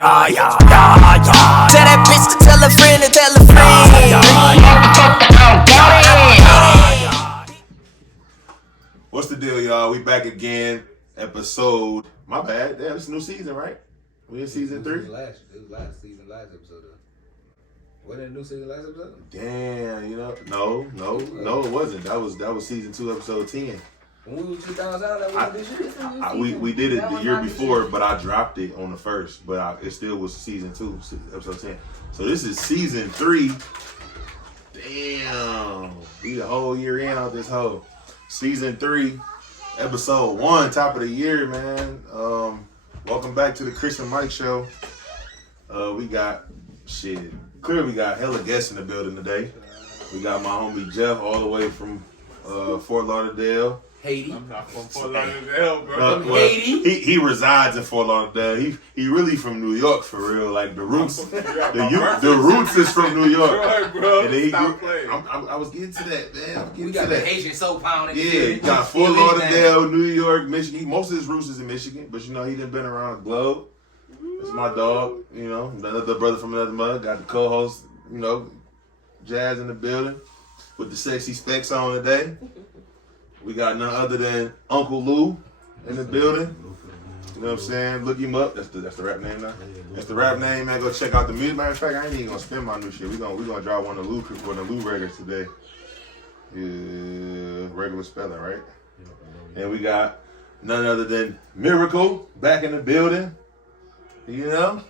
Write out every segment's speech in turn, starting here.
Tell that bitch to tell a friend to tell a friend. What's the deal, y'all? We back again. Episode. My bad. Damn, it's a new season, right? We in season 3? It was last episode. Wasn't it a new season last episode? Damn, you know. No, it wasn't. That was season 2, episode 10. When we was 2000, that was this year? We did it the year before, but I dropped it on the first. But it still was season 2, episode 10. So this is season 3. Damn, we the whole year in on this whole season 3, episode 1, top of the year, man. Welcome back to the ChrisNMike show. We got we got hella guests in the building today. We got my homie Jeff all the way from Fort Lauderdale. Haiti. I'm not from Fort Lauderdale, bro. Haiti. He resides in Fort Lauderdale. He really from New York for real. Like the roots, the roots is from New York. Right, bro. And then Stop playing. I was getting to that, man. We got the Haitian soap pound. Yeah, he got Fort Lauderdale, New York, Michigan. Most of his roots is in Michigan, but you know he done been around the globe. That's my dog. You know, another brother from another mother. Got the co-host. You know, Jazz in the building with the sexy specs on today. We got none other than Uncle Lou in the building. You know what I'm saying? Look him up. That's the rap name now. That's the rap name, man. Go check out the music. Matter of fact, I ain't even gonna spin my new shit. We gonna drop one of the Lou records today. Yeah, regular spelling, right? And we got none other than Miracle back in the building. You know?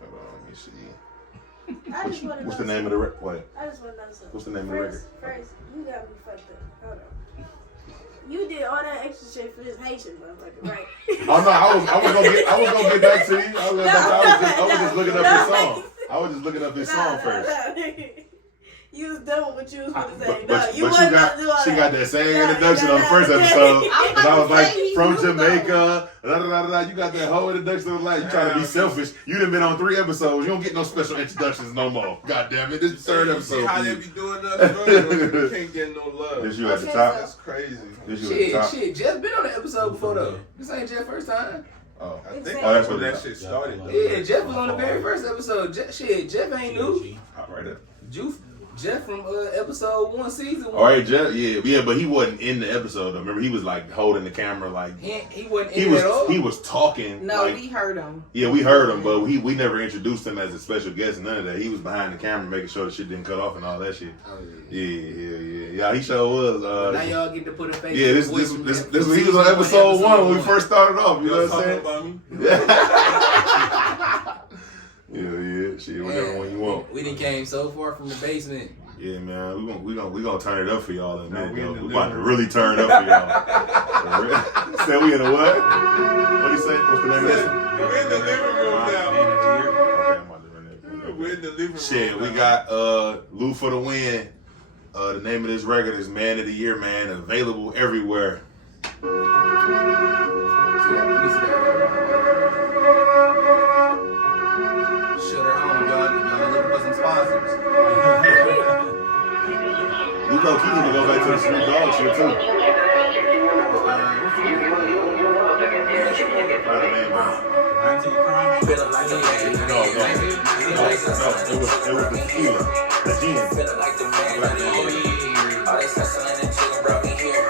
Hold on, let me see. What's the name of the record? What? I just want to know something. What's the name of the record? First, you got me fucked up. Hold on. You did all that extra shit for this Haitian motherfucker, right? Oh no, I was gonna get back to you. I was just looking up his song. I was just looking up his song first. You was done with what you was going to say. But you wasn't got, gonna do all she that. got that same introduction on the first episode. Cause I was like, from Jamaica, you got that whole introduction of life. You trying to be selfish. You done been on 3 episodes. You don't get no special introductions no more. God damn it, this is the 3rd episode. See how they be doing us, bro? You can't get no love. This you at the top? That's crazy. This you at the top? Shit, Jeff been on the episode before though. This ain't Jeff's first time. Oh, I think that's when what that shit started, though. Yeah, Jeff was on the very first episode. Jeff ain't new. hop right up. Jeff from episode 1, season 1. All right, Jeff. Yeah, but he wasn't in the episode. Though. Remember, he was like holding the camera, like He wasn't in at all. He was talking. No, like, we heard him. Yeah, we heard him, but we never introduced him as a special guest. None of that. He was behind the camera, making sure the shit didn't cut off and all that shit. Oh, Yeah. He sure was. Now y'all get to put a face. Yeah, this he was on episode 1 when we first started off. You know what I'm saying? About me? Yeah. Shit, whatever one you want. We done came so far from the basement. Yeah, man, we gonna turn it up for y'all in a minute. we in Though. the We about to living really turn it up for y'all. Said we in a what? What do you say? What's the name of this? We're in the living room now. Okay, I'm about to run it. We're in the living room. Shit, we got Lou for the win. The name of this record is Man of the Year, man. Available everywhere. You know, Keith need to go back to the Snoop Dogg shit too. No, it was the tequila, the gin. Feeling like the man of the year. All this hustling and chilling brought me here.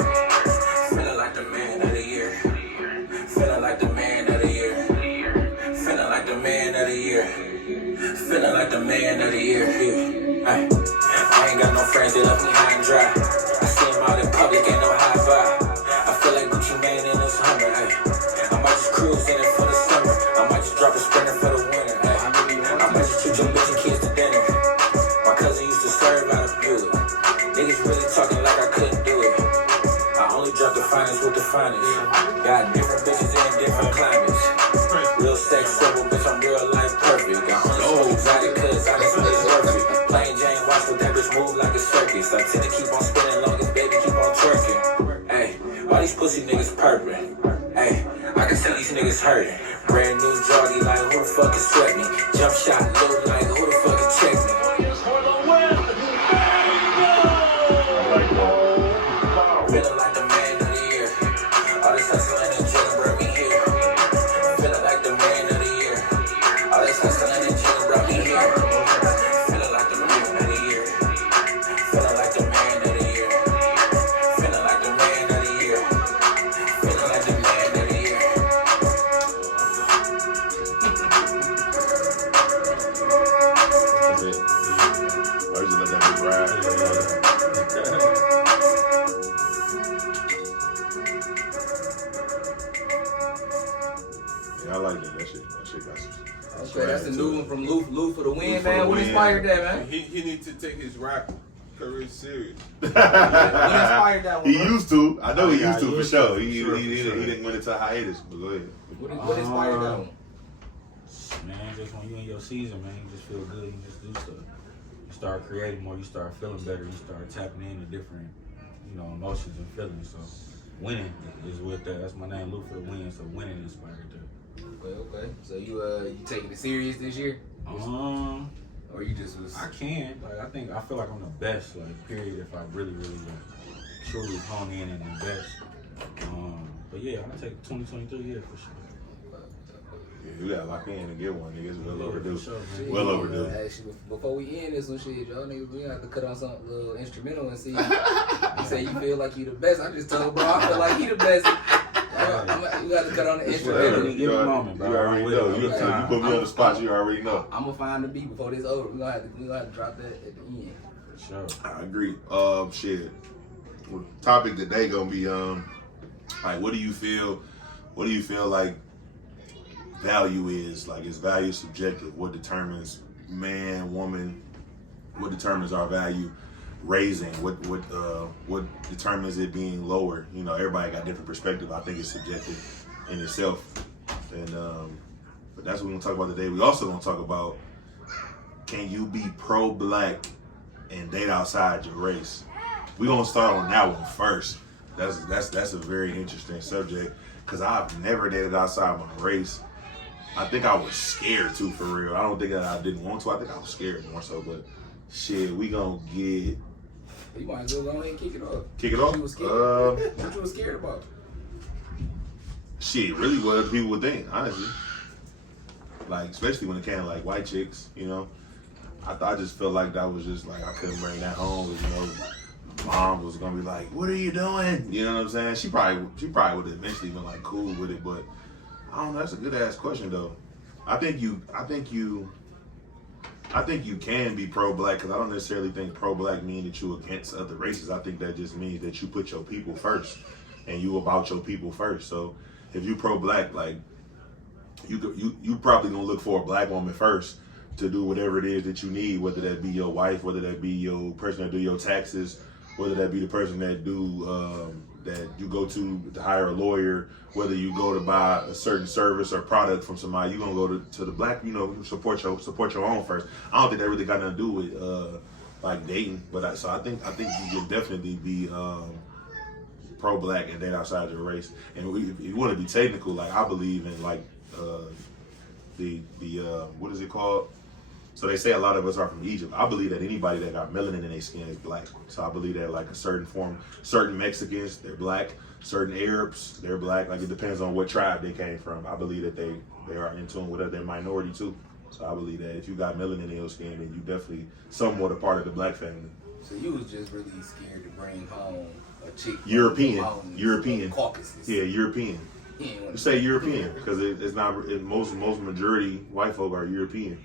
Feeling like the man of the year. Feeling like the man of the year. Feeling like the man of the year. Feeling like the man of the year. Ay. I ain't got no friends, they left me high and dry. I see them out in public, ain't no high vibe. I feel like Gucci Mane in this Hummer. Ay. I might just cruise in it for the summer. I might just drop a sprinter for the winter. Ay. I might just treat your bitch and kids to dinner. My cousin used to serve out of Buick. Niggas really talking like I couldn't do it. I only drop the finest with the finest. Got different bitches in different climates. Real sex simple, bitch, I'm real life perfect. I only smoke exotic cause I just really worth it. Plain Jane watch with that bitch move like a circus. I tend to keep on spinning long as baby keep on twerking. Ay, all these pussy niggas purping. Ay, I can see these niggas hurting. Brand new joggy like who the fuck can sweat me? Jump shot low like who the fuck can check me? Feeling like the man of the year. All this hustling and chilling brought me here. Feeling like the man of the year. shit got some. Okay, that's a new one from Lou for the win, Lou for man. the What win. inspired that, man? He need to take his rap career serious. What inspired that one? He bro? used to. I know he Yeah, used to he for used sure. to, He for he sure. didn't went into a hiatus, but go ahead. What inspired that one? Man, just when you in your season, man, you just feel good. You just do stuff. You start creating more. You start feeling better. You start tapping into different, emotions and feelings. So, winning is with that. That's my name, Lou for the win. So, winning inspired that. Okay. So you taking it serious this year? Or you just was? I can. I feel like I'm the best. Period. If I really, truly hone in and invest. But yeah, I'm gonna take 2023 year for sure. Yeah, you gotta lock in and get one, nigga. It's well Yeah, overdue. for sure, man. Well overdue. Actually, before we end this one, shit, y'all niggas, we have to cut on some little instrumental and see. You say you feel like you the best. I just told bro, I feel like he the best. You got to cut on the instrumental. Whatever. Give me a moment, bro. You already know. You Okay. put me on the spot. You already know. I'm gonna find the beat before this over. We gonna have to drop that at the end. For sure. I agree. Shit. Well, topic today gonna be like, what do you feel like value is? Like, is value subjective? What determines man, woman? What determines our value? Raising? What determines it being lower? Everybody got different perspective. I think it's subjective in itself. And but that's what we're gonna talk about today. We also gonna talk about, can you be pro-black and date outside your race? We're gonna start on that one first. That's a very interesting subject, because I've never dated outside my race. I think I was scared too, for real. I don't think that I didn't want to. I think I was scared more so. But shit, we gonna get. You might as well go ahead and kick it off. Kick it off? What you was scared? What you was scared about? Shit, really what other people would think, honestly. Like, especially when it came to like white chicks, I just felt like that was just like, I couldn't bring that home. Mom was gonna be like, "What are you doing?" You know what I'm saying? She probably would have eventually been like cool with it, but I don't know. That's a good ass question though. I think you can be pro-black, because I don't necessarily think pro-black mean that you against other races. I think that just means that you put your people first, and you about your people first. So if you pro-black, like you probably gonna look for a black woman first to do whatever it is that you need, whether that be your wife, whether that be your person that do your taxes, whether that be the person that that you go to hire a lawyer, whether you go to buy a certain service or product from somebody, you're gonna go to the black, support your own first. I don't think that really got nothing to do with like dating, but I think you can definitely be pro-black and date outside your race. And if you want to be technical, like, I believe in like the what is it called? So they say a lot of us are from Egypt. I believe that anybody that got melanin in their skin is black. So I believe that like certain Mexicans, they're black. Certain Arabs, they're black. Like, it depends on what tribe they came from. I believe that they are in tune with us. They're minority too. So I believe that if you got melanin in your skin, then you definitely somewhat a part of the black family. So you was just really scared to bring home a chick from European. the mountains, European. Caucasus. Yeah, European. You ain't wanna You say European because it's not. Most majority white folk are European.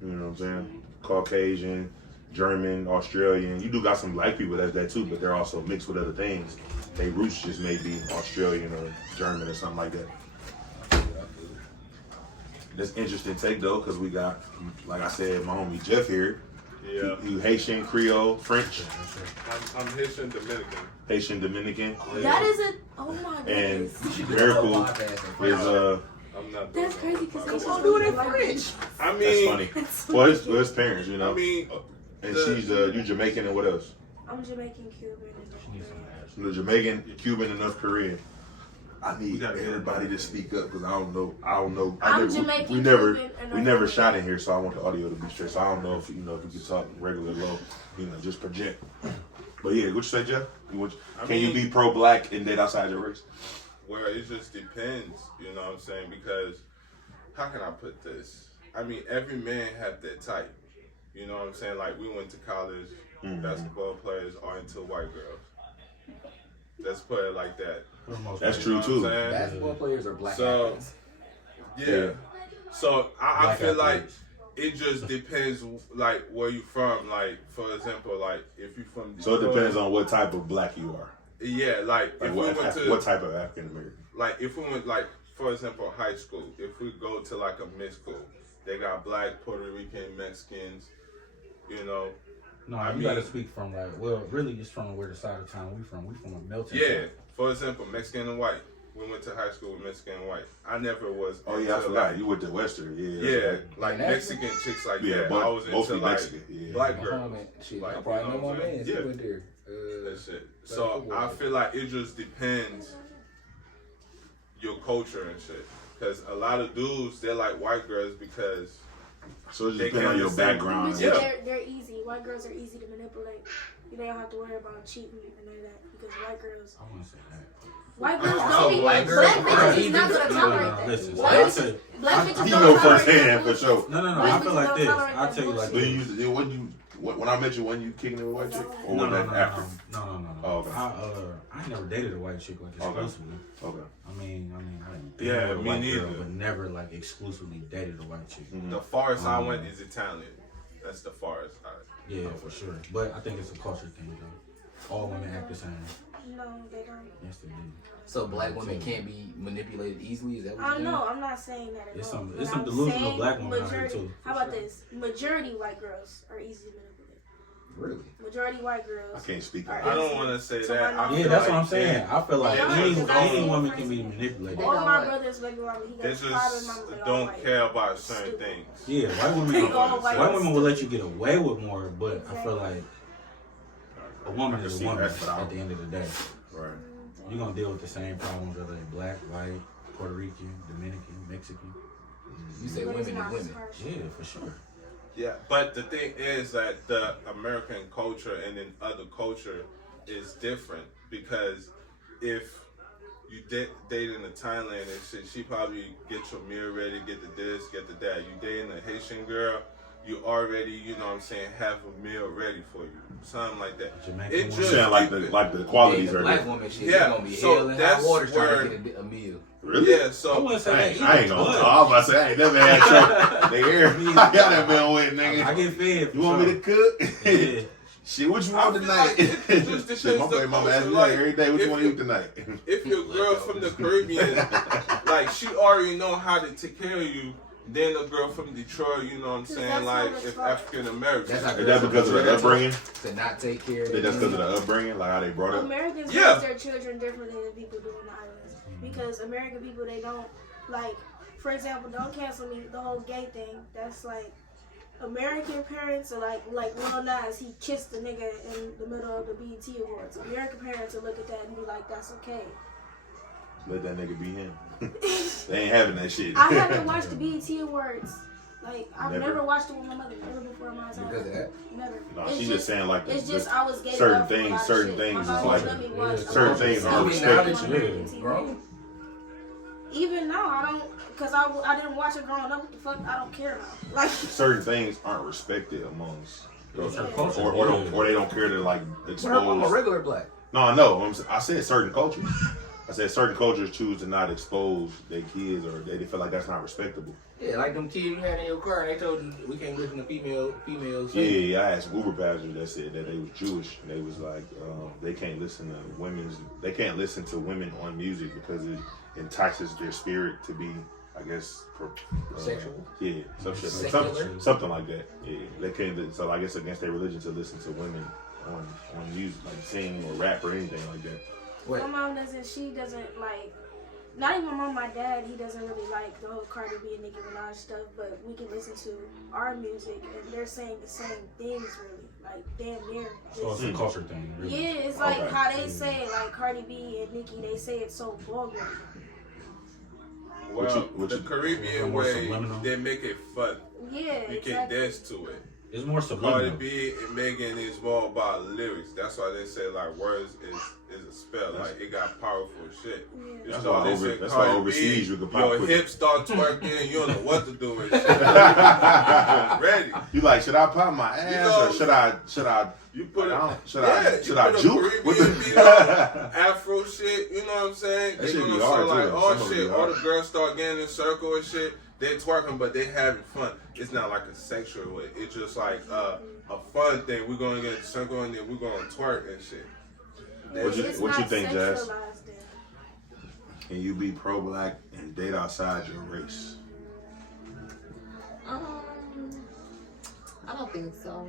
You know what I'm saying? Caucasian, German, Australian. You do got some black people that's that too, but they're also mixed with other things. They roots just may be Australian or German or something like that. That's interesting take though, because we got, like I said, my homie Jeff here. Yeah. You Haitian, Creole, French. I'm Haitian Dominican. Haitian, Dominican. That is a. Oh my And goodness. Miracle is I'm not. That's crazy because Come on, do it in French. I that's mean, funny. That's Well, his parents, I mean, and she's you Jamaican and what else? I'm Jamaican, Cuban, and Korean. The Jamaican, Cuban, and North Korean. I need We gotta get everybody to speak up because I don't know. I'm Jamaican, We never Cuban, and we North never Korean. shot in here, so I want the audio to be straight. So I don't know if if we could talk regular low, just project. But yeah, what you say, Jeff? Can you be pro-black and date outside your race? well, it just depends. You know what I'm saying? Because how can I put this? I mean, every man have their type. You know what I'm saying? Like, we went to college, basketball players are into white girls. Let's put it like that. That's You true know what too. I'm saying? Basketball players are black So- athletes. Yeah. So I Black feel like athletes. it just depends, like, where you from. Like, for example, like, if you from So it Detroit, depends on what type of black you are. Yeah, like, Like if we went to what type of African American? like, if we went, like, for example, high school, if we go to like a mid school, they got black, Puerto Rican, Mexicans, you know. No, I you mean- gotta speak from like, well, really, it's from where the side of town we from. We from a melting Yeah, pot. for example, Mexican and white. We went to high school with Mexican and white. I never was. Oh yeah, I into, forgot. like, You went to Western. Yeah. Yeah, that's like Yeah, Mexican chicks like Yeah, that. but I was into mostly like Mexican, yeah. black My girls. homie, shit, Like, I probably you know know what my I'm man. saying? He went there. That shit. So I feel like it just depends your culture and shit. Because a lot of dudes, they like white girls because So it just They depends on can't your understand. background. Bitches, Yeah. they're easy. White girls are easy to manipulate. They don't have to worry about cheating and none of that because white girls. I want to say that. White girls So don't be. black Black girls- bitches is not gonna No, tolerate no, no, that. listen. Black I'll bitches- tell you. Black bitches He don't know tolerate firsthand that for sure. No, no, no. White I feel bitches like don't this. tolerate I'll that tell you like When bullshit. this. you when I met you, when you kicking it with white chick, or No, was no, that no, after? no. Oh, okay. I never dated a white chick like exclusively. Okay. I mean, I didn't Yeah, date a me white neither. girl, but never like exclusively dated a white chick. the farthest I went is Italian. That's the farthest. Yeah, for sure. But I think it's a culture thing though. All women act the same. No, they don't. Yes, they do. So black women can't be manipulated easily? Is that what I you're know. saying? I'm not saying that at It's all. some- But it's some I'm delusional saying black women out here, majority- too. How about this? Majority white girls are easy to manipulate. Really? Majority white girls. I can't speak. are on I don't easy want to say to that. I manipulate. Yeah, feel that's like what I'm saying. I feel like They are, any because I see woman it can be firsthand. manipulated. All my What? brothers, baby mama, he got They 5 baby mamas. just They all don't white. care about certain Stupid. things. Yeah, white women, All white white women will stupid. let you get away with more, but I feel like a woman I is can a see woman that, but I at the end of the day. Right. You're gonna deal with the same problems whether they're black, white, Puerto Rican, Dominican, Mexican. You say But women it's is not as women. harsh. Yeah, for sure. Yeah, but the thing is that the American culture and then other culture is different because if you dating a Thailand and shit, she probably get your meal ready, get the this, get the that. You dating a Haitian girl, you already, you know what I'm saying, have a meal ready for you. Something like that. Jamaican It woman. just Saying like the qualities Yeah, the are black different. woman shit, Yeah, it's gonna be so hell and high that's water trying where- to get a meal. Really? Yeah, I so wouldn't say that either. I ain't gonna. but I was about to say I ain't never had trouble. They hear me. I got that man with nigga. I get fed. You want me to cook? Yeah. Shit, what you I want feel tonight? like it just Shit, my depends baby the mama asks me culture, that every day. What you if want to eat tonight? if your girl from the Caribbean, like she already know how to take care of you, then a girl from Detroit, you know what I'm saying, That's like how it's if like. African American. That's how Is that because of the upbringing? To not take care of Think that's because of them. the upbringing, like how they brought up? Americans Yeah. raise their children differently than people do on the islands. Because American people, they don't, like, for example, don't cancel me, the whole gay thing. That's like, American parents are like Lil Nas, he kissed the nigga in the middle of the BET Awards. American parents will look at that and be like, that's okay. Let that nigga be him. They ain't having that shit. I haven't watched the BET Awards. Like, I've Never? never watched it with my mother, never before in my time. Because of that? Never. No, It's she's just saying like It's the, just I was gay certain enough for a things- lot of certain shit. things My is mom like- let me watch certain things all aren't the respected. shit on American TV. Grown? Even now, I don't, because I didn't watch it growing up. What the fuck? I don't care now. Like, certain things aren't respected amongst It's her Yeah. culture. or they don't care to like I'm a expose. regular black. No, I know. I said certain cultures. I said certain cultures choose to not expose their kids, or they feel like that's not respectable. Yeah, like them kids you had in your car and they told you we can't listen to females. Yeah, I asked Uber passengers that said that they was Jewish, and they was like, they can't listen to women on music because it entices their spirit to be, I guess, Sexual? Yeah, something like that. Yeah, they can't. So I guess against their religion to listen to women on music, like sing or rap or anything like that. What? my mom doesn't, she doesn't like, not even my mom, my dad, he doesn't really like the whole Cardi B and Nicki Minaj stuff, but we can listen to our music and they're saying the same things really, like damn near. So it's a culture thing, really. Yeah, it's like Okay. how they say it, like Cardi B and Nicki, they say it so vulgar. Well, What the you- Caribbean more way, subliminal? they make it fun. Yeah, You can exactly. dance to it. It's more Cardi subliminal. B and Megan is more about lyrics. That's why they say like words is a spell. Like it got powerful shit. You That's start why listening that's Cardi why overseas B, you can pop your with hips start twerking. You don't know what to do with shit. You're ready. You like, should I pop my ass know- or should I? You put it. Should I put a juke? What Caribbean beat on, Afro shit, you know what I'm saying? That They shit be gonna hard, sound like, too, though. oh Some of it shit, be all hard. the girls start getting in a circle and shit. They twerking, but they having fun. It's not like a sexual way. It's just like a fun thing. We're gonna get in a circle and then we're gonna twerk and shit. What you It's think, not Jazz? sexualized then. Can you be pro-black and date outside your race? I don't think so.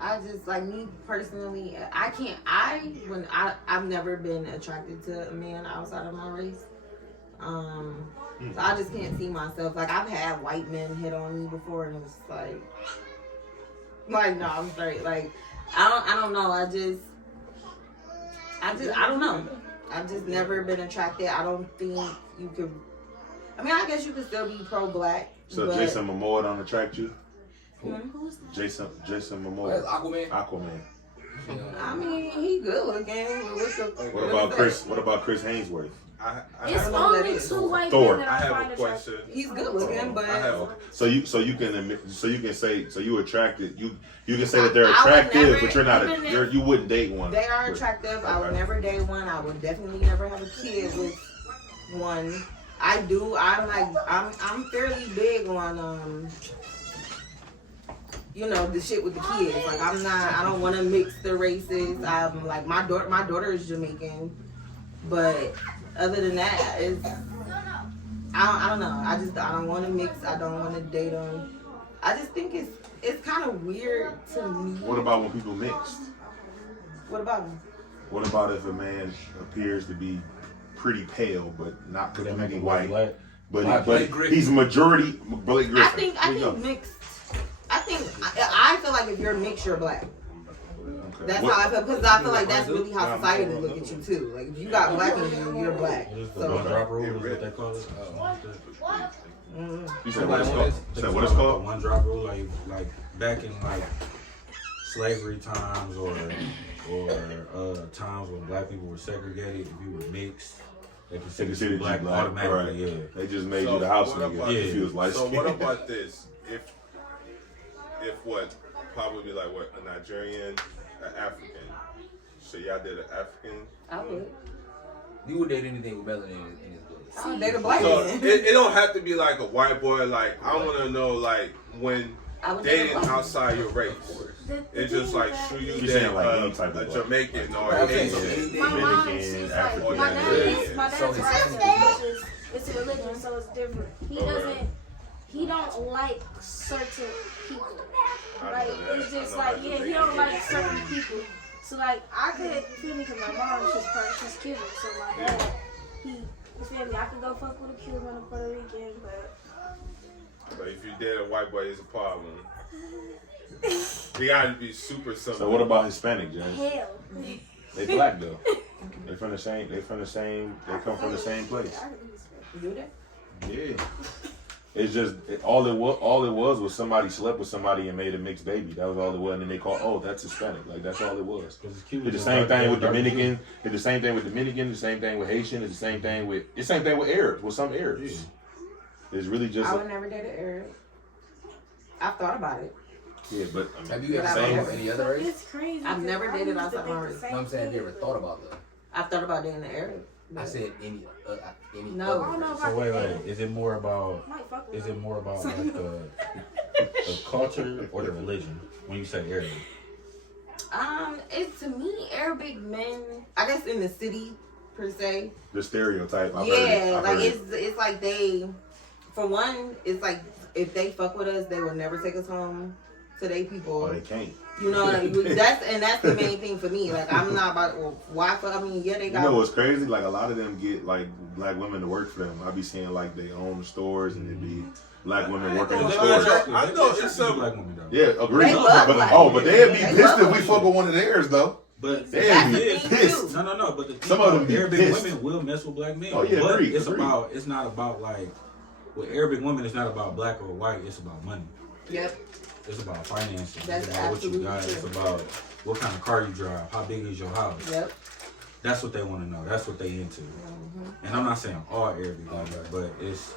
I just, like, me personally, I've never been attracted to a man outside of my race. So I just can't see myself. Like, I've had white men hit on me before, and it's like no, I'm straight. Like, I don't know. I don't know. I've just never been attracted. I don't think you could. I mean, I guess you could still be pro-black. So but, Jason Momoa don't attract you? Who's that? Jason That's Momoa. Aquaman. Aquaman. I mean, he good looking. What about Chris Hainsworth? I It's have, only two white Thor. men I that I have find a attractive. question. He's good looking, but I have So you can say you attracted you can say that they're I would attractive, never- but you're not even if you wouldn't date one. they are attractive. I would Okay. never date one. I would definitely never have a kid with one. I'm fairly big on the shit with the kids. Like, I don't want to mix the races. I'm like, my daughter is Jamaican, but other than that, I don't know. I don't want to mix. I don't want to date them. I just think it's kind of weird to me. What about when people mixed? What about them? What about if a man appears to be pretty pale but not Could they make completely him white? black? But Blake Griffin. he's majority Blake Griffin. I There you go. think mixed. I feel like if you're mixed, you're black. Okay. That's What- how I feel, because I feel like that's really how society look at you too. Like, if you got black in you, you're black. What is the So, one drop rule? Is what they call it? You said what it's called? You said what it's called? One drop rule, like back in like slavery times or times when black people were segregated. If you were mixed, they considered you black automatically. Yeah. They just made you the house what nigga about- if you was light So skinned. what about this? If what? Probably like what? A Nigerian, an African. So y'all did an African. I would. You would date anything with melanin in his blood. I would date a black So man. it don't have to be like a white boy. Like, I want to know, like, when I would date a dating black man. outside your race, it's just like should you You're date saying like any type a of Jamaican or Okay, Asian? so anything. My mom, Dominican, she's like, African, my dad's So it's African, it's a religion, so it's different. He don't like certain people. Like, it's just like, yeah, he don't like certain people. So like, I could feel me because my mom, she's Cuban, so my dad, you feel me? I could go fuck with a Cuban or Puerto Rican, But if you date a white boy, it's a problem. They gotta be super something. So what about Hispanic, James? hell. They black though. They come from the same place. Do that? Yeah. It's just all it was somebody slept with somebody and made a mixed baby. That was all it was, and then they called, that's Hispanic. Like, that's all it was. It's the same thing with Dominican. It's the same thing with Dominican. The same thing with Haitian. It's the same thing with Arabs. With some Arabs, it's really just. I would never date an Arab. I've thought about it. Yeah, but I mean, Have you ever But dated I've any other race? It's crazy. I've never because I dated used to outside think my the race. same No, I'm saying, have you ever thing. thought about that? I've thought about dating an Arab. I said any No. other I don't know race. about So wait, that. is it more about Might fuck with is it him. more about like the culture or the religion when you say Arab? It's to me Arabic men. I guess in the city per se. the stereotype. I've Yeah, heard like it. it's like they, for one, it's like if they fuck with us, they will never take us home to their people. Oh, they can't. You know, like, that's the main thing for me. Like, I'm not about, well, why fuck? I mean, yeah, they You got. know what's crazy? Like, a lot of them get like black women to work for them. I be seeing like they own stores and it be black women working in I stores. know- I know it's some- black women though. Yeah, agree. They love But black but they'd be They pissed love if we black fuck with one of theirs though. But They'd That's be the thing, pissed. too. no. But the thing Some of them be Arabic pissed. women will mess with black men. Oh, yeah, but agreed, it's agreed. it's not about like with Arabic women. It's not about black or white. It's about money. Yep. It's about finances. That's it's about what you absolutely got. It's true. about what kind of car you drive. How big is your house? Yep. That's what they want to know. That's what they into. And I'm not saying all Arabic women, but it's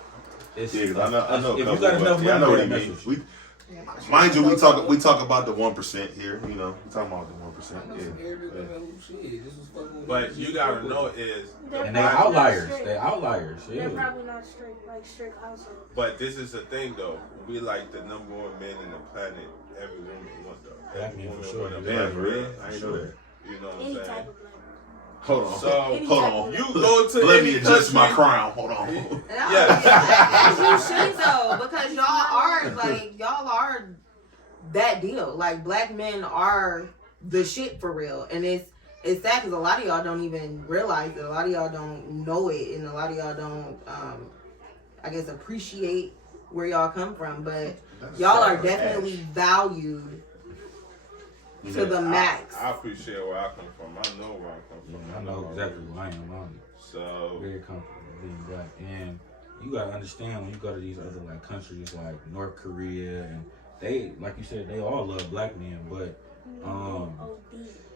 Yeah, 'cause I know. if a you couple, got enough but, yeah, I money, know what they'll you mess mean. with you. Mind you, we talk about the 1% here. You know, we talking about the 1%. I know Yeah. some Arabic women who shit just was fucking with But me. you gotta know is, They're And they probably not outliers. straight. They outliers. They're Yeah. probably not straight, like strict household. but this is the thing though. We like the number one men in the planet. Every woman want though. Black Every men for woman sure. want a Damn, black for real? man. I ain't know that. You know what Any I'm saying? type of black. Hold on. So Hold on. you go to Let any me adjust my country- crown. Hold on. As you should though, because y'all are that deal. Like black men are the shit for real, and it's sad because a lot of y'all don't even realize it. A lot of y'all don't know it, and a lot of y'all don't, I guess, appreciate where y'all come from. But y'all are definitely valued to the max. I appreciate where I come from. I know where I come from. I know exactly where I am. So Very comfortable being black, and you gotta understand when you go to these other like countries like North Korea, and they, like you said, they all love black men, but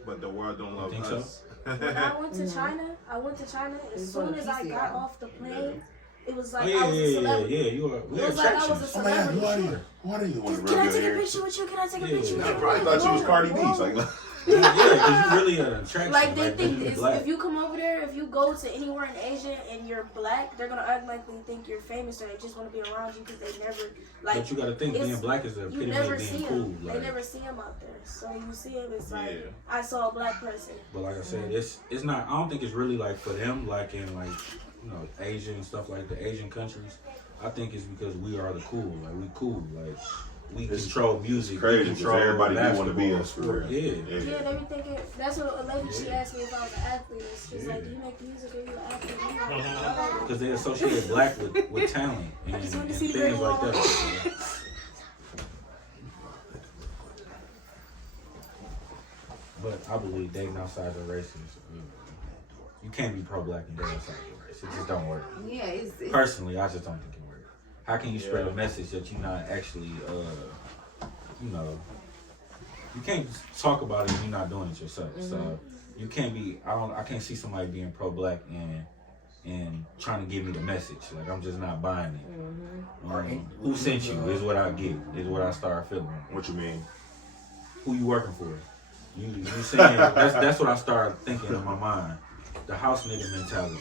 but the world don't love think us. When I went to China, as soon as I got off the plane, it was like I was a celebrity. You are. It was like I was a Oh my God, celebrity. who are you? Who are you? Can I take a picture with you? Can I take a picture with I you? probably thought you was Cardi B. It's like, because you really an attraction. Like they think being it's, black. if you come over there, if you go to anywhere in Asia and you're black, they're gonna automatically think you're famous or they just want to be around you because they never like. But you gotta think being it's- black is the You epitome never of see being him. cool. They Like, never see him out there. So you see him, it's like Yeah. I saw a black person. but like I said, it's not. I don't think it's really like for them, like in like Asia and stuff like the Asian countries. I think it's because we are the cool. Like we cool. Like we control music. crazy we because control everybody do want to be basketball, us for sport. real. Yeah. Yeah, they be thinking. That's what a lady she asked me if I was an athlete. She's like, "Do you make music? Are you an athlete?" I'm like, "No." Because they associate black with talent and just want to things see the great like wall. that. But I believe dating outside the races, you can't be pro-black and date outside the race. It just don't work. Yeah, it's Personally, I just don't think it works. How can you spread a message that you're not actually, you can't talk about it and you're not doing it yourself. So you can't be. I can't see somebody being pro-black and trying to give me the message. Like I'm just not buying it. Who sent you is what I get. Is what I start feeling. What you mean? Who you working for? You saying that's what I started thinking in my mind. The house nigga mentality.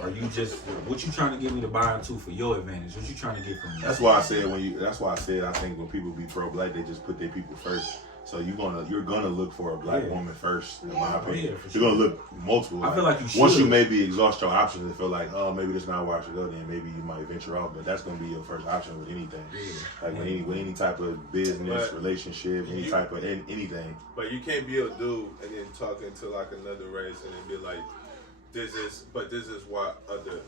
Are you just what you trying to get me to buy into for your advantage? What you trying to get from me? That's why I said I think when people be pro-black, they just put their people first. So you're gonna look for a black woman first, in my opinion. for You're gonna look multiple. I feel like you should. Once you maybe exhaust your options and feel like, oh, maybe this is not where I should go, then maybe you might venture out. But that's gonna be your first option with anything. Like with any type of business, But relationship, any type of anything. But you can't be a dude and then talk into like another race and then be like, this is what other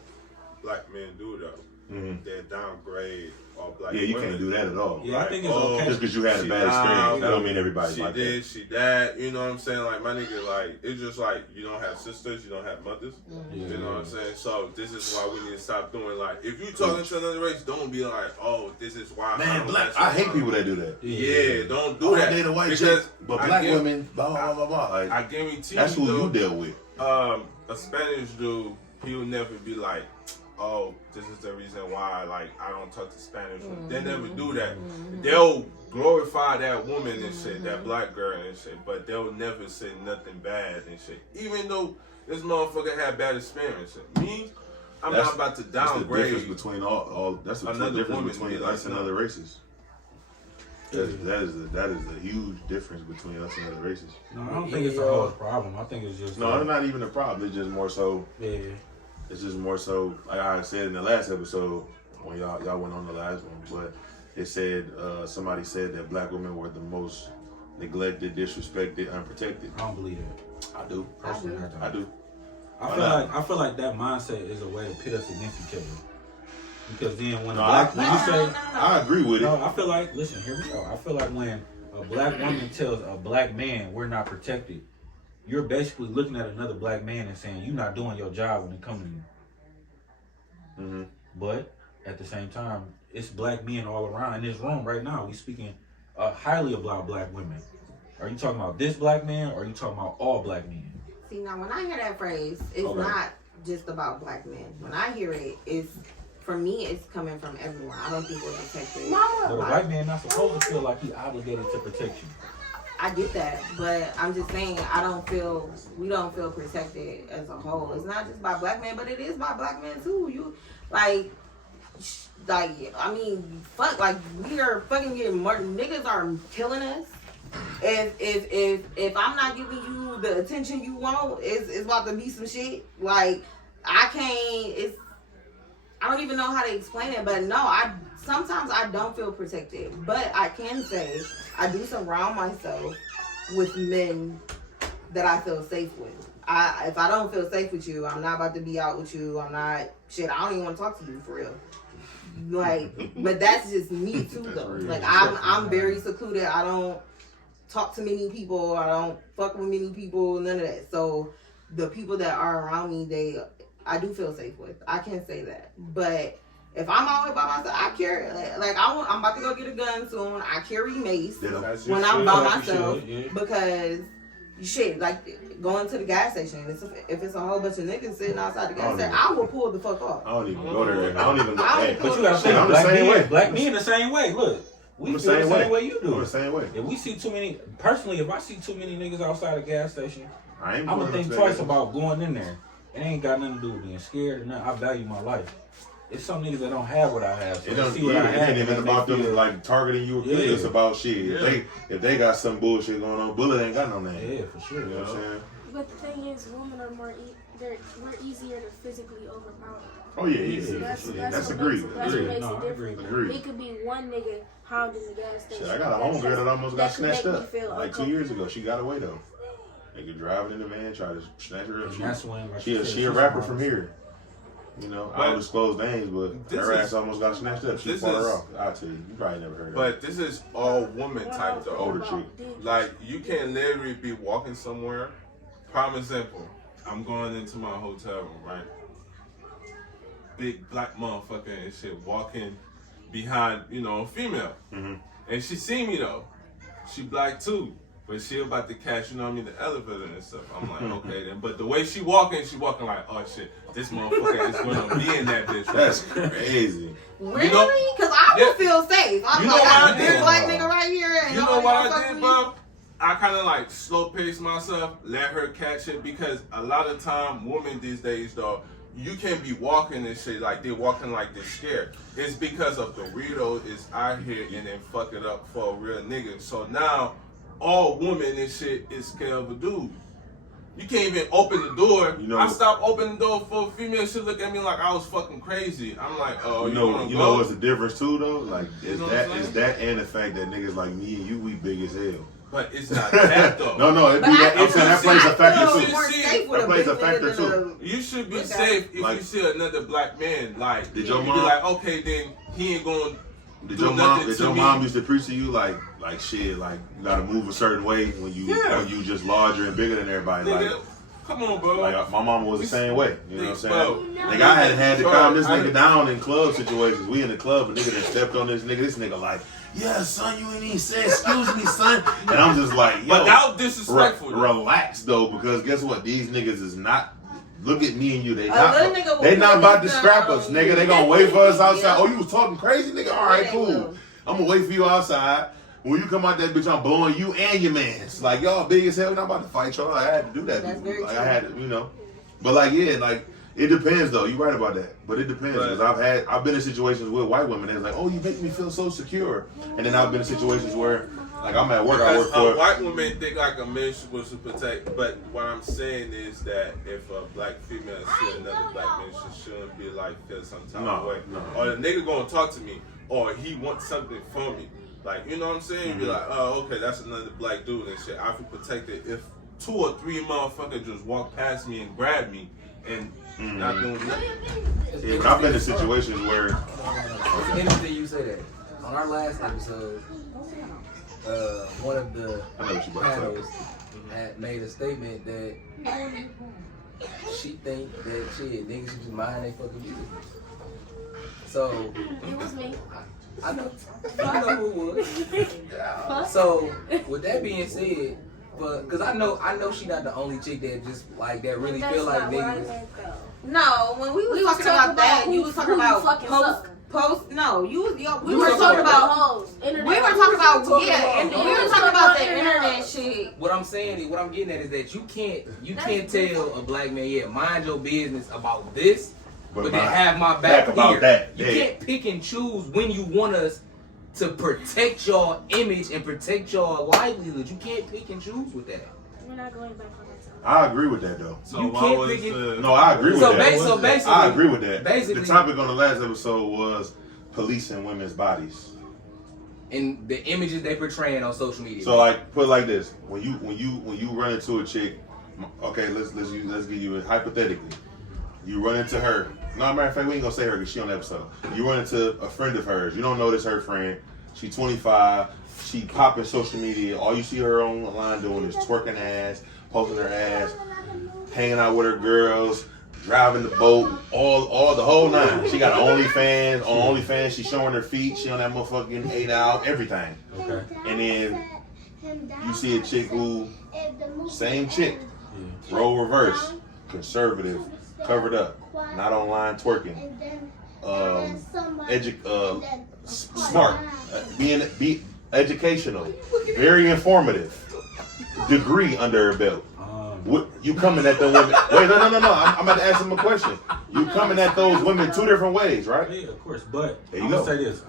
black men do though. They downgrade all black Yeah, you women. can't do that at all. Yeah, I think it's oh, okay. Just because you had a She bad experience, died, that don't mean everybody's She like did, that. she died. You know what I'm saying? Like my nigga, like it's just like you don't have sisters, you don't have mothers. You know what I'm saying? So this is why we need to stop doing like if you talking to another race, don't be like, oh, this is why. Man, I hate people that do that. Yeah, don't do that. Date a white because chick, but I black guarantee- women, blah blah blah blah. Like, I guarantee that's who you dude, deal with. a Spanish dude, he will never be like, oh, this is the reason why like I don't talk to Spanish women. They never do that. They'll glorify that woman and shit, that black girl and shit, but they'll never say nothing bad and shit. Even though this motherfucker had bad experiences. Me, I'm not about to That's the downgrade. difference between all. That's the Another difference woman between be like, us and no. other races. That is a huge difference between us and other races. No, I don't think it's a whole problem. I think it's just No, it's not even a problem. It's just more so. Yeah. It's just more so. Like I said in the last episode when y'all went on the last one, but it said somebody said that black women were the most neglected, disrespected, unprotected. I don't believe that. I do. Personally, I do. I feel like that mindset is a way to pit us against each other. Because then when when you say I agree with it. no, I feel like listen, here we go. I feel like when a black woman tells a black man we're not protected, you're basically looking at another black man and saying you're not doing your job when it comes to you. But at the same time, it's black men all around in this room right now. We speaking highly about black women. Are you talking about this black man or are you talking about all black men? See, now when I hear that phrase, it's Okay. not just about black men. When I hear it, for me, it's coming from everyone. I don't think we're protected. But a white man not supposed to feel like he obligated to protect you. I get that, but I'm just saying we don't feel protected as a whole. It's not just by black men, but it is by black men too. You like I mean, fuck, like we are fucking getting murdered. Niggas are killing us. If I'm not giving you the attention you want is about to be some shit. Like I don't even know how to explain it, but no, sometimes I don't feel protected. But I can say I do surround myself with men that I feel safe with. If I don't feel safe with you, I'm not about to be out with you. I don't even want to talk to you for real. Like, but that's just me too though. Like I'm very secluded. I don't talk to many people. I don't fuck with many people. None of that. So the people that are around me, I do feel safe with. I can say that. But if I'm out here by myself, I carry like I'm about to go get a gun soon. I carry mace when I'm by myself because shit, like going to the gas station. If it's a whole bunch of niggas sitting outside the gas station, I will pull the fuck off. I don't even go there. I don't even. But you gotta think, I'm the same way. Black men the same way. Look, we feel the same way you do. I'm the same way. If we see too many, personally, if I see too many niggas outside the gas station, I'm gonna think to twice about going in there. It ain't got nothing to do with being scared or nothing. I value my life. It's some niggas that don't have what I have. So it don't see what I have. It ain't even about them like targeting you or killing. It's about shit. Yeah. If they got some bullshit going on, Bullet ain't got no name. Yeah, for sure. You know what I'm saying? But the thing is, women are we're easier to physically overpower. Oh yeah. So that's agreed. That's what makes it different. Agreed. It could be one nigga hounding the gas station. Shit, I got a homegirl that almost got snatched up like 2 years uncomfortable. ago. She got away though. Nigga driving in the van, tried to snatch her up. That's when She a rapper from here. You know, I don't disclose names, but her ass almost got snatched up. She fought her off. I'll tell you. You probably never heard of it. But this is all woman type though. Older chick. Like, you can literally be walking somewhere. Prime example, I'm going into my hotel room, right? Big black motherfucker and shit walking behind, a female. Mm-hmm. And she see me though. She black too. But she about to catch, the elevator and stuff. I'm like, okay then. But the way she walking like, oh shit, this motherfucker is gonna be in that bitch. That's crazy. Really? Because I would feel safe. I'm like, I did? This black nigga right here. And you know what I did, bro? I kind of like slow pace myself, let her catch it, because a lot of time, women these days, though, you can be walking and shit like they're walking like they're scared. It's because of the weirdo is out here and then fuck it up for a real nigga. So now, all women and shit is scared of a dude. You can't even open the door. I stopped opening the door for a female. She look at me like I was fucking crazy. I'm like, oh, you know what's the difference too though? Like, is that and the fact that niggas like me and you, we big as hell. But it's not that though. No, it be that. I'm saying that plays a factor too. That plays a factor too. You should be safe if you see another black man. Like, did your you mom? Be like, okay, then he ain't going. Did your mom used to preach to you like shit, like you gotta move a certain way when you just larger and bigger than everybody? Nigga, like, come on, bro. Like my mama was the same way. You know what I'm saying? Bro, like I had to calm this nigga down in club situations. We in the club, a nigga that stepped on this nigga. This nigga like, yeah, son, you ain't even say excuse me, son. And I'm just like, yo, but that was disrespectful. Relax though, because guess what? These niggas is not. Look at me and you. They not about to scrap us, nigga. They gonna wait for us outside. Oh, you was talking crazy, nigga? All right, cool. I'm gonna wait for you outside. When you come out that bitch, I'm blowing you and your mans. Like, y'all big as hell. We're not about to fight y'all. I had to do that. That's very true. I had to, But like, yeah, like it depends though. You right about that. But it depends because I've been in situations with white women. It's like, oh, you make me feel so secure. And then I've been in situations where, like, I'm at work. I work for white women think like a man supposed to protect. But what I'm saying is that if a black female see another black man, she shouldn't be like feel some type of way. Or the nigga gonna talk to me, or he wants something from me. Like, you know what I'm saying? Mm-hmm. Be like, oh, okay, that's another black dude and shit. I feel protected if 2 or 3 motherfuckers just walk past me and grab me and not doing nothing. Yeah, but I've been in situations where. It's interesting you say that. On our last episode, one of the panels had made a statement that she think that niggas should just mind their fucking business. So It was me. I know who it was. So with that being said, because I know she not the only chick that just like that really feel like niggas. No, when we was talking about that, you was talking about post. No, we were talking about hoes. We were talking about we were talking about the internet shit. What I'm saying, what I'm getting at is that you can't tell a black man, mind your business about this. But then have my back about here. That. You can't pick and choose when you want us to protect your image and protect your livelihood. You can't pick and choose with that. We're not going back on that time. I agree with that though. So You why can't was pick it- the No, I agree with that. So basically, I agree with that. Basically, The topic on the last episode was policing women's bodies. and the images they portraying on social media. So like, put it like this: when you run into a chick, okay, let's give you it hypothetically. You run into her. No, matter of fact, we ain't gonna say her because she on the episode. You run into a friend of hers. You don't know this her friend. She 25. She popping social media. All you see her online doing is twerking ass, posting her ass, hanging out with her girls, driving the boat, all the whole nine. She got OnlyFans. On OnlyFans, she showing her feet. She on that motherfucking 8 out, everything. Okay. And then you see a chick who, same chick, role reverse, conservative, covered up, not online twerking, smart, be educational, very informative, degree under her belt. What, you coming at the women? Wait, no. I'm about to ask him a question. You coming at those women two different ways, right? Yeah, of course. But There you I'm go. gonna say this.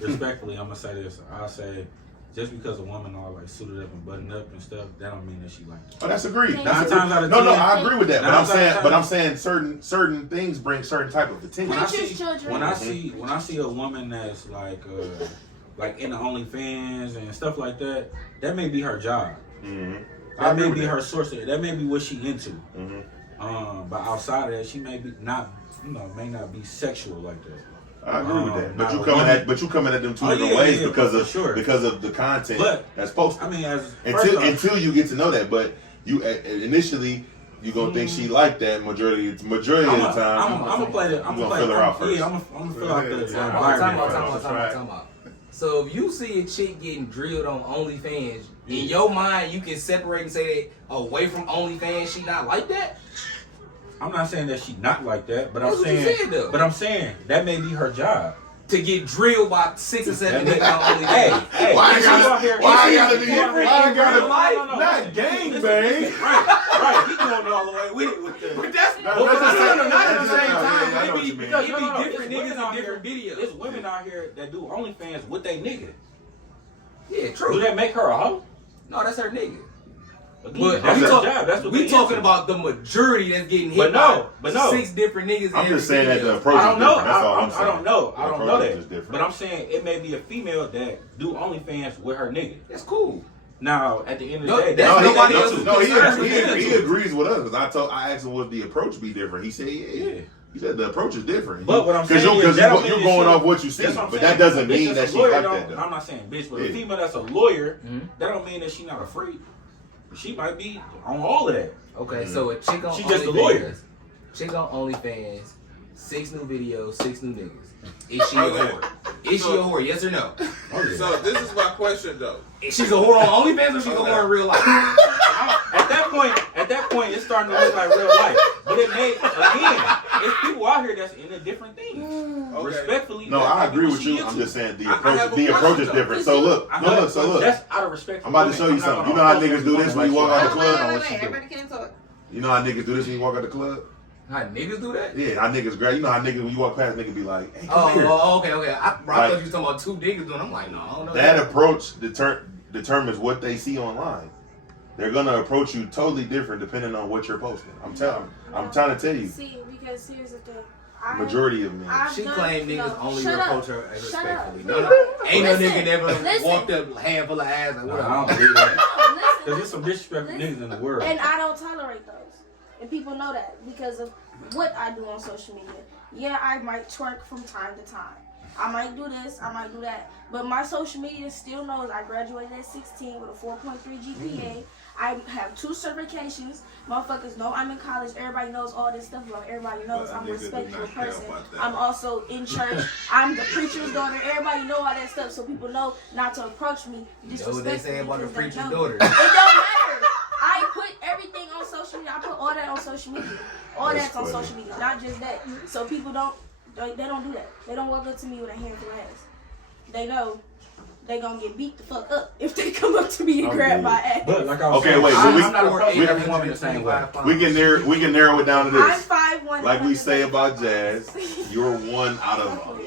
Respectfully, I'm gonna say this. I'll say, just because a woman all like suited up and buttoned up and stuff, that don't mean that she like. Oh, that's agreed. Nine That's times out of no, 10. I agree with that. But Nine I'm saying, times out of but I'm saying certain things bring certain type of attention. When I Preachers' see children. when I see a woman that's like in the OnlyFans and stuff like that, that may be her job. Mm-hmm. That may be her source of, that may be what she into. Mm-hmm. But outside of that, she may be not, may not be sexual like that. I agree with that. But Nah, you a coming woman- at you coming at them two Oh, different yeah, ways yeah, because for of sure. because of the content But, that's posted. I mean, as first off, Until you get to know that, but you initially you gonna think she like that majority of the time. I'm gonna play the. I'm You gonna gonna play fill her out Yeah, first. I'm gonna fill out the Time environment. out. So if you see a chick getting drilled on OnlyFans, in your mind you can separate and say that away from OnlyFans she not like that? I'm not saying that she not like that, but That's I'm what you saying, said, though. but I'm saying that may be her job. To get drilled by 6 or 7 niggas on OnlyFans. Hey, Why if I you out gotta here- why I if you gotta be different why I in gotta real life, not gangbang. Right, he going all the way with it with the. But that's No, not at the that's same not- time. yeah, I know It what be you mean. different It's niggas women in out different videos. There's women out here that do OnlyFans with they nigga. Yeah, Do true. that make her a hoe? No, that's her nigga. Again, But that's we her talk- job. That's what we they talking into. about the majority that's getting hit But no, by but no. 6 different niggas. I'm in just every saying that video. the approach I is don't know. different. That's all I'm saying. I don't know. I The don't approach know is that. just different. But I'm saying it may be a female that do OnlyFans with her nigga. That's cool. Now, at the end of No, the day, that's No, nobody he, else's no, he, concern. he agrees with us because I asked him would the approach be different. He said yeah. He said the approach is different. But what I'm saying because is that don't you're mean going that off what you see, That's what I'm but saying. that doesn't A bitch mean that that's she a lawyer like don't- that though. I'm not saying bitch, but Yeah. a female that's a lawyer, Mhm. that don't mean that she not a freak. She might be on all of that. Okay, so a chick on She OnlyFans. just a lawyer. Chick on OnlyFans, 6 new videos, 6 new niggas. Is she a Okay. whore? Is she a whore? Yes or no? So this is my question though. She's a whore on OnlyFans or she's a whore in real life? At that point, it's starting to look like real life. But it may, again, it's people out here that's into different things. Okay. Respectfully, No, that I might be agree what with she you. into. I'm just saying the I approach. have a The approach question, is though. different. So look, I no, know, look, so look. That's out of respect. I'm about to show you something. You know how niggas do this when you walk out the club? Everybody can talk. You know how niggas do this when you walk out the club? How niggas do that? Yeah, how niggas grab. You know how niggas when you walk past, niggas be like, "Hey, come here." Okay. I Like- thought you was talking about 2 niggas doing. I'm like, no, I don't know. That approach determines what they see online. They're gonna approach you totally different depending on what you're posting. I'm trying to tell you. See, because here's the thing. Majority of men. I've She done- claimed niggas no, only shut approach up. her as Shut respectfully. up. No. Ain't no Listen, nigga never listen. walked up handful of ass like Nah, whatever. I don't believe that. No, listen. Because there's some disrespectful niggas in the world. And I don't tolerate those. And people know that because of what I do on social media. Yeah, I might twerk from time to time. I might do this, I might do that. But my social media still knows I graduated at 16 with a 4.3 GPA. I have 2 certifications. Motherfuckers know I'm in college. Everybody knows all this stuff about me. Everybody knows But I'm a niggas do respectful not care person. about that. I'm also in church. I'm the preacher's daughter. Everybody know all that stuff. So people know not to approach me You know what they say about the disrespectfully because preacher's they know. daughter? It don't matter. I put everything on social media. I put all that on social media. All That's that's on funny. social media, not just that. So people they don't do that. They don't walk up to me with a handful of ass. They know they gonna get beat the fuck up if they come up to me and I'm grab dead. my ass. But like I was Okay, saying, wait, so I'm we- not approaching we- every woman the same way. We can narrow it down to I'm this. 5'1". Like we say about Jazz, you're one out of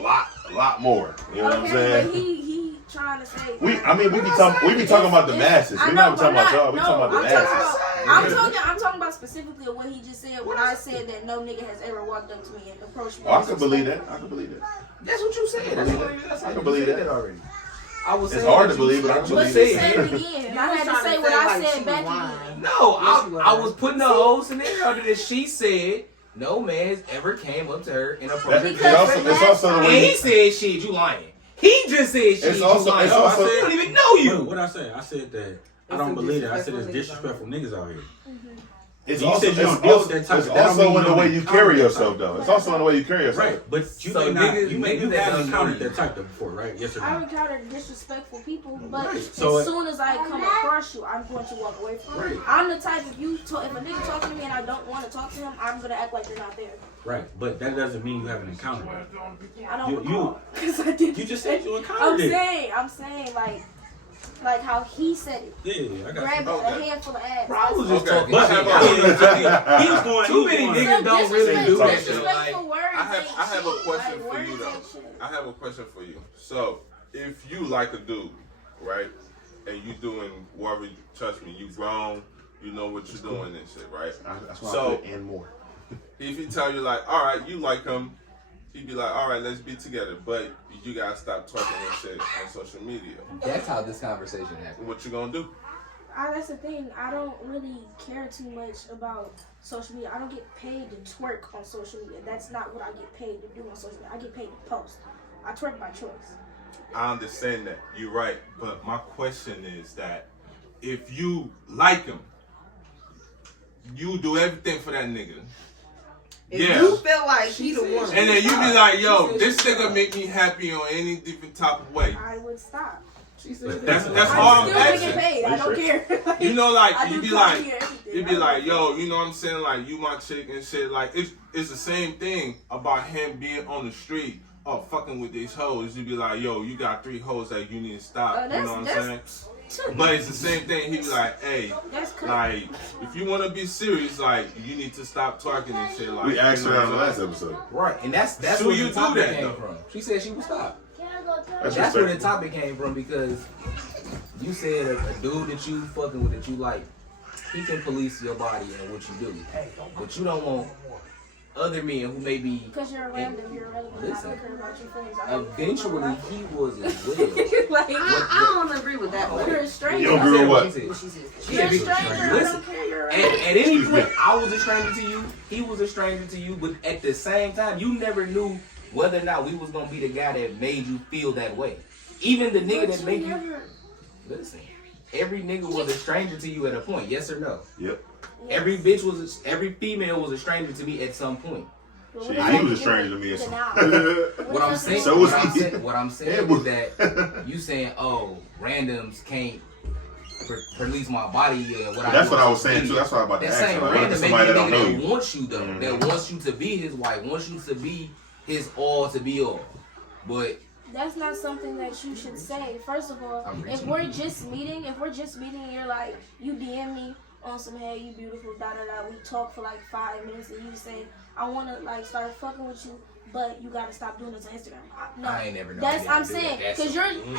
a lot more. You know what I'm Okay, saying? but trying to say. We be talking about the masses. We're not talking about y'all. We talking about the masses. I'm talking about specifically what he just said when I said that no nigga has ever walked up to me and approached me. I can believe that. That's what you said. I can believe that already. I was it's saying hard to believe, but I can But believe she it. said it again. And I had to say what I said back again. No, I was putting the whole scenario that she said no man has ever came up to her and approached her. It's also the And way he said shit, you lying. He just said shit, you lying. I don't even know you. What I said? I said that I don't believe that. I said it's disrespectful niggas out here. It's You also, said you it's don't deal with also, that type it's of- that don't also mean in the you way don't you encounter carry that yourself, type. though. It's also in the way you carry yourself. Right, but you So may not. niggas- You niggas that have don't encountered know that type before, right? Yes or I've no? encountered disrespectful people, but Right. as So soon as I come across you, I'm going to walk away from you. I'm the type if a nigga talking to me and I don't want to talk to him, I'm gonna act like you're not there. Right, but that doesn't mean you haven't encountered it. I don't You- recall because I did. You just said you encountered it. I'm saying like how he said it. Yeah, I got Grab you. a handful of ass. I was just Okay. talking But shit. He was going. Too many niggas don't really do that shit. Disrespectful words I have a ain't question shit. for Like, you words though. ain't shit. I have a question for you. So, if you like a dude, right, and you doing whatever, trust me, you grown, you know what you're doing and shit, right? That's why I So, put and more. if he tell you like, all right, you like him, he'd be like, all right, let's be together, but you gotta stop talking and shit on social media. That's how this conversation happened. What you gonna do? That's the thing. I don't really care too much about social media. I don't get paid to twerk on social media. That's not what I get paid to do on social media. I get paid to post. I twerk by choice. I understand that. You're right. But my question is that if you like him, you do everything for that nigga. If you feel like he the one, And then you be like, yo, this nigga make me happy on any different type of way. I would stop. That's all I'm I'm still gonna get asking. paid. I don't care. You know, like I you do be like, copy and everything. you be like, yo, you know what I'm saying? Like you my chick and shit. Like it's the same thing about him being on the street or fucking with these hoes. You be like, yo, you got 3 hoes that you need to stop. You know what I'm saying? But it's the same thing. He be like, hey, like if you want to be serious, like you need to stop talking and shit. Like We asked you her know that on the what I'm last saying? episode. Right, and that's So where you the do topic that, came though. from. She said she would stop. That's That's where the respectful. topic came from because you said a dude that you fucking with that you like, he can police your body and what you do, but you don't want other men who may be. Because you're random, you're irrelevant. Listen, I don't care about your feelings. eventually he was as well. Like, I don't agree with that. you're a stranger. You don't agree with what? You're a stranger. I Listen, don't care. You're At irrelevant. any point, I was a stranger to you. He was a stranger to you. But at the same time, you never knew whether or not we was gonna be the guy that made you feel that way. Even the nigga that made you. Listen, every nigga was a stranger to you at a point. Yes or no? Yep. Every female was a stranger to me at some point. Shit, he was a stranger to me. What I'm saying, So was what, he. I'm saying is that you saying, oh, randoms can't police my body and what I That's do what I on was saying social too. media. That's why I'm about to That ask same you. Like, random somebody that don't know that you. wants you though, that wants you to be his wife, wants you to be his all to be all. But That's not something that you should say. First of all, if we're just meeting, and you're like, you DM me on some, hey, you beautiful, da da da. We talk for like 5 minutes, and you say, I want to like start fucking with you, but you gotta stop doing this on Instagram. No, I ain't never known that's you I'm to do saying that. because That's you're gonna be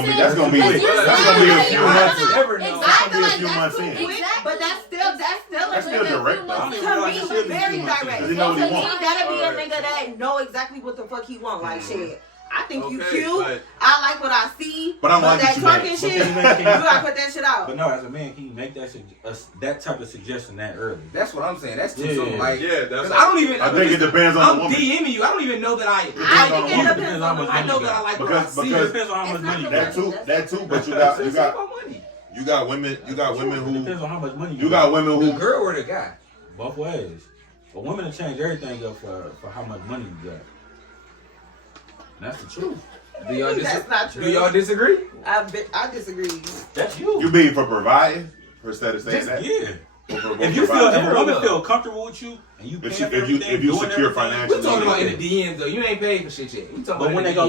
saying, that's gonna be a few months. Never know. I feel like few that's months too in. quick, but that's still That's still direct, though. To me, very direct. Does he know what he So wants? he gotta be a nigga that know exactly what the fuck he want. Like shit. I think you Okay, cute. but- I like what I see. But I'm like that you, twerking man. shit, But you then you gotta put that shit out. But no, as a man, can you make that type of suggestion that early? That's what I'm saying. That's too Yeah. soon. Like, Yeah, that's. 'cause I don't even. I think it depends on the I'm woman. DMing you. I don't even know that I. I think it Depends depends on on how the much I know money that I you like Because- what I see. because- Depends on how much It's money you not got. That too. But you It's got about money. women Depends who on how much money you got women The who girl or the guy? both ways. But women will change everything up for how much money you got. And that's the truth. Do y'all That's not true. Do y'all disagree? I disagree. That's you. you mean for providing instead of saying Just, that. yeah. Or for If you feel, if a Zero woman love. feel comfortable with you and you pay If for you everything, doing secure everything, financially. We talking about in the DMs though. You ain't paid for shit yet. We talking But about when in they the go DMs.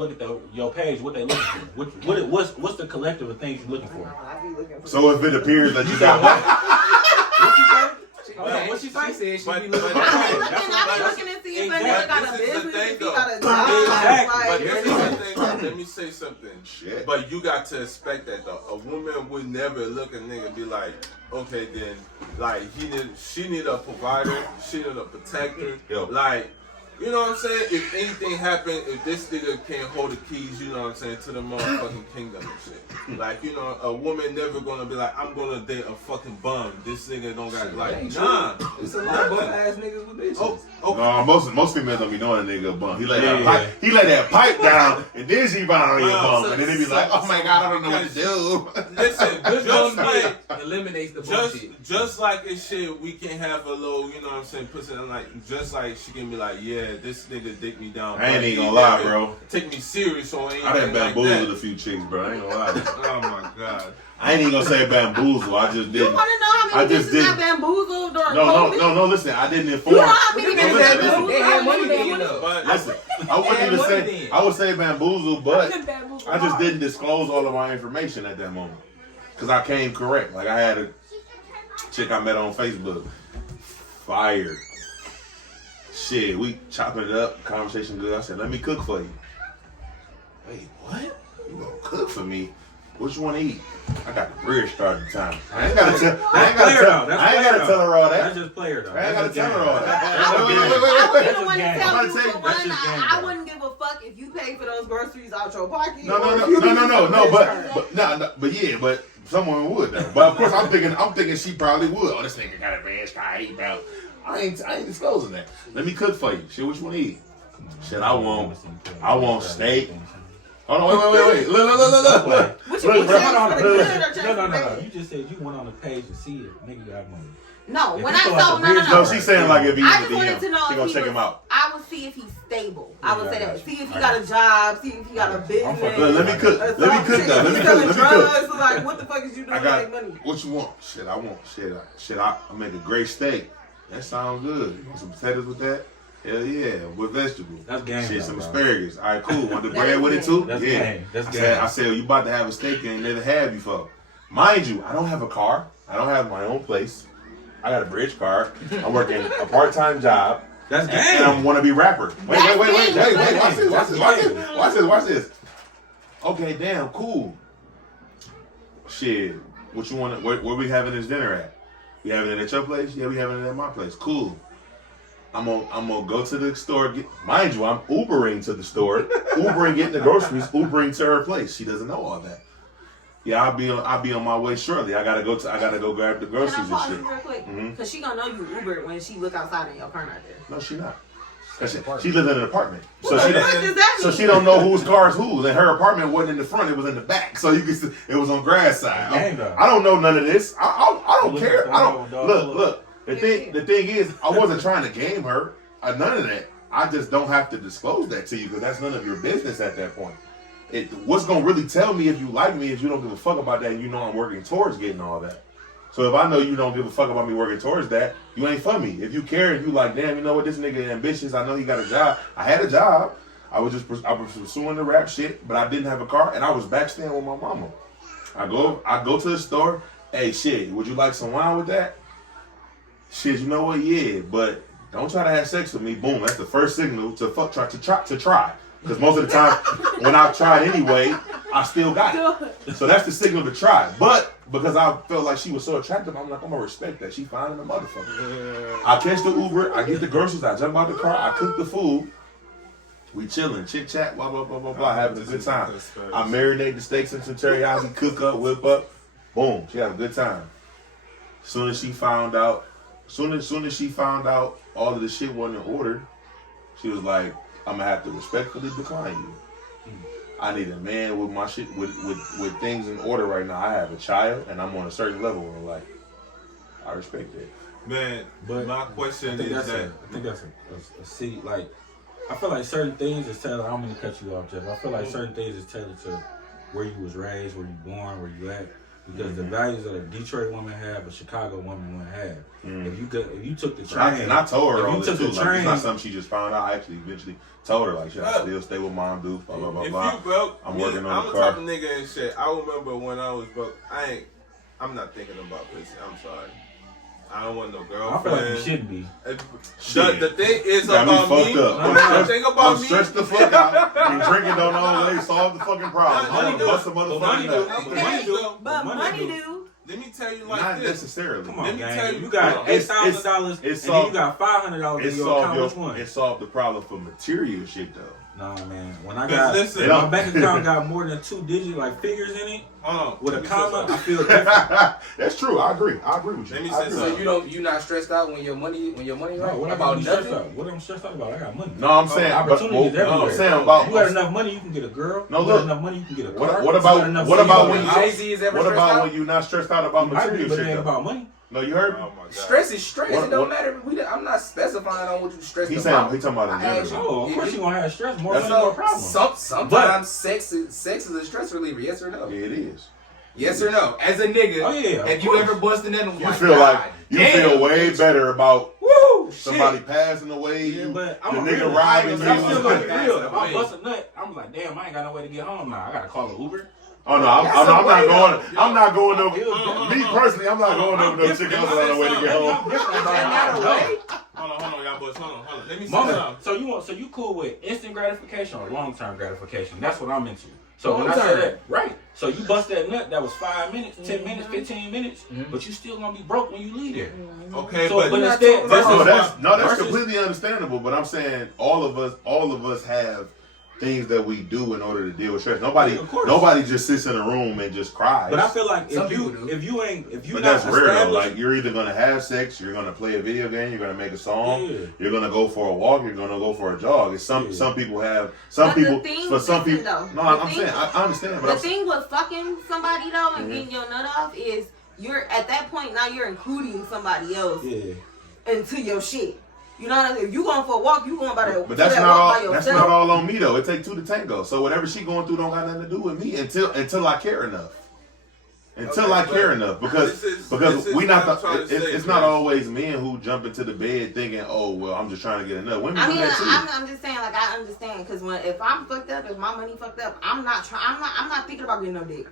look at your page, what they looking for? What's the collective of things you looking for? I be looking for. So if it appears that you got What you say? Okay, What she say? She said she But- be but- looking. I be That's looking to see if a Exactly. nigga got a This is the business, thing, if he though. got a job. Exactly. But Like, this is the thing. let me say something. Shit. But you got to expect that though. A woman would never look at a nigga and be like, okay then, like she need a provider, she need a protector. Yo. Like, you know what I'm saying? If anything happened, if this nigga can't hold the keys, you know what I'm saying, to the motherfucking kingdom and shit. Like, you know, a woman never gonna be like, I'm gonna date a fucking bum. This nigga don't got like, nah. It's a lot of bum ass niggas with bitches. Oh, okay. No, most females don't be knowing a nigga a bum. He let that pipe down, and then she found out he a bum, and then they be like, oh my god, I don't know what to do. Listen, just like eliminates the bullshit. just like this shit, we can have a little, you know what I'm saying, pussy, like, just like she can be like, yeah, this nigga dick me down. I ain't even gonna lie, bro. Take me serious, so I done bamboozled a few chicks, bro. I ain't gonna lie. Oh my god. I ain't even gonna say bamboozle. I just didn't. You want to know how many bitches got bamboozled during COVID? No. Listen, I didn't inform. You know how many bitches got bamboozled? They had money then, though. But Listen, I wouldn't even say. I would say bamboozle, but I just didn't disclose all of my information at that moment because I came correct. Like I had a chick I met on Facebook, fired. Shit, we chopping it up, conversation good. I said, let me cook for you. Wait, what? You gonna cook for me? What you want to eat? I got the bridge card at the time. I ain't gotta tell her all that. That's just player though. I ain't gotta tell her all that. I wouldn't give a fuck if you paid for those groceries out your pocket. No. But someone would though. But of course, I'm thinking she probably would. Oh, this nigga got a bridge card. He about. I ain't disclosing that. Let me cook for you. Shit, what you want to eat? Shit, I want steak. Hold on, wait. Look. What you want? No. You just said you went on the page to see it. Nigga got money. No, If when you I feel saw, like the bridge no. No, she's saying like if he I just wanted to know she if gonna he check was, him out. I would see if he's stable. I would say Yeah, that. See if he got a job. See if he got a business. Let me cook. Let me cook. Drugs. So like, what the fuck is you doing to make money? What you want? Shit, I want shit. I make a great steak. That sounds good. You want some potatoes with that? Hell yeah, with vegetables. That's game. Shit, though, some bro. asparagus. All right, cool. Want the bread with it too? That's Yeah. game. That's I game. said, you about to have a steak you ain't never had before. Mind you, I don't have a car. I don't have my own place. I got a bridge card. I'm working a part-time job. That's game. And I want to be rapper. Wait. Watch this. Okay, damn, cool. Shit, what you want? Where we having this dinner at? We having it at your place? Yeah, we having it at my place. Cool. I'm gonna go to the store. Mind you, I'm Ubering to the store, Ubering getting the groceries, Ubering to her place. She doesn't know all that. Yeah, I'll be on my way shortly. I gotta go grab the groceries Can I pause and you shit. real quick? Cause she gonna know you Uber when she look outside and your car not there. No, she not. She lives in an apartment, so What does that mean? she don't know whose car is whose. And her apartment wasn't in the front; it was in the back. So you can see it was on grass side. I don't know none of this. I don't care. I don't look. The thing is, I wasn't trying to game her. None of that. I just don't have to disclose that to you because that's none of your business at that point. What's gonna really tell me if you like me is you don't give a fuck about that and you know I'm working towards getting all that. So if I know you don't give a fuck about me working towards that, you ain't for me. If you care and you like, damn, you know what, this nigga ambitious, I know he got a job. I had a job. I was pursuing the rap shit, but I didn't have a car and I was back staying with my mama. I go to the store, hey shit, would you like some wine with that? Shit, you know what, yeah, but don't try to have sex with me. Boom, that's the first signal to try. Because most of the time, when I've tried anyway, I still got it. So that's the signal to try. But because I felt like she was so attractive, I'm like, I'm gonna respect that. She fine in the motherfucker. I catch the Uber, I get the groceries, I jump out the car, I cook the food. We chilling, chit chat, blah blah blah blah blah, having a good time. I marinate the steaks in some teriyaki, cook up, whip up. Boom, she had a good time. Soon as she found out all of the shit wasn't in order, she was like, I'm gonna have to respectfully decline you. I need a man with my shit with things in order right now. I have a child and I'm on a certain level in life. I respect that. Man, but my question is that I think that's a city. Like, I feel like certain things is tailored. I don't mean to cut you off, Jeff. I feel like certain things is tailored to where you was raised, where you born, where you at. Because the values that a Detroit woman have, a Chicago woman wouldn't have. If you took the train, and I told her all this too. Like, it's not something she just found out. I actually eventually told her like, shit, I still stay with mom, dude. Blah blah blah blah. If you broke, I'm working on I'm the the car. type of nigga and shit. I remember when I was broke. I'm not thinking about pussy. I'm sorry. I don't want no girlfriend. I feel like you shouldn't be. The thing is got about me. The thing about I'm stressed the fuck out. drinking don't always solve the fucking problem. Money I'm do. gonna bust a But motherfucking money do. nut. But money do. But Money money do. do. Let me tell you like Not this. necessarily. Come Let on, me tell gang. you- You got It's- $8,000 and it's then you got $500 in It your solved account. Which one? it solved the problem for material shit though. Nah, man. When I Cause got listen, if my bank account got more than 2 digit like figures in it with a comma, I feel different. That's true. I agree with you. Let me I say agree. So you not stressed out when your money right? What About nothing. What I'm stressed out about? I got money. No, I'm saying, but Opportunities everywhere. I'm saying about You got enough money, you can get a girl. No, you look. got enough money, you can get a car. What You got about enough what money, about you when can- Jay-Z is ever what stressed about out? when you're not stressed out about You might be, material but it shit ain't though? about money. No, you heard me. Oh my God. Stress is stress. What- It don't what- matter. I'm not specifying on what you stressed He's about. saying he talking about in I asked general. Oh, of course you gonna have stress. More That's money, more So problems. sometimes sex is a stress reliever. Yes or no? Yeah, it is. Yes or no? As a nigga, Oh, yeah, of have you course. ever busted that? And You was feel like God you damn, feel way bitch. better about Woo, somebody shit. passing away. Yeah, You, but the I'm a nigga real robbing but I'm still gonna be you. real. If I Wait. bust a nut, I'm like, damn, I ain't got no way to get home now. I gotta call an Uber. Oh no, I'm That's not a way, going. though. I'm not going I feel over. different. Me personally, I'm not going over no chick else on the way to get Maybe home. I'm different about Ain't how I that a go. way? Hold on, y'all boys. Hold on. Let me see Mama, something. so you cool with instant gratification or long term gratification? That's what I'm into. So when I Long-term. say that, right? So you bust that nut that was 5 minutes, 10 minutes, 15 minutes, but you still gonna be broke when you leave there. Okay, So, but but not instead, talking this about- is No, that's versus- completely understandable. But I'm saying all of us have things that we do in order to deal with stress. Nobody Of course. just sits in a room and just cries. But I feel like Some if people you do. if you But not that's rare though. established, Like you're either gonna have sex, you're gonna play a video game, you're gonna make a song, Yeah. you're gonna go for a walk, you're gonna go for a jog. It's some Yeah. people have But the people thing- for some listen, people. though, No, the I'm thing- saying I understand, but The I'm thing with fucking somebody though and Mhm. getting your nut off is you're at that point now you're including somebody else yeah. into your shit. You know what I mean? If you going for a walk, you going by the But that's that not walk all. by That's yourself. not all on me though. It takes two to tango. So whatever she going through don't got nothing to do with me until I care enough. Until Okay, I but care enough, because this is we what not I'm trying to say, it's not Chris. always men who jump into the bed thinking, oh well, I'm just trying to get enough. Women I do mean, that too. I'm just saying, like I understand, because if I'm fucked up, if my money fucked up, I'm not thinking about getting no dick.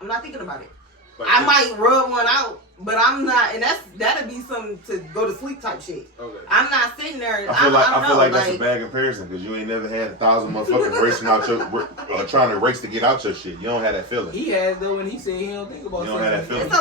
I'm not thinking about it. But I might rub one out, but I'm not, and that'd be some to go to sleep type shit. Okay. I'm not sitting there. I feel like don't I feel know, like that's a bad comparison because you ain't never had 1,000 motherfuckers racing out your trying to race to get out your shit. You don't have that feeling. He has though, and he said he don't think about You don't sex. have that feeling. It's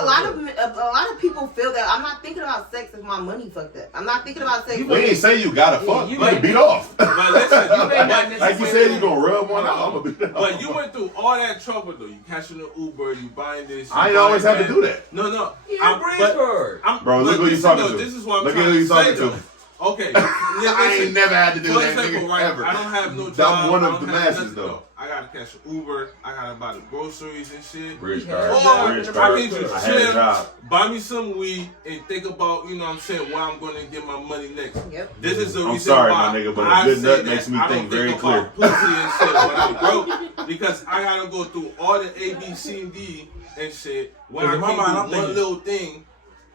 a lot of people feel that I'm not thinking about sex if my money fucked up. I'm not thinking about sex. We ain't say you gotta Yeah, fuck. you You can might- beat off. But listen, you may not Like you necessarily- said, you gonna rub one out. I'm gonna beat off. But you went through all that trouble though. You catching the Uber, you buying this. You I ain't buying always have to do that. No. Yeah, Bridgeport. Bro, look who you talking to. This is what I'm Look at trying who you to talking say. to. Though. Okay, I ain't never had to do For that, example, nigga, right, ever. I don't have no I'm job. one I of don't the have masses, nothing, though. I gotta catch an Uber. I gotta buy the groceries and shit. Bridge card. Or Bridge I card. can just I had a chill, job. buy me some weed, and think about, you know what I'm saying, where I'm gonna get my money next. Yep. This is the I'm reason sorry, why my nigga, but a I good say nut that makes me I don't think very about pussy and shit when I'm broke, because I gotta go through all the A, B, C, and D and shit when I Because in my can mind, do I'm one thinking- little thing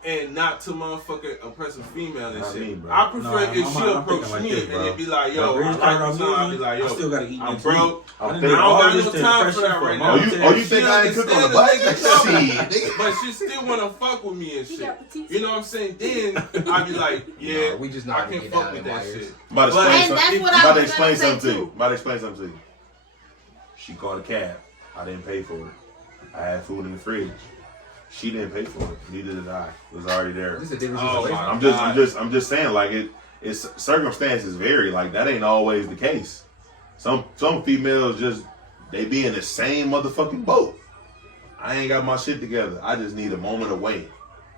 and not to motherfucking oppress a female and Not shit. me, bro. I prefer Nah, if in she my mind, I'm approach thinking like me this, and bro. it be like, yo, But I Bridge like card this I'm song. I'll be using, like, yo, I still gotta eat I'm next broke. week. I done I'm did thinking- all I don't this got to no time impress for you that for a right now. Oh, monetary- you think I ain't cook on the She bike? understand Shit, nigga. But she still wanna fuck with me and He shit. got petite. You know what I'm saying? Then I be like, yeah, Nah, we just I not gonna can get fuck down with in that wires. shit. About to But- explain And that's something. what I About to was explain gonna say, something to you. too. About to explain something to you. She called a cab. I didn't pay for it. I had food in the fridge. She didn't pay for it. Neither did I. It was already there. This is a different Oh, situation. I'm just saying, like it's circumstances vary. Like that ain't always the case. Some females just they be in the same motherfucking boat. I ain't got my shit together. I just need a moment away.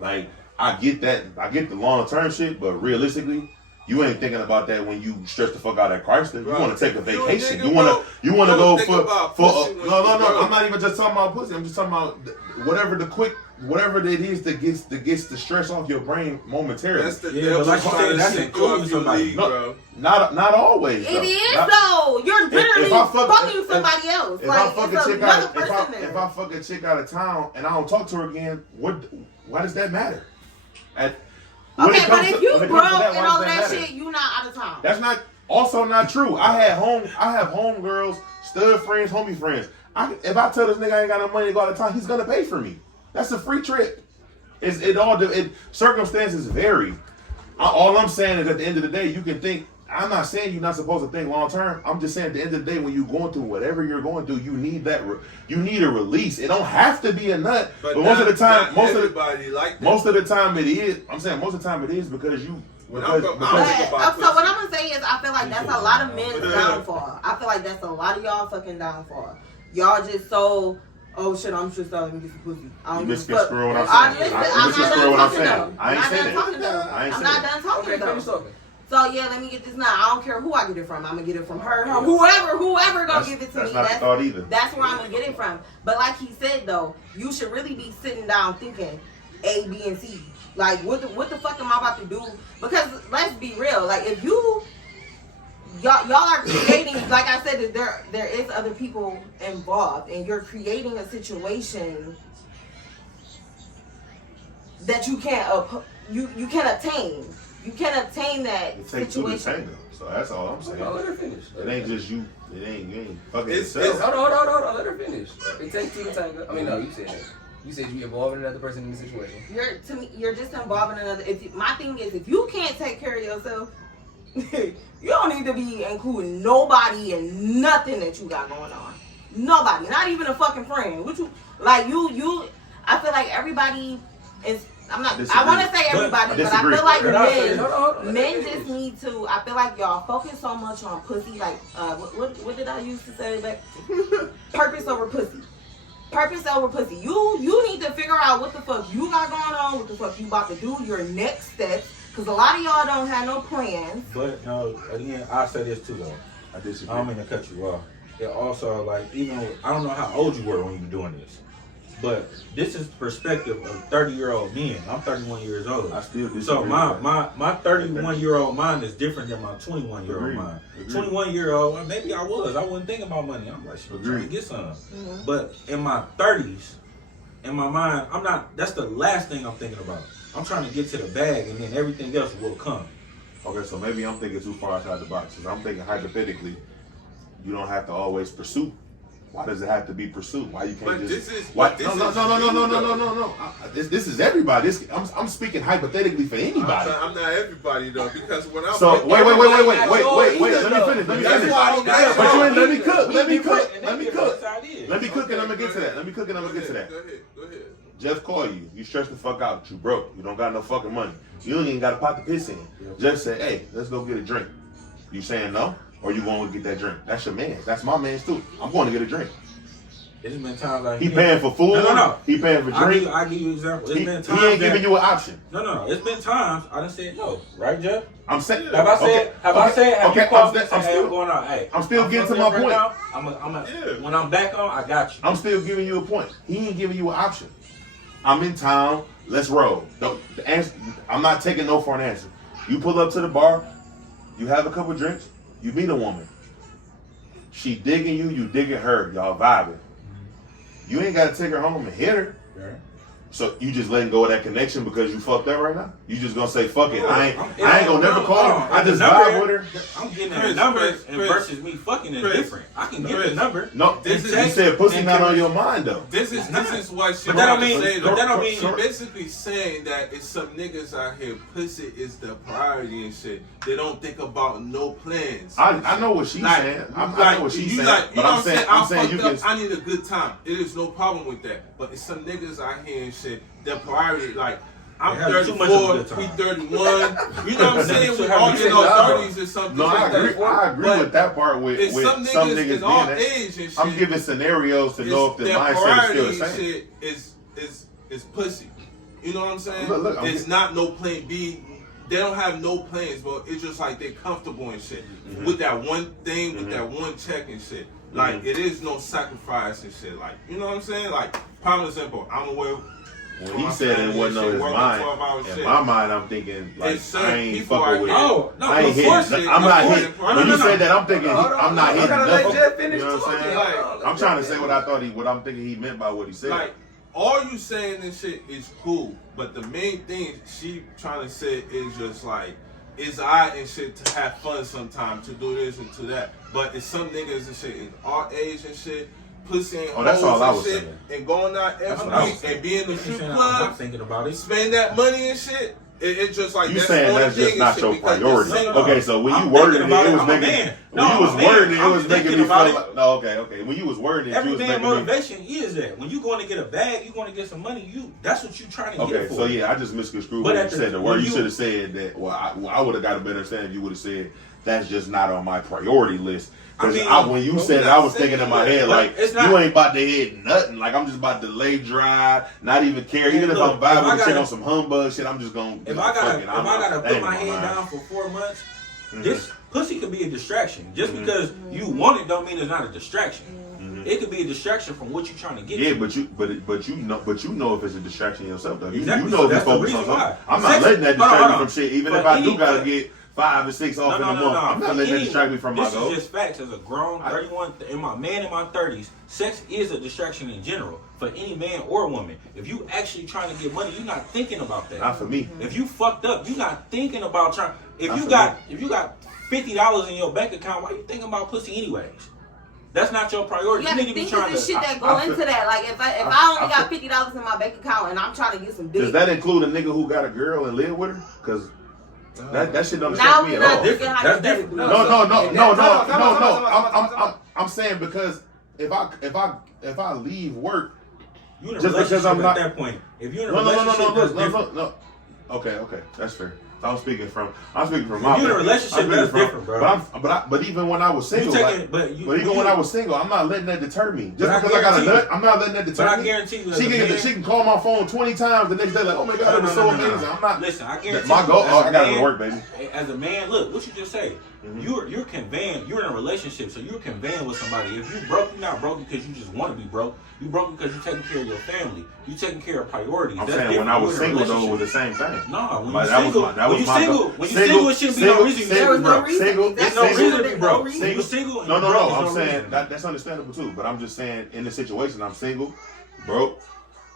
Like I get that. I get the long term shit, but realistically, you ain't thinking about that when you stretch the fuck out at Chrysler. You Right. want to take a You vacation. don't You want think to go don't think for about no. pussy when you broke. I'm not even just talking about pussy. I'm just talking about whatever it is that gets the stress off your brain momentarily. That's the Yeah, devil but like you trying said, to that's shit you including off your somebody. league, No. bro. Not always. It though. is Not- though. You're literally if I fuck- fucking if- somebody else. If Like I fuck it's a chick another out, person if there. I fuck a chick out of town and I don't talk to her again, why does that matter? When Okay, it but comes if to- you when it broke comes to and why all does that matter? shit, you not out of town. That's also not true. I have homegirls, stud friends, homie friends. If I tell this nigga I ain't got no money to go out of town, he's gonna pay for me. That's a free trip. Circumstances vary. All I'm saying is at the end of the day, you can think I'm not saying you're not supposed to think long term. I'm just saying at the end of the day, when you're going through whatever you're going through, you need that. You need a release. It don't have to be a nut, but most of the time, most of the time it is. I'm saying most of the time it is because you. So what I'm gonna say is, I feel like that's a lot of men's downfall. I feel like that's a lot of y'all fucking downfall. Y'all just so. Oh shit! I'm just let me get some pussy. I don't give a fuck. What I'm saying. I ain't saying that. I'm not done talking though. So yeah, let me get this now. I don't care who I get it from. I'm gonna get it from her, whoever gonna give it to me. That's not the thought either. That's where I'm gonna get it from. But like he said though, you should really be sitting down thinking A, B, and C. Like what the fuck am I about to do? Because let's be real. Like if y'all are creating, like I said, there is other people involved, and you're creating a situation that you can't you can't obtain. You can't obtain that it takes situation. two to tango, so that's all I'm saying. Let her finish. It ain't just you. You ain't fucking Hold yourself. on. Let her finish. It takes two to tango. I mean, no, you said that. You said you involving another person in the situation. You're just involving another. My thing is, if you can't take care of yourself, you don't need to be including nobody and nothing that you got going on. Nobody, not even a fucking friend. What you like? You. I feel like everybody is. I want to say everybody, but I feel like men just need to. I feel like y'all focus so much on pussy. Like, what did I used to say? Like, purpose over pussy. Purpose over pussy. You need to figure out what the fuck you got going on. What the fuck you about to do? Your next steps. Because a lot of y'all don't have no plans. But no, again, I'll say this too though. I disagree. I don't mean to cut you off. It also like even I don't know how old you were when you were doing this. But this is the perspective of 30-year-old men. I'm 31 years old. I still disagree. So my 31-year-old mind is different than my 21-year-old mind. 21-year-old, maybe I wasn't thinking about money. I'm like, trying to get some. Mm-hmm. But in my 30s, in my mind, that's the last thing I'm thinking about. I'm trying to get to the bag and then everything else will come. Okay, so maybe I'm thinking too far outside the box. Because I'm thinking hypothetically, you don't have to always pursue. Why does it have to be pursued? Why you can't but just? This is, why, but this no. This is everybody. I'm speaking hypothetically for anybody. I'm not everybody though, because when I'm so wait. Let me finish. But you ain't let me cook, and I'm gonna get to that. Go ahead. Jeff call you. You stressed the fuck out. You broke. You don't got no fucking money. You don't even got a pot to piss in. Jeff said, "Hey, let's go get a drink." You saying no? Or you going to get that drink? That's your man. That's my man's too. I'm going to get a drink. It's been times like he paying for food. No. He paying for drink. I'll give you an example. It's been times he ain't giving you an option. No. It's been times I done said no. Right, Jeff? I'm saying. Have I said? You called me and said, hey, I'm going on. Hey, I'm still getting to my point. When I'm back on, I got you. I'm still giving you a point. He ain't giving you an option. I'm in town. Let's roll. The answer, I'm not taking no for an answer. You pull up to the bar. You have a couple drinks. You meet a woman. She digging you. You digging her. Y'all vibing. You ain't got to take her home and hit her. Right. So you just letting go of that connection because you fucked up right now? You just gonna say fuck it? I ain't gonna never call her. I just vibe with her. I'm getting the number versus me fucking is different. I can get the number. No, you said pussy not on your mind though. This is what she basically saying that it's some niggas out here. Pussy is the priority and shit. They don't think about no plans. I know what she's saying. I know what she's saying. But I'm saying you can. I need a good time. It is no problem with that. But it's some niggas out here and shit. Their priority, like I'm 34, we 31. You know what I'm saying? We all in our 30s or something. No, I agree with that part. With some niggas being all age and shit. I'm giving scenarios to know if the mindset is still the same. Shit is pussy. You know what I'm saying? Look, it's not no plan B. They don't have no plans, but it's just like they're comfortable and shit. Mm-hmm. With that one thing, with that one check and shit. Like, it is no sacrifice and shit. Like, you know what I'm saying? Like, prime example, I'm aware. When he said it wasn't on his mind, in my mind, I'm thinking, like, I ain't fucking with it. Oh, no, I ain't hitting. I'm not hitting. When you say that, I'm thinking, I'm not hitting nothing. You know what I'm saying? I'm trying to say what I'm thinking he meant by what he said. Like, all you saying this shit is cool, but the main thing she trying to say is just like, it's alright and shit to have fun sometimes, to do this and to that. But it's some niggas and shit in our age and shit, pussy and that's all I was shit, saying. And going out every week and being in the strip club, I'm thinking about it. Spend that money and shit. It's just like You that's saying the that's only just thing not and your shit because priority. they're single. Okay, so when you I'm worded it, thinking about it was I'm a making man. when you I'm was a man. wording it, it I'm was making thinking me about feel it. like no, okay. When you was wording it, Every you was man making me. motivation is that when you going to get a bag, you going to get some money. That's what you trying to get Okay, for. so yeah, I just misconstrued But what you at the- said. The when word you you- should have said that. Well, I would have got a better understanding if you would have said that's just not on my priority list. Because when you said it, I was thinking in my head like it's not- you ain't about to hit nothing. Like I'm just about to lay dry, not even care. Even if look, I'm vibing if I with a chick gotta- on some humbug shit, I'm just gonna. If I gotta put my hand head down for 4 months, Mm-hmm. this pussy could be a distraction. Just because you want it don't mean it's not a distraction. It could be a distraction from what you're trying to get. Yeah, to. but you know if it's a distraction yourself though. Exactly. You know if That's you the focus on reason something. why. I'm not Sex- letting that hold on, distract me hold on. from shit. Even For if I do any- gotta get 5 or 6 off in a month, I'm not For letting that any- distract me from my This goal. is just facts. As a grown 31, in my 30s, sex is a distraction in general for any man or woman. If you actually trying to get money, you're not thinking about that. Not for me. If you fucked up, you're not thinking about trying. If Not you for got $50 in your bank account, why you thinking about pussy anyways? That's not your priority. You You have need to to be think of trying the to. shit that go I feel- into that. Like if I only got $50 in my bank account and I'm trying to get some dick. Does that include a nigga who got a girl and live with her? Because that shit don't Now distract me we're at not all. thinking That's hypothetically. No. I'm saying because if I leave work, You in a just because relationship I'm not- at that point. If you're in a relationship, that's different. no. Okay, that's fair. I'm speaking from my. If you're in a relationship, I'm speaking that's different, bro. But even when I was single, but even when I was single, I'm not letting that deter me. Just because I got a nut, I'm not letting that deter me. But I guarantee you, She can call my phone 20 times the next day, like, oh my god, it was so amazing. I'm not. Listen, I guarantee My goal. you, I gotta go to work, baby. As a man, look what you just say. Mm-hmm. You're conveying. You're in a relationship, so you're conveying with somebody. If you broke, you're not broke because you just want to be broke. You broke because you're taking care of your family. You taking care of priorities. I'm That's saying when different I was with a single though, it was the relationship. same thing. No, when Like, you're that was single, my- that when was you're my single, goal. when you're single, it shouldn't be no reason. There was no bro. reason. Single. There's no Exactly. reason to be broke. reason. When you're single, and No. you're broke, there's I'm no saying reason. that's understandable too. But I'm just saying in this situation, I'm single, broke.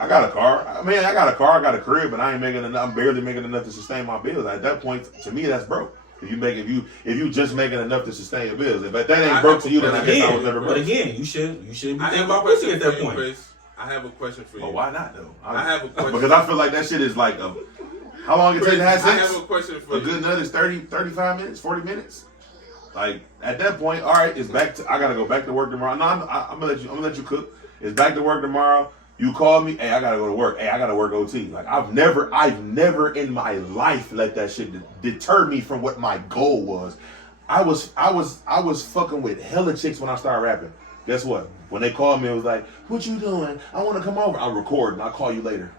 I got a car. I mean, I got a car. I got a crib, but I ain't making enough. I'm barely making enough to sustain my bills. At that point, to me, that's broke. If you just making enough to sustain your bills, if that ain't broke to you, then I guess I was never broke. But again, you shouldn't be I thinking have a about pussy question at for that you, point. Chris. I have a question for you. But why not though? I have a question. Because I feel like that shit is like how long it take to have I sex? have a question for A you. good nut is 30, 35 minutes, 40 minutes. Like at that point, all right, it's back to. I gotta go back to work tomorrow. No, I'm gonna let you cook. It's back to work tomorrow. You call me, hey, I gotta go to work. Hey, I gotta work OT. Like I've never in my life let that shit deter me from what my goal was. I was fucking with hella chicks when I started rapping. Guess what? When they called me, it was like, "What you doing? I want to come over." I'm recording. I'll call you later.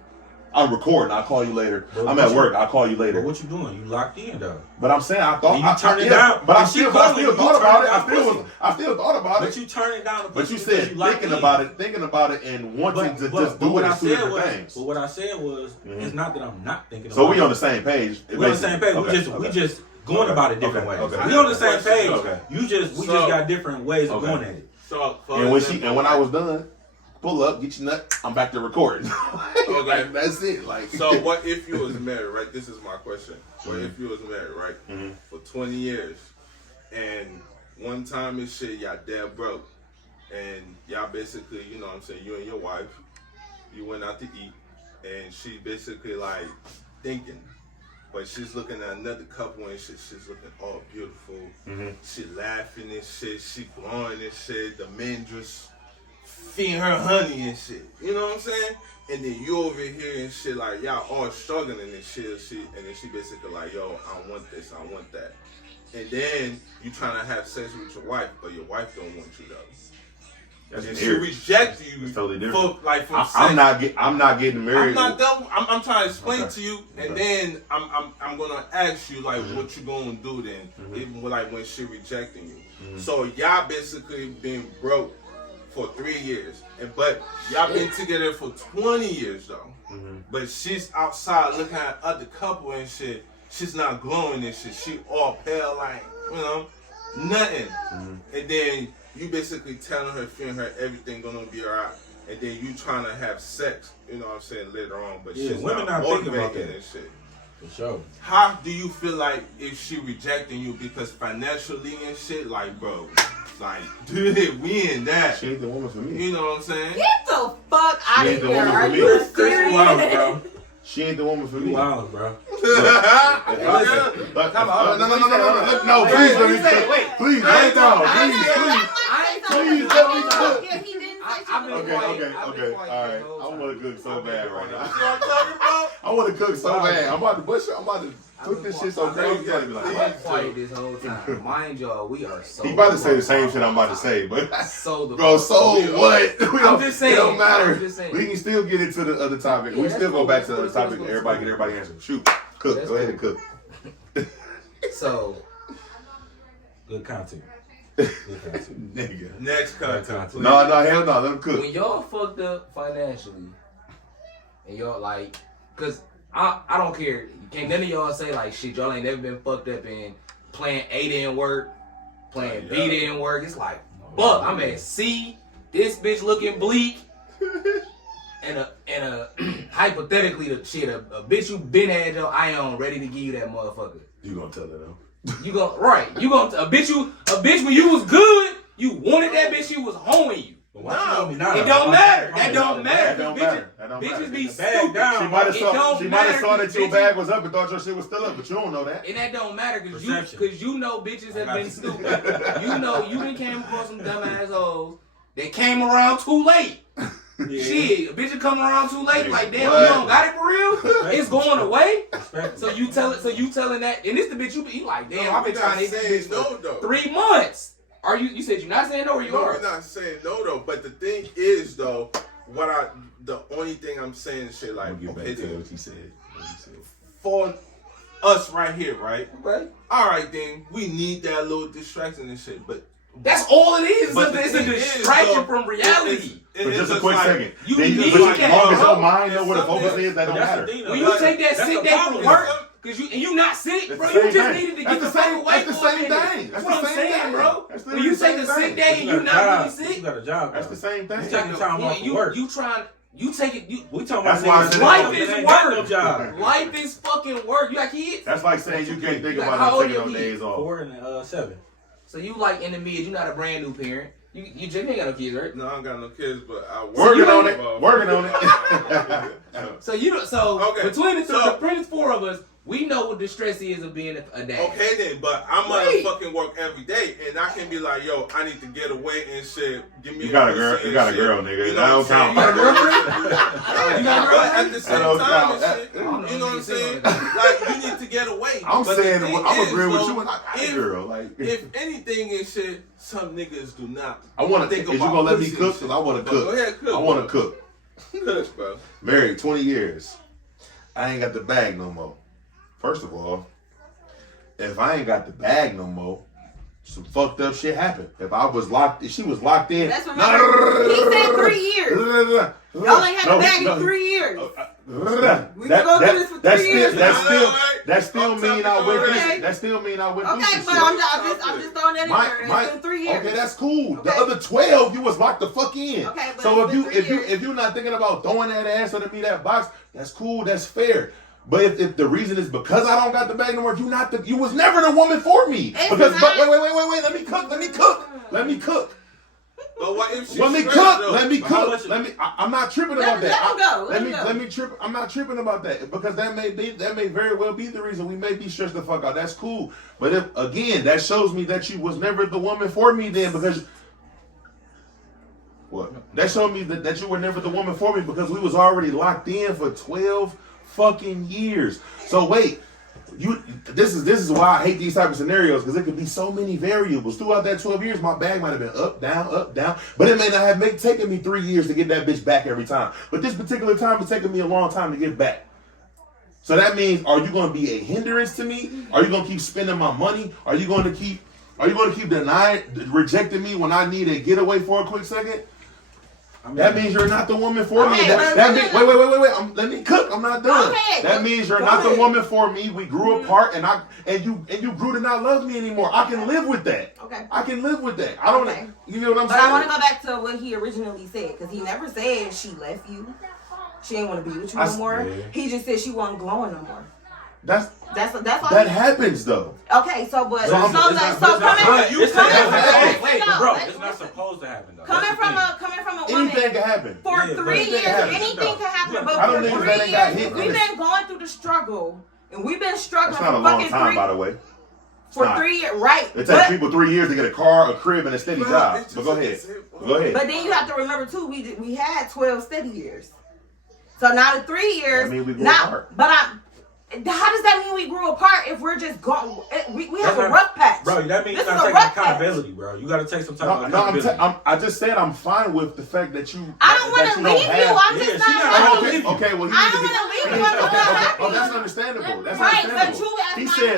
I'm recording. I'll call you later. But I'm what at you- work. I'll call you later. But what you doing? You locked in though. But I'm saying I thought And you turn it down. But I If she still calling you, thought you about it. turn it down I still thought about But it. you turn it down. But you because said locked thinking in. about it, and wanting to just do what it I as two said different was, things. But what I said was, Mhm. it's not that I'm not thinking. So about we it. on the same page. We on the same page. We just going about it different ways. Okay. We on the same page. Okay. We just So- got different ways of Okay. going at it. So, for And example, when I was done, pull up, get your nut. I'm back to recording. Okay. Like, that's it. Like So what if you was married, right? This is my question. What if you was married, right? Mhm. For 20 years, and one time and shit, y'all dead broke, and y'all basically, you know what I'm saying, you and your wife, you went out to eat, and she basically like thinking, but she's looking at another couple and shit, she's looking all beautiful, Mhm. she laughing and shit, she glowing and shit, the men just feeding her honey and shit, you know what I'm saying? And then you over here and shit, like, y'all all struggling and shit, and then she basically like, yo, I want this, I want that. And then you trying to have sex with your wife, but your wife don't want you though. That's And weird. she reject you. It's totally different. For sex. I'm not getting married. I'm trying to explain Okay. to you, and Okay. then I'm gonna ask you like what you gonna do then, Mhm. even like when she rejecting you. Mhm. So y'all basically been broke for 3 years, but y'all been together for 20 years though. Mhm. But she's outside looking at other couple and shit. She's not glowing and shit. She all pale like, you know, nothing. Mhm. And then you basically telling her, feeling her, everything gonna be alright. And then you trying to have sex, you know what I'm saying, later on. But Yeah, she's women not not thinking about motivated that. and shit. For sure. How do you feel like if she rejecting you because financially and shit, like, bro, like, dude, we in that. She ain't the woman for me. You know what I'm saying? Get the fuck out She of ain't the here. woman Are for you me. serious? Wow, bro. She ain't the woman for me. Wow, bro. No, please let me cook. Please, lay down. Please let me cook. Yeah, he didn't say Okay. All right. I want to cook so bad right now. You know what I'm talking about? I want to cook so bad. I'm about to cook this shit so crazy. He's I'm quiet this whole time. Mind y'all, we are so. He about to say the same shit I'm about to say, but so bro, so what? I'm just saying. It don't matter. I'm just saying. We can still get into the other topic. Yeah, we still go back to the other topic. cool. Everybody get everybody answer. Shoot, cook. That's Go ahead and cook. So. Good content. Nigga. Next content. No, hell no. Let him cook. When y'all fucked up financially, and y'all like, cause I don't care. Can't none of y'all say like shit. Y'all ain't never been fucked up in playing A didn't work, playing B didn't work. It's like, fuck. I'm at C. This bitch looking bleak. And a hypothetically the shit a bitch you been had your eye on ready to give you that motherfucker. You gonna tell her though? You gonna a bitch when you was good, you wanted that bitch, she was hoeing you. No, it don't matter. That don't matter. Bitches be stupid. She might have saw that your bag was up and thought your shit was still up, but you don't know that. And that don't matter because you know bitches have been stupid. You know you done came across some dumb assholes that came around too late. Yeah. Shit, a bitch come around too late. Like damn, you don't got it for real. It's going away. So you telling that, and this the bitch you like damn. I've been trying to hit this bitch for 3 months. Are you said you're not saying no, or you are? I'm not saying no though. But the thing is though, the only thing I'm saying is shit like okay, then, what you said. For us right here, right? Okay. All right, then we need that little distraction and shit, but. That's all it is. But It's a distraction from reality. But just a quick second. You as long as your mind know where the focus is, that don't matter. When you take that sick day from work, because you not sick, bro, you just needed to get the fuck away. That's the same thing. That's what I'm saying, bro. When you take a sick day and you not really sick, you got a job. That's the same thing. You taking time off work. You trying. You take it. We talking about life is work. No job. Life is fucking work. You got kids? That's like saying you can't think about taking no days off. 4 and 7. So you like in the mid, you're not a brand new parent. You ain't got no kids, right? No, I don't got no kids, but I working on it. it. So between the 4 of us, we know what the stress is of being a dad. Okay then, but I'm motherfucking work every day, and I can be like, yo, I need to get away and shit. Give me. You got a girl, nigga. You know that don't count. You got a girlfriend? You got a But girlfriend? at the same time, and shit, you know what I'm saying? Like you need to get away. I'm but saying I'm agreeing with you, and I got a girl. Like if anything and shit, some niggas do not. I want to think. Is you gonna let me cook? Cause I want to cook. Go ahead, cook. I want to cook. Cook, bro. Married 20 years. I ain't got the bag no more. First of all, if I ain't got the bag no more, some fucked up shit happened. If she was locked in. That's what he said 3 years. Y'all ain't had the bag in 3 years. We can go through this for 3 years. That still mean I went through. That still mean I went through. Okay, but I'm just throwing that in there. It's been 3 years. Okay, that's cool. Okay. The other 12, you was locked the fuck in. Okay, but so if you're not thinking about throwing that ass under me that box, that's cool. That's fair. But if the reason is because I don't got the bag no more, you was never the woman for me. Wait, let me cook. But what if she Let me cook. I'm not tripping about that. I'm not tripping about that because that may very well be the reason we may be stressed the fuck out. That's cool. But if again, that shows me that you was never the woman for me then because what? That showed me that you were never the woman for me because we was already locked in for 12 fucking years. So wait, this is why I hate these type of scenarios because it could be so many variables throughout that 12 years. My bag might have been up, down, but it may not have taken me 3 years to get that bitch back every time. But this particular time it's taking me a long time to get back. So that means, are you going to be a hindrance to me? Are you going to keep spending my money? Are you going to keep rejecting me when I need a getaway for a quick second? That means you're not the woman for me. Wait. Let me cook. I'm not done. Okay, that means you're not the woman for me. We grew apart, and you grew to not love me anymore. I can live with that. Okay. I can live with that. I don't. Okay. You know what I'm but saying? I want to go back to what he originally said because he never said she left you. She ain't want to be with you no more. Yeah. He just said she wasn't glowing no more. That's all. That happens though. Okay, it's not supposed to happen. It's not supposed to happen though. Coming from a woman anything can happen. For 3 years, anything can happen. But for 3 years, we've been going through the struggle, and we've been struggling. That's not a long time, by the way. For 3 years, right? It takes people 3 years to get a car, a crib, and a steady job. But go ahead. Go ahead. But then you have to remember too, we had 12 steady years. So now the 3 years. I mean, we grew apart. But how does that mean we grew apart if we're just going? We have a rough patch. Bro, that means you this gotta take accountability, bro. You gotta take some type of accountability. I just said I'm fine with the fact that you. I don't want to leave you. I'm just not. Okay, well, I don't want to leave you. I'm not happy. Oh, that's understandable. That's right, understandable. but you as He my, said,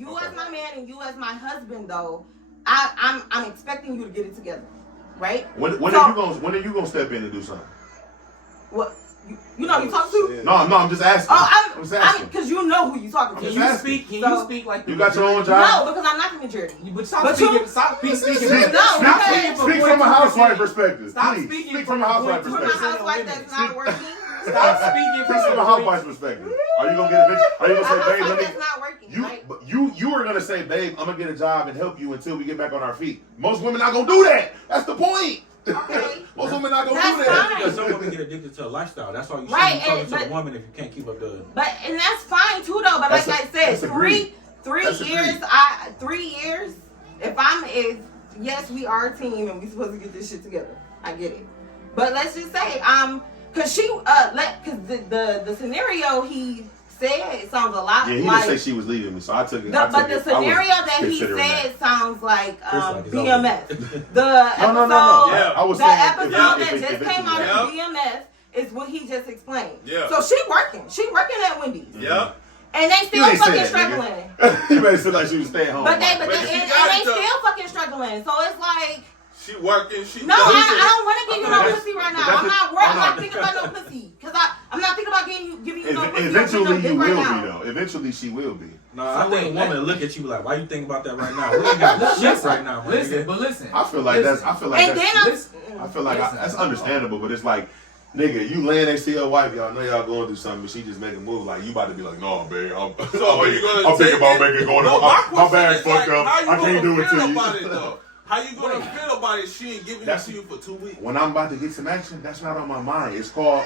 you as my man and you as my husband, though, I'm expecting you to get it together, right? When are you gonna step in and do something? What? You know who you talking to? No, I'm just asking. Oh, I'm just asking. Because you know who you talking to. Can you speak like you got your own job? No, because I'm not the majority. But stop speaking. Stop speaking. Speak from a housewife perspective. Stop Please. speaking Speak from a housewife From a perspective. housewife that's not working. Stop speaking Speak from a housewife perspective. Are you gonna get a bitch? Are you A gonna say, babe, housewife let me? that's not working, right? You are gonna say, babe, I'm gonna get a job and help you until we get back on our feet. Most women not gonna do that. That's the point. Okay. Most women not gonna That's do that. fine. Because some women get addicted to a lifestyle. That's why you Right, shouldn't talk to but- a woman if you can't keep up the. And that's fine too, though. But That's like I that's said, agreed. three That's years. agreed. 3 years. Yes, we are a team and we supposed to get this shit together. I get it. But let's just say, cause the scenario he said it sounds a lot Yeah, he like. didn't say she was leaving me, so I took it. But the scenario that he said sounds like like it's BMF. The episode, No. I was the saying episode that if just it came out yeah. of BMF is what he just explained. Yeah. So she working at Wendy's. Yeah. And they still fucking struggling. You made it seem like she was staying home. But they But she and got they it, though. still fucking struggling. So it's like, She working. She no, I don't want to give you no That's- pussy right but now. that's I'm a- not worried. I'm hold not on. thinking about no pussy. Cause I'm not thinking about giving you no pussy. Eventually you right will now. be though. Eventually she will be. No, I think a woman look at you like, why you think about that right now? We ain't got shit right now. my Listen, nigga. but listen. I feel like that's. And then I feel like that's understandable, but it's like, nigga, you laying next to your wife, y'all know y'all going through something, but she just make a move like you about to be like, no, babe. So are you gonna I'm thinking take about it? making going. No, My bag's question is, fucked up. How you I can't do gonna it feel to about it you. though? How you gonna feel about it? She ain't giving it to you for 2 weeks. When I'm about to get some action, that's not on my mind. It's like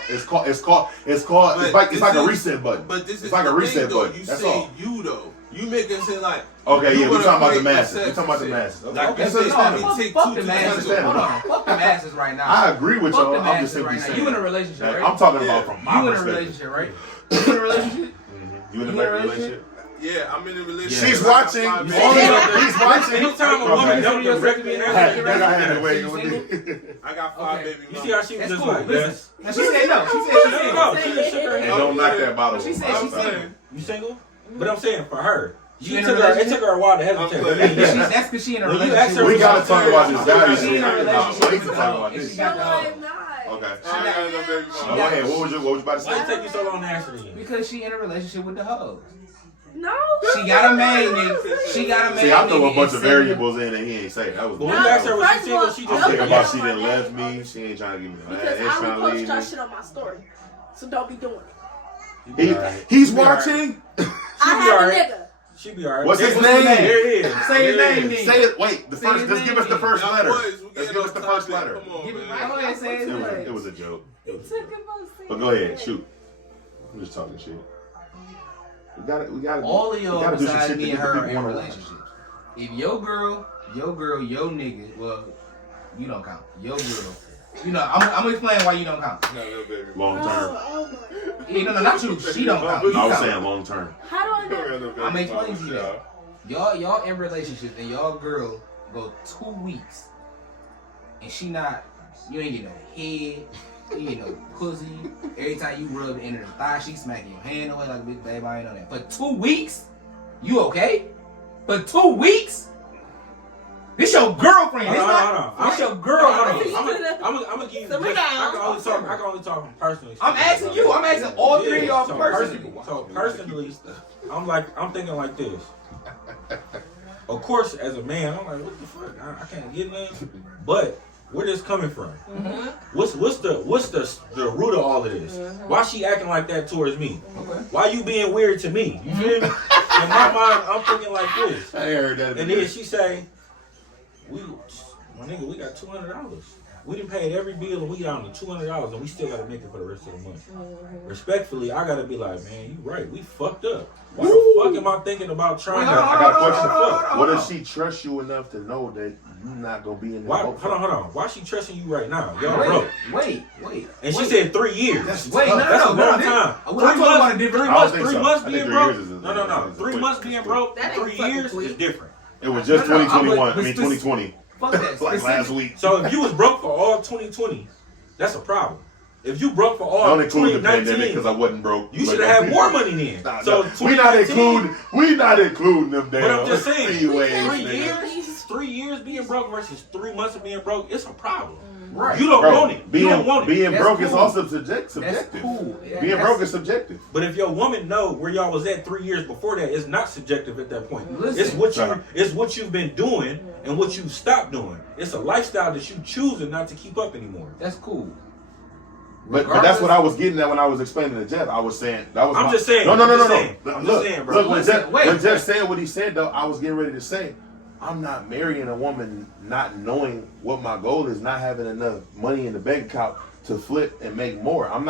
a reset button. But this is it's like a the reset thing, though. button. You That's say all. you though. You make it seem like. Okay, you yeah, we wanna talking about the create masses. sex We talking about the shit. masses. Like Okay, you that's said, understandable. it take Fuck two the to masses. tango. Hold on. Fuck the masses right now. I agree with Fuck y'all. the I'm masses just simply right now. saying. You in a relationship, Like, right? I'm talking about from my You in a perspective. relationship, right? You in a relationship? You in a relationship? Yeah, I'm in a relationship. She's watching. I got 5 babies. He's watching. Anytime a woman Okay. don't directly I answer, had to wait. I got 5 Okay. baby you see how she was That's just cool. like, Listen. yes. Now she said no. She said No, no. she just shook her And head. don't knock that bottle. She said I'm she's sorry. single. You single? But I'm saying for her, You in a it relationship? took her a while to hesitate. I'm But playing. me, yeah. That's because she in a When you relationship. ask her We what gotta she talk about this value She shit. in a We relationship. need to talk about And this. she No, got the hoe. I'm not. Okay. I ain't got no baby mama. Go ahead. What was you about to Why say? it take you so long to answer then? Because she in a relationship with the hoes. No. She got a main nigga. She got a main See, I threw a nigga bunch and of send variables in and he ain't say that was. But No, when you asked her was she first of single, all, she I'm just thinking said about yes. she didn't left me. She ain't trying to give me the Because ain't I trying will to post leave y'all me. shit on my story. So don't be doing it. He's watching. I be have alright. a nigga. She be alright. What's his What's his name? name? There it is. Say his There it name is. then. Say it. Wait. The Say first. his Let's give us the name. first Y'all letter. boys, we Let's getting give us off the first topic. letter. Come on, Give it man. go ahead, say his name. It was a joke. He took him on But go ahead. Shoot. I'm just talking shit. We gotta. All of we y'all gotta do some besides shit me to and get the her people are in on the line. relationships. If your girl, your nigga, well, you don't count. Your girl. You know, I'm gonna explain why you don't count. No, no, baby. Long term. Oh my god. Yeah, no, not you. She don't count. You I was count. saying long term. How do I know? I'm explaining to you that. Y'all in relationships and y'all girl go 2 weeks and she not, you ain't get no head, you ain't no pussy. Every time you rub the end of the thigh, she smacking your hand away like a big babe. I ain't know that. For 2 weeks, you okay? For 2 weeks, this your girlfriend. Hold on. This your girlfriend. I'm gonna give you. So we Just, down. I can only talk from personally. I'm asking you. I'm asking all three of y'all personally. So personally, I'm thinking like this. Of course, as a man, I'm like, what the fuck? I can't get nothing. But where this coming from? Mm-hmm. What's the root of all of this? Why she acting like that towards me? Okay. Why you being weird to me? You feel me? In my mind, I'm thinking like this. I heard that. And then she say, my nigga, we got $200. We done paid every bill and we down to $200 and we still gotta make it for the rest of the month. Respectfully, I gotta be like, man, you right. We fucked up. Why the fuck am I thinking about trying to? I got a question. Fuck. What if she trusts you enough to know that you're not gonna be in the Hold on. Why she trusting you right now? Y'all broke. Wait. And she said 3 years. That's Wait, tough. That's a long time. I'm talking about a different. I don't think 3 so. months I think being 3 broke. years is No. 3 months being broke. That ain't 3 fucking years quick. is different. It was just No, 2021. but 2020. Fuck that. Like last week. So if you was broke for all 2020, that's a problem. If you broke for all Don't include the pandemic 2019, because I wasn't broke. you should have had more money then. Nah, So we not 2019, including them damn. But I'm just saying, freeways, 3 years being broke versus 3 months of being broke, it's a problem. Right. You don't Bro, want it. You don't want it. Being That's broke is cool. also subjective. That's cool. Being broke is subjective. But if your woman know where y'all was at 3 years before that, it's not subjective at that point. Listen, it's what you've been doing and what you've stopped doing. It's a lifestyle that you choosing not to keep up anymore. That's cool. But that's what I was getting at when I was explaining to Jeff. I was saying that was. I'm just saying. No. I'm just saying, bro. Look, when Listen, wait. Jeff said what he said, though, I was getting ready to say, I'm not marrying a woman not knowing what my goal is, not having enough money in the bank account to flip and make more. I'm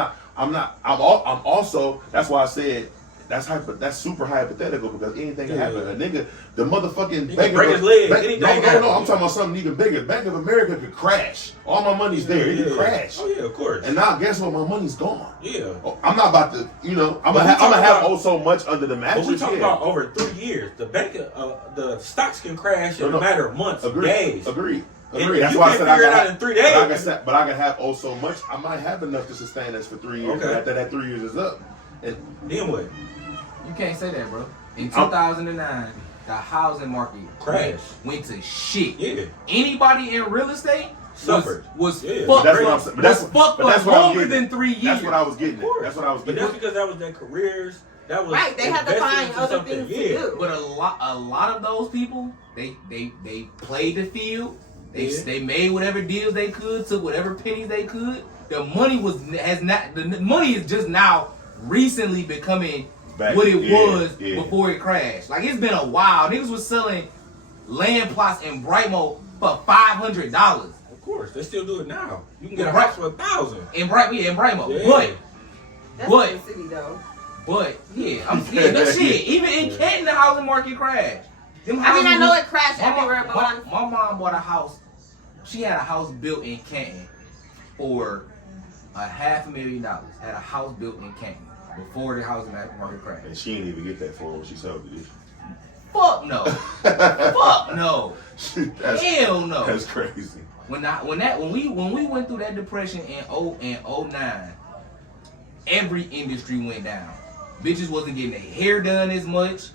also. That's why I said that's super hypothetical because anything can happen. A nigga, the motherfucking Bank break his leg. Anything No, happen. I'm talking about something even bigger. Bank of America could crash. All my money's there. It could crash. Oh yeah, of course. And now guess what? My money's gone. Yeah. Oh, I'm not about to, I'm But gonna we have talking oh so much under the mattress. But we talking about over 3 years. The bank, the stocks can crash in No. a matter of months, days. Agreed. And That's you why I can't said figure I it out got in 3 days. But I can have oh so much. I might have enough to sustain us for 3 years. Okay. But after that 3 years is up, and Then what? You can't say that, bro. In 2009, the housing market Crashed. went to shit. Yeah. Anybody in real estate Suffered. was Yeah. fucked. That's what I'm saying. But that's fucked but that's for what I'm longer getting than at. 3 years. That's what I was getting at. Of course. That's what I was But getting that's at. because that was their careers. That was Right, they had to invested find into other something. things to Yeah. do. But a lot of those people, they played the field. They made whatever deals they could, took whatever pennies they could. The money the money is just now recently becoming Back. what it Yeah, was yeah. before it crashed. Like it's been a while. Niggas was selling land plots in Brightmo for $500 Of course, they still do it now. You can get a Right. house for $1,000. in Brightmo. Yeah. That's But- in the city though. But that shit. Even in Canton, the housing market crashed. I mean, I know it crashed everywhere, but my mom bought a house. She had a house built in Canton for $500,000. Had a house built in Canton before the housing market crashed. And she didn't even get that for when she sold it. Fuck no. Fuck no. That's, Hell no. That's crazy. When we went through that depression in 09, every industry went down. Bitches wasn't getting their hair done as much.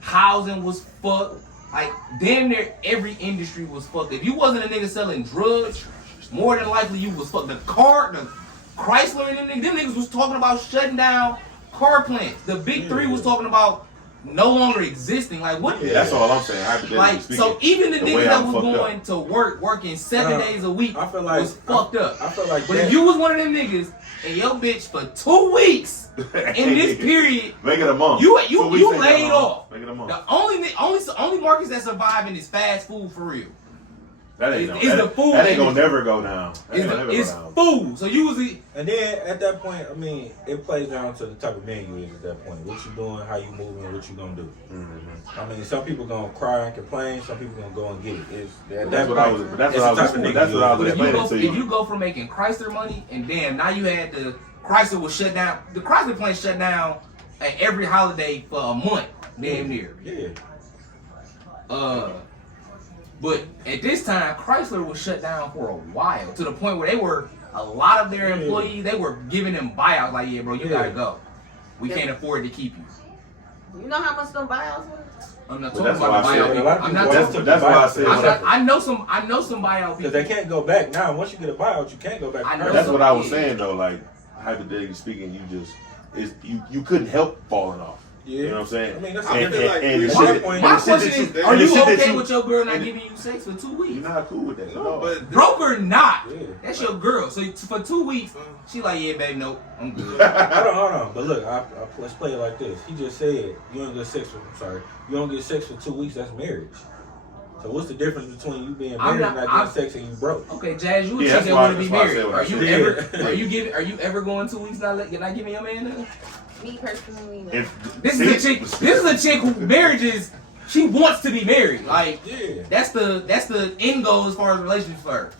Housing was fucked. Like damn near every industry was fucked. If you wasn't a nigga selling drugs, more than likely you was fucked. The Chrysler and them niggas was talking about shutting down car plants. The big three was talking about no longer existing. Like what? Yeah, that's all I'm saying. Hypothetically Like speaking, so, even the way niggas that I'm was fucked going up. to working 7 days a week I feel like was fucked up. I feel like But that, if you was one of them niggas and your bitch for 2 weeks in this period, Make it a month. you 2 weeks ain't that laid long. off. Make it a month. The only markets that surviving is fast food for real. That ain't is the food That ain't gonna industry. never go down. That ain't gonna never It's go down. food. So you was and then at that point, I mean, it plays down to the type of man you is at that point. What you doing, how you moving, what you gonna do. Mm-hmm. I mean, some people gonna cry and complain. Some people gonna go and get it. That's what I was. That's what I was explaining to if you. you go from making Chrysler money and damn now you had the Chrysler was shut down. The Chrysler plant shut down at every holiday for a month, damn near. Yeah. But at this time, Chrysler was shut down for a while to the point where they were a lot of their employees. They were giving them buyouts like, yeah, bro, you gotta go. We can't afford to keep you. You know how much them buyouts were? I'm not But talking that's why about the I said- buyout people. I'm not talking. That's why I said. I know some buyout Because people. they can't go back now. Once you get a buyout, you can't go back. I know. That's what I was saying though. Like hypothetically speaking, you couldn't help falling off. Yeah. You know what I'm saying? I mean, that's And- feel like and the my shit- point- and My the shit question that is, you- are and the you shit that okay you- with your girl not and- giving you sex for 2 You're weeks? not cool with that. No, No, but Broke or not, Yeah. that's your girl. So for 2 weeks, she like, yeah, babe, nope, I'm good. Hold on. But look, let's play it like this. He just said you don't get sex for. I'm sorry. You don't get sex for 2 weeks. That's marriage. So what's the difference between you being I'm married and not- not getting sex and you broke? Okay, Jazz, you a Yeah, chick that's that why- want to be that's why I married. said what I Are you said. ever? Are you ever going 2 weeks not giving your man nothing? Me personally, no. This is a chick. This is a chick who marriages. She wants to be married. Like Yeah. that's the end goal as far as relationships for her.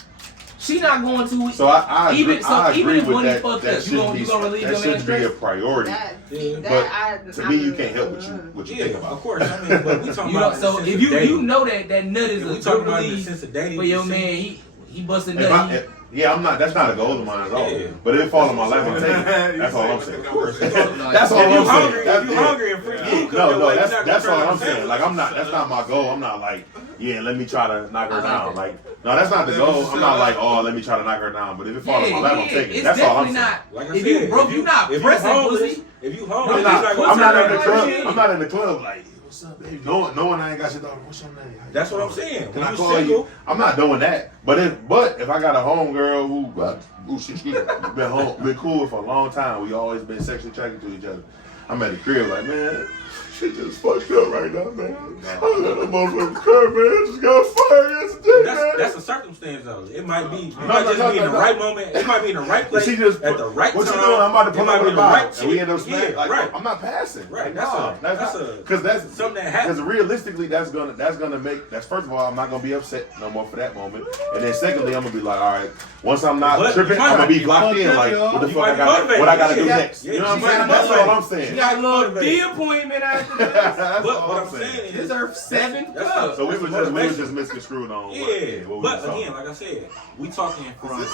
She not going 2 weeks. So I agree, Even agree if with money that. fucked That up, you gonna relieve that your man should be stress? a priority. To me, you can't help what you Yeah, think about. of course. I mean, but we talking You know, about so the sense if of you dating. know that nut is If we a talking good about the release sense of dating for your you man, see- he busting If nut. yeah, I'm not. That's not a goal of mine at all. Yeah. But if it fall in my lap, I'm taking it. That's all I'm saying. Of course. That's If all you I'm saying. hungry, That's if you it. hungry and free Yeah, food come your no, way, you're not gonna that's turn all down I'm saying. sandwich. Like I'm not. That's not my goal. I'm not like, yeah, let me try to knock her I like down. that. Like, no, that's not the goal. I'm not like, oh, let me try to knock her down. But if it fall in my lap, I'm taking it. It's That's all I'm definitely saying. not. Like I If said, you broke, you not if pressing homeless, pussy. if you I'm homeless, not. it's like, I'm not in the like, club. shit. I'm not in the club. Like, what's up, baby? Knowing I ain't got your daughter. What's your name? That's what I'm saying. Can When I you call single, you? I'm not doing that. But if I got a home girl who she's been cool for a long time, we always been sexually attracted to each other. I'm at the crib like, man, shit just fucked up right now, man. I got a motherfucking car, man. I just got fired yesterday, man. that's a circumstance though. It might be, you No, might no, just no, be in no, the no. right moment. It might be in the right place She just at the right what time. you doing? I'm about to It pull might up be with the the right right and we end up chick. smacking. Yeah, Like, right. I'm not passing. Right. Like, That's no, a- that's a- because that's something that happens. Because realistically, that's gonna make that's first of all, I'm not gonna be upset no more for that moment, and then secondly, I'm gonna be like, all right, once I'm not But tripping, you might I'm gonna be be locked in. fucked Like, up, what the You fuck might I be got? motivated. What I gotta do Yeah. next? Yeah, You know what I'm you might saying? be That's all I'm motivated. saying. You got a little Motivated. D appointment after this. That's But all what I'm I'm saying. saying is, Deserve 7 that's cups. So we that's was the just motivation. misconstrued on Yeah, what we but was talking again, about. like I said,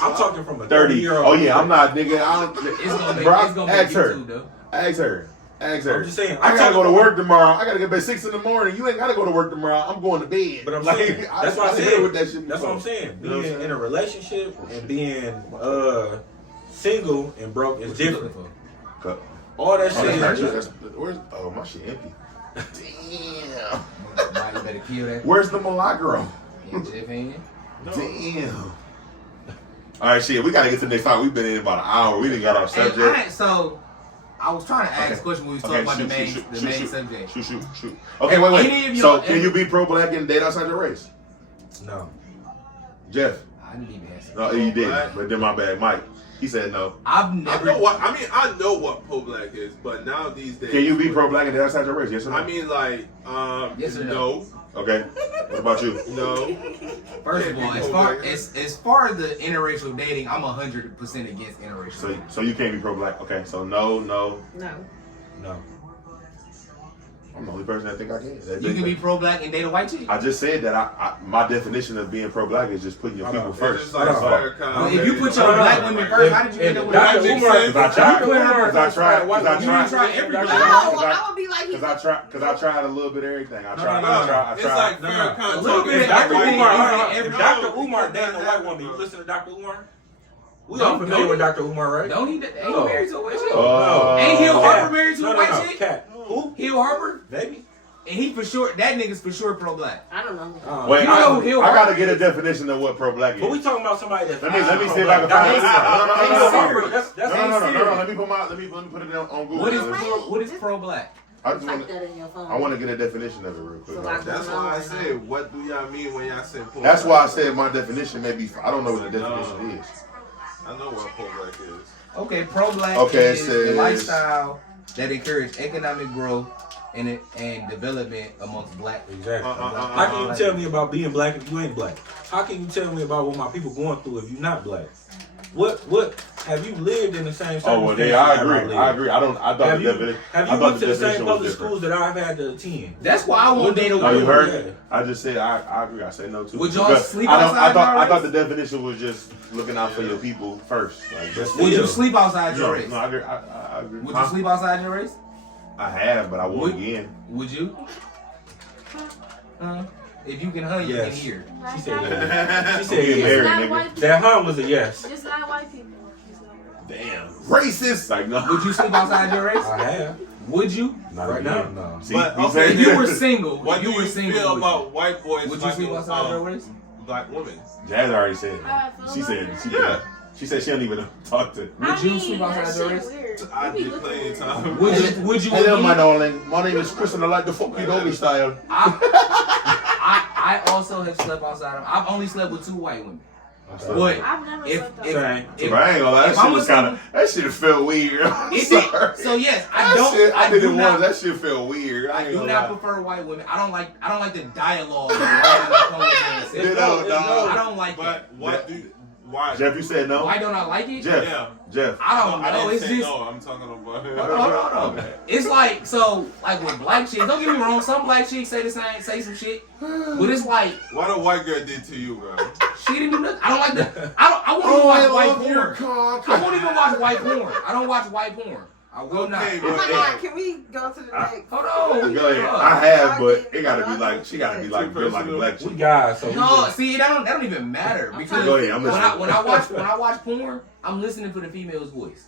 I'm talking from a 30. 30-year-old. Oh yeah, I'm not, nigga. It's gonna make, Bro, it's gonna ask make her. YouTube though. Ask her. I'm just saying, I I'm gotta go to talking- work tomorrow. I gotta get up at 6 in the morning. You ain't gotta go to work tomorrow. I'm going to bed. But I'm like, saying, that's what I done said. with that shit That's what I'm before. saying. You know what I'm Being saying? in a relationship and being single and broke is What you different. looking Cup. All that Oh, shit that's is not true. Where's my shit empty. Damn. for? Nah, you better kill that. Where's the Milagro? Yeah, Jeff ain't it? Damn. All right, shit. We gotta get to the next time. We've been in about an hour. We didn't got our Hey, subject. so I was trying to ask Okay. a question when we was talking about the main shoot. subject. Shoot. Okay, wait. Any of So, y'all can you be pro-black and date outside your race? no. Jeff? I didn't even answer. No, you didn't. Pro-black? But then my bad. Mike, he said no. I've I never. know what I know what pro-black is, but now these days, Can you be pro-black and date outside your race? Yes or no? I mean, like, Yes or no, Okay. What about you? no. First of all, Can't be as far as the interracial dating, I'm 100% against interracial. So you can't be pro-black. Okay. So no. No. No. I'm the only person that think I can. That You think can be that- pro-black and date a white chick. I just said that my definition of being pro-black is just putting your people It's first. just like That's all. Farrakhan. Well, if you put your black women first, how did you end up with Dr. a white chick? Umar, Because I tried. Dr. Umar, Because I tried. You didn't try everything. No, Because I would be like, I tried a little bit of everything. I tried. It's like Farrakhan. A little bit If of Dr. everything. Umar, Every- if Dr. Umar dating a white woman, you listen to Dr. Umar? We all familiar with Dr. Umar, right? Don't he? Ain't he No. married to a white chick? Oh. Ain't Hill Cat. Harper married to a white chick? Cat. Who? Hill Harper? Maybe. And he for sure, that nigga's for sure pro-black. I don't know. Wait, You know Hill I gotta Harper get a definition of what pro-black is. But we talking about somebody that's Let me see if I can find it. No. Let me put it on Google. What is pro-black? I just Type want that in your phone. I want to get a definition of it real quick. So I That's why I said, what do y'all mean when y'all say pro-black? That's why I said my definition may be. I don't know what the definition is. I know what pro-black is. Okay, pro-black Okay, it is says- the lifestyle that encourage economic growth and development amongst black people. Exactly. How can you tell me about being black if you ain't black? How can you tell me about what my people going through if you're not black? What have you lived in the same Oh well, circumstances I that agree. lived? I agree. I thought Have the you, definition. have I you thought went to the same definition was public different. schools that I've had to attend? That's why I want to date a Oh, white you woman. heard? I just said I agree. I say no too. Would y'all Because sleep I outside your thought race? the definition was just looking out for your people first. Like, But Would you still, sleep outside your race? No, I agree. I agree. Would you sleep outside your race? I have, but I won't Would- again. Would you? If you can hunt, you can Yes. hear. She said yes. She said Getting yes. married, Not nigga. white people. That hum was a yes. Just not white people. Just not white people. Damn, racist. Like no. Would you sleep outside your race? I have. Would you? Not Right now, again. no. See, But, you okay, saying If you were single, What do you were you single. feel would about white boys Would you sleep fucking, outside your race? black women? Jazz already said. How I it. feel She about said. that? She said she don't even talk to. Would you sleep outside that your shit race? weird. I You be did looking plenty of weird. time. Would you? Hello, my darling. My name is Chris, and I like the fuck you doggy style. I I also have slept outside of. I've only slept with 2 white women. Okay. But I've never if slept if, Same. if, But I ain't gonna lie, if that shit I'm was with kind some- of, that shit felt weird. I'm it sorry. did, so yes, I That don't. shit, I did do it not, once. That shit felt weird. I I ain't do gonna not lie. prefer white women. I don't like the dialogue. Of why You know, dog. I don't like But that. what do why? Jeff, you said no? Why don't I like it? Jeff, Yeah. Jeff. I don't know. didn't It's say just. no. I'm talking about. Hold on. It's like so, like with black chicks. Don't get me wrong. Some black chicks say the same, say some shit, but it's like What a white girl did to you, bro? she didn't do nothing. I don't like the. I won't even watch white porn. cock. I won't even watch white porn. I don't watch white porn. I will not. Okay, Oh my but God, can we go to the next? Hold on. Go ahead. I have, but it gotta be like, she gotta be like built like a black We chick. guys, so we No, just- see that don't even matter because Go ahead, I'm listening. when I watch porn, I'm listening for the female's voice.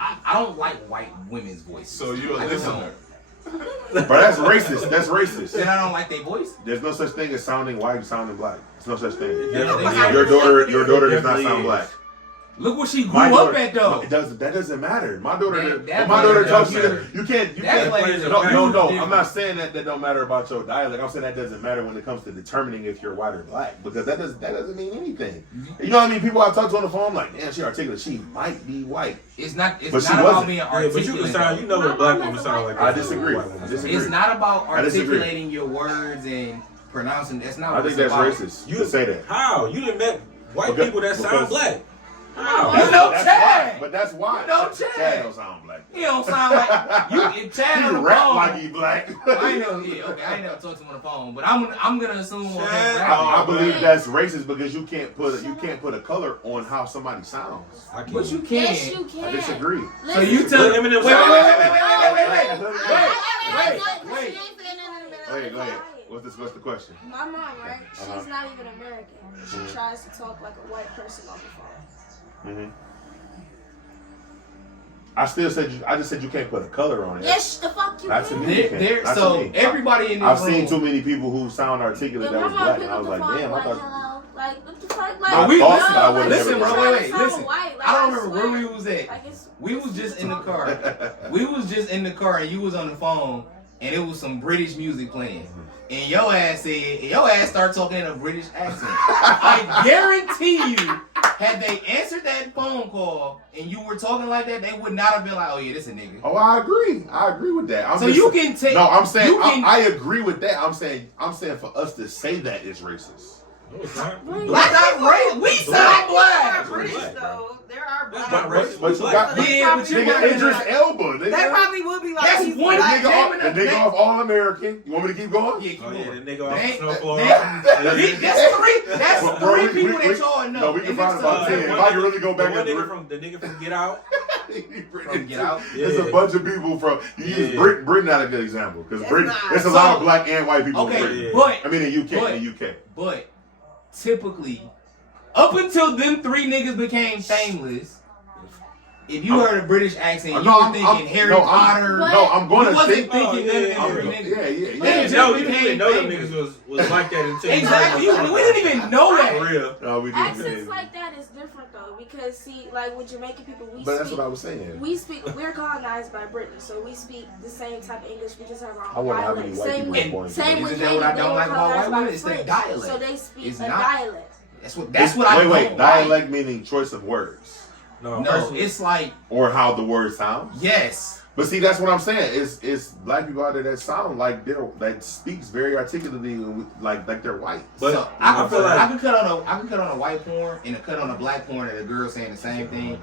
I don't like white women's voice. So you're a I just listener. But that's racist. That's racist. Then I don't like their voice. There's no such thing as sounding white and sounding black. There's no such thing. Yeah, Your daughter does not sound black. Look what she grew My up daughter- at though. No, it doesn't. That doesn't matter. My daughter. That my plays daughter a talks to matter. you. You can't. That plays a No. difference. I'm not saying that don't matter about your dialect. I'm saying that doesn't matter when it comes to determining if you're white or black because that doesn't mean anything. You know what I mean? People I talk to on the phone, I'm like, damn, she articulate. She might be white. It's not. It's But she not about wasn't. being Yeah, but you articulate. can sound. You know what black women sound like. I disagree. White women I sound disagree. It's not about I disagree. articulating your words and pronouncing. That's not. I what think it's that's about. racist. You can say that. How? You done met white Okay, people that sound because- black. How? You know That's Chad. why. But that's why. You know Chad. Chad don't sound black. He don't sound like you. Chad He on the rap phone. like he black. I ain't know. Yeah, okay. I ain't never talked to him on the phone, but I'm gonna assume. on his Chad, rap. I believe that's racist because you can't put a color on how somebody sounds. I can't. But you can. Yes, you can. I disagree. So you tell. Let Eminem Wait. Hey, go ahead. What's the question? My mom, right? She's Uh-huh. not even American. She tries to talk like a white person on the phone. Mm-hmm. I just said you can't put a color on it. Yes, the fuck you Not to can. me. Not to So me. everybody in this I've room. seen too many people who sound articulate Yeah, that my was mom black, picked and I up was the like, phone damn, I like, thought. hello. Like, what the fuck? I Like, we- thought no, I would've like, Listen, never bro, done wait, sound listen. white. Like, I don't remember swear. where we was at. Like, it's- We was just in the car. We was just in the car and you was on the phone and it was some British music playing. And your ass started talking in a British accent. I guarantee you, had they answered that phone call and you were talking like that, they would not have been like, oh yeah, this a nigga. Oh, I agree. I agree with that. I'm So just- you can take. No, I'm saying you can- I agree with that. I'm saying for us to say that is racist. No, it's not. Black not race. We sound black. British Black, though. There are That's black. not racist. But you Black. got Yeah, but you nigga got Idris Elba. Nigga. They probably would be like, That's he's one black. The nigga, Damn it, the nigga off All American. You want me to keep going? Yeah, keep Oh yeah, going. the nigga off the They- snow floor. That's Bro, three we- people we- that y'all know. No, we can And find it's about 10. If I can really go back the and nigga from Get Out. From Get Out? There's a Yeah. bunch of people from. You use Yeah. Britain not a good example because It's Britain. not. There's a lot So- of black and white people in Okay, Britain. Yeah. but I mean in UK. But- in UK. But typically, up until them three niggas became famous, if you heard a British accent, you were thinking Harry Potter. I'm going You to wasn't think. thinking none of them I'm- three yeah, niggas. yeah, They yeah. just No, you became didn't know them famous. niggas was like that until you Exactly. started We didn't even know For that. real. No, we didn't. Accents like that is different though, because see, like with Jamaican people, But that's what I was saying. we're colonized by Britain, so we speak the same type of English. We just have our I own wonder how many dialect. white Same people with are born same today. with Isn't that what I Haiti, don't they like were about white colonized by women? It's the French, dialect. so they speak It's a not- dialect. That's what I don't Wait. like. Dialect meaning choice of words No, No, personally, it's like or how the word sounds. yes. But see, that's what I'm saying. It's black people out there that sound like that speaks very articulately, like they're white. but So I feel like I could cut on a white porn and a cut on a black porn and a girl saying the same thing,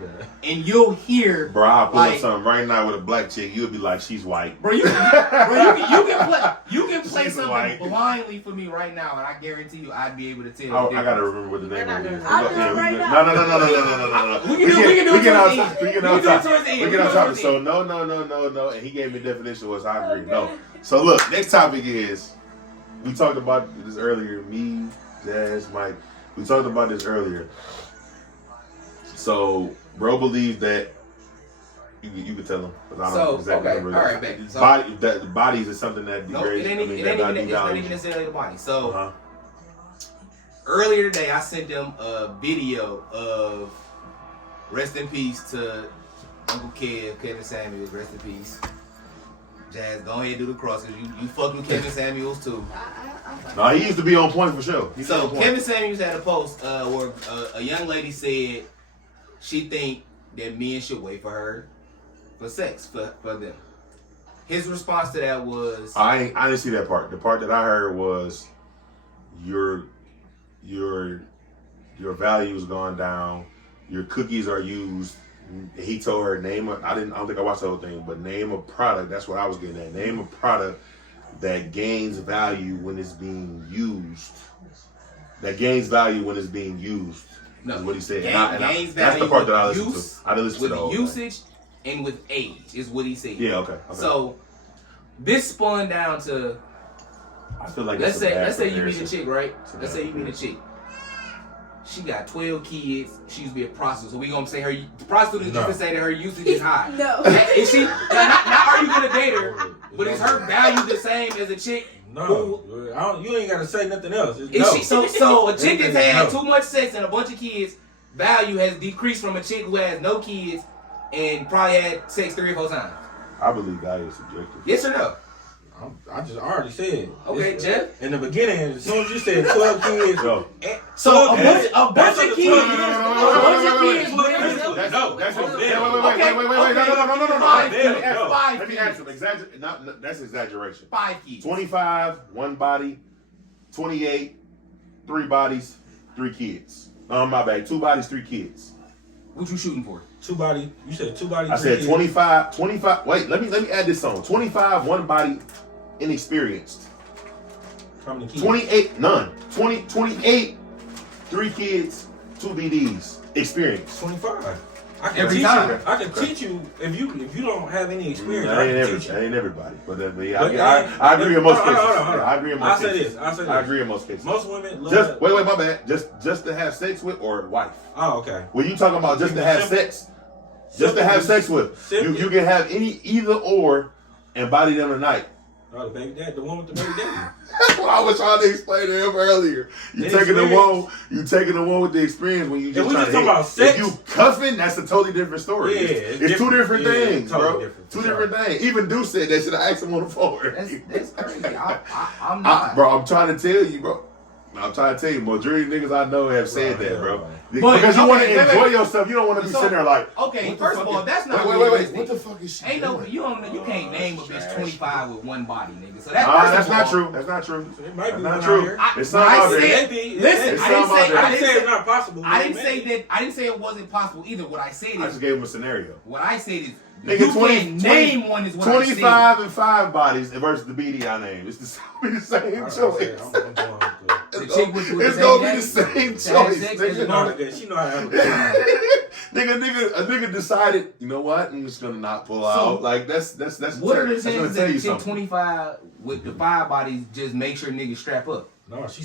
and you'll hear, Bro, I'll pull up like, something right now with a black chick. You'll be like, she's white. bro, you can play She's something white. blindly for me right now, and I guarantee you I'd be able to tell. the I gotta difference. remember what the name We're of not it is. doing I'll do it right now. No. We can do it towards the end. We get We on can do it top. towards the end. We We get can on do it top. towards the So end. no. And he gave me a definition, which I agree. No. So look, next topic is we talked about this earlier. Me, Jazz, Mike. We talked about this earlier. So, bro believes that you can tell him because I don't know exactly okay, remember all that. right, baby. So, That bodies is something that no, degrades. it ain't it's not even necessarily the body. So Uh-huh. earlier today, I sent them a video of rest in peace to Uncle Kev, Kevin Samuels, rest in peace. Jazz, go ahead and do the cross because you fucked with Kevin Samuels too. No, he used to be on point for sure. So Kevin Samuels had a post where a young lady said she think that men should wait for her for sex for them. His response to that was, I didn't see that part. The part that I heard was your value's gone down. Your cookies are used. He told her I don't think I watched the whole thing, but name a product. That's what I was getting at. Name a product that gains value when it's being used. That gains value when it's being used. no, Is what he said. Gains That's the value part that I with listened use, to. I didn't listen to the whole with thing. usage and with age is what he said. Yeah. Okay. So this spun down to I feel like let's it's a bad say you meet a comparison. chick, right? It's a Let's bad say you meet a chick. She got 12 kids. She used to be a prostitute. So we gonna say her prostitute is just to say that her usage is high. No. Is she? Not are you gonna date her? But is her value the same as a chick? No, you ain't gotta say nothing else. It's Is no. she, so a chick that's had No. too much sex and a bunch of kids, value has decreased from a chick who has no kids and probably had sex 3 or 4 times. I believe value is subjective. Yes or no? I just already said. Okay, It's- Jeff. In the beginning, as soon as you said 12 kids, Yo. So a That's bunch of kids. No, No, that's Okay. wait. No. That's 5 Let me kids. ask him. That's exaggeration. 5 kids. 25, 1 body. 28, 3 bodies, 3 kids. My bad. 2 bodies, 3 kids. What you shooting for? 2 body. You said 2 body. I 3 said kids. 25. Wait, let me add this on. 25, 1 body, inexperienced. How many kids? 28, none. 28, 3 kids, 2 BDs, experience. 25. I can Every teach time. you. I can teach you if you don't have any experience. That I ain't, can teach you. that ain't everybody, but But I agree in most hold on, cases. hold on. Yeah, I agree in most I'll say cases. this. I agree in most cases. Most women love. Just wait, my bad. Just to have sex with or wife. Oh, okay. When you talking about just to have sex, just to have sex with, you can have either or and body them tonight. Oh, the baby dad, the one with the baby daddy. That's what I was trying to explain to him earlier. You The taking the experience. one with the experience when you just If we trying just to talking hit. about sex- If you cuffing, that's a totally different story. Yeah, it's 2 different Yeah, things, totally bro. different, for 2 sure. different things. Even Deuce said that shit. I asked him on the phone. That's crazy. I'm not. Bro, I'm trying to tell you, bro. I'm trying to tell you, majority of niggas I know have said Bro, that, bro. hell, Because you want to okay, wait, enjoy wait. yourself. You don't want to be So- sitting there like, Okay, what the first of fuck all, is- that's not Wait. realistic. What the fuck is she Ain't no, doing? you can't name a bitch 25 with 1 body, nigga. So That's not true. That's not true. It might be That's not one true. out here. It's some out there. Maybe. Listen, It's I some out there. didn't I didn't say say it's not possible. I didn't but say maybe. that. I didn't say it wasn't possible either. What I said I is, just gave him a scenario. what I said is, Nigga, you 20 can't name one is what 25 and 5 bodies versus the BD I named. It's the same choice. I'm going with The chick with It's the gonna baby be the daddy? same To have choice. sex nigga. is the not- She know how to have a good time. A nigga decided, you know what? I'm just gonna not pull out. Like that's What are the that's gonna chances tell that you a chick something. 25 with the 5 bodies just make sure niggas strap up? No, he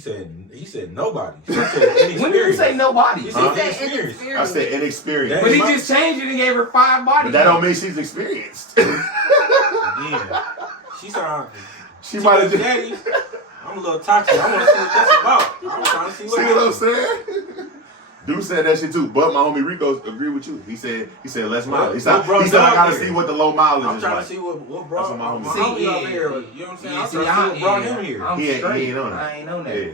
said nobody. She said When did you say nobody? He Huh? said inexperienced. I said inexperienced. But he just changed it and gave her 5 bodies. But that don't mean she's experienced. Yeah. She said, She might have just. daddy, I'm a little toxic. I want to see what that's about. I'm trying to see See what I'm what saying? Dude said that shit too, but my homie Rico agreed with you. He said less mileage. He said, What I brought gotta him see here? what the low mileage I'm is trying like. to see what That's brought what my homie my said. homie See, out yeah, here. You know what I'm saying? I'm trying to see what brought him here. I'm He ain't straight. on that. I ain't know that. Yeah.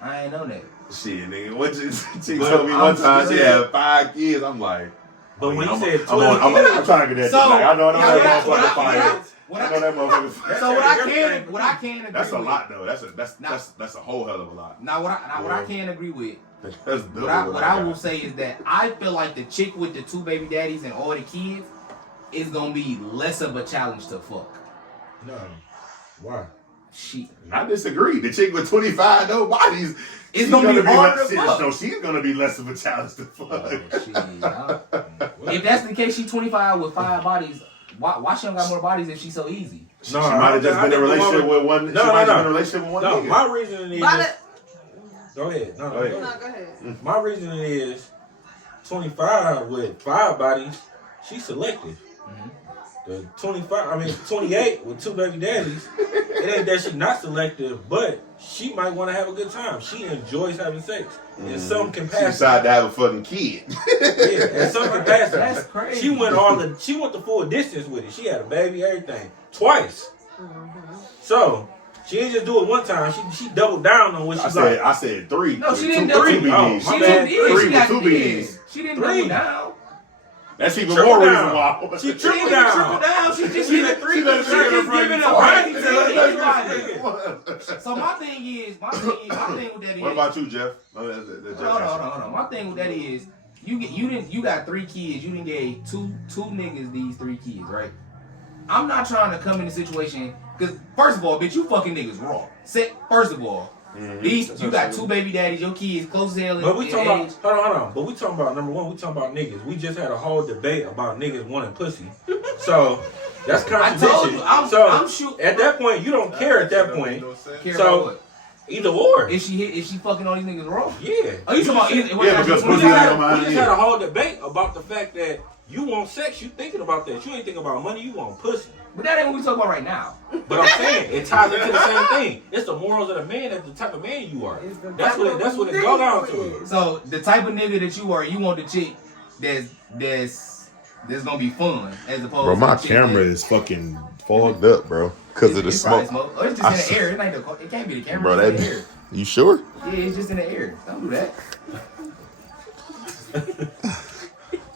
I ain't know that. Shit, nigga. What she But told me I'm one time she straight. had 5 kids. I'm like, But when I'm he said I'm 12 I'm trying to get that. So, shit. Like, I know yeah, that what I- motherfucker fire. what I I- know that motherfucker fire. So what I can agree That's a with, lot though. That's a whole hell of a lot. Now what I can agree with, That's double what I will got. say is that I feel like the chick with the 2 baby daddies and all the kids is gonna be less of a challenge to fuck. No. Why? I disagree. The chick with 25 no bodies. It's she's gonna be harder less, to fuck. No, she's gonna be less of a challenge to fuck. If that's the case, she 25 with 5 bodies. Why she don't got more bodies if she's so easy? She might have just been in a relationship with one. She might have been in a relationship with one No, nigga. my reasoning is. Go ahead. No, Go ahead. No, go ahead. My reasoning is 25 with 5 bodies, she's selective. The 28 with 2 baby daddies, it ain't that she's not selective, but she might want to have a good time. She enjoys having sex in some She capacity. decided to have a fucking kid. Yeah, in some capacity. That's crazy. She went the full distance with it. She had a baby, everything. Twice. So she didn't just do it one time. She doubled down on what she like. I said 3. No, she with didn't two double BDs. She didn't. Three She got with two BDs. She didn't double down. That's even Triple more down. reason why. She She triple didn't down. triple down. She just She giving let three. her She's bring giving it a forward. right to anybody. So my thing with that is. What about you, Jeff? Hold on. My thing with that is, you got 3 kids. You didn't gave two niggas these 3 kids, right? I'm not trying to come in a situation because first of all, bitch, you fucking niggas raw. First of all, these you got 2 baby daddies. Your kids close as hell. But we talking about hold on. But we talking about number one. We talking about niggas. We just had a whole debate about niggas wanting pussy. So that's contradiction. I told you, I'm shooting. At that point, you don't care. At that point, Care so about what? either or. Is she fucking all these niggas raw? Yeah. Oh, you talking about? Yeah, because We pussy just ain't on my had head. a whole debate about the fact that you want sex. You thinking about that. You ain't thinking about money. You want pussy. But that ain't what we talking about right now. But I'm saying it ties into the same thing. It's the morals of the man. That's the type of man you are. That's what it go down to. So the type of nigga that you are, you want the chick that's gonna be fun as opposed. Bro, my to the chick camera that- is fucking fogged up, bro, because of the It's probably smoke. Oh, it's just in the air. It can't be the camera. Bro, It's in the that air. you sure? Yeah, it's just in the air. Don't do that.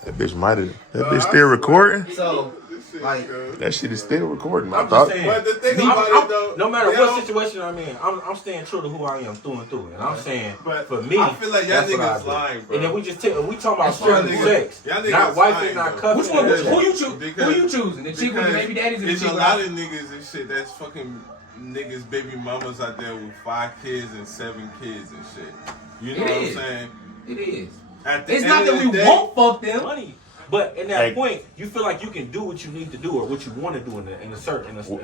That bitch might have. That bitch still recording. So, like, That shit is still recording. I I'm thought. just saying. But the thing about it though, No matter they what don't- situation I'm in, I'm staying true to who I am through and through. And I'm saying, But for me, I feel like y'all that's what I niggas do. lying, bro. And then we talking about That's strictly y'all sex, Y'all niggas not wifing, lying, not though. cuffing. which one? and Who you that choose? Because- Who you choosing? The chick with the baby daddies or the there's chick a with lot of niggas and shit that's fucking niggas, baby mamas out there with 5 kids and 7 kids and shit. You know It what is. I'm saying? It is. At the It's end not of that the we day, won't fuck them. money. But in that Hey. point, you feel like you can do what you need to do or what you want to do in a certain Man, point.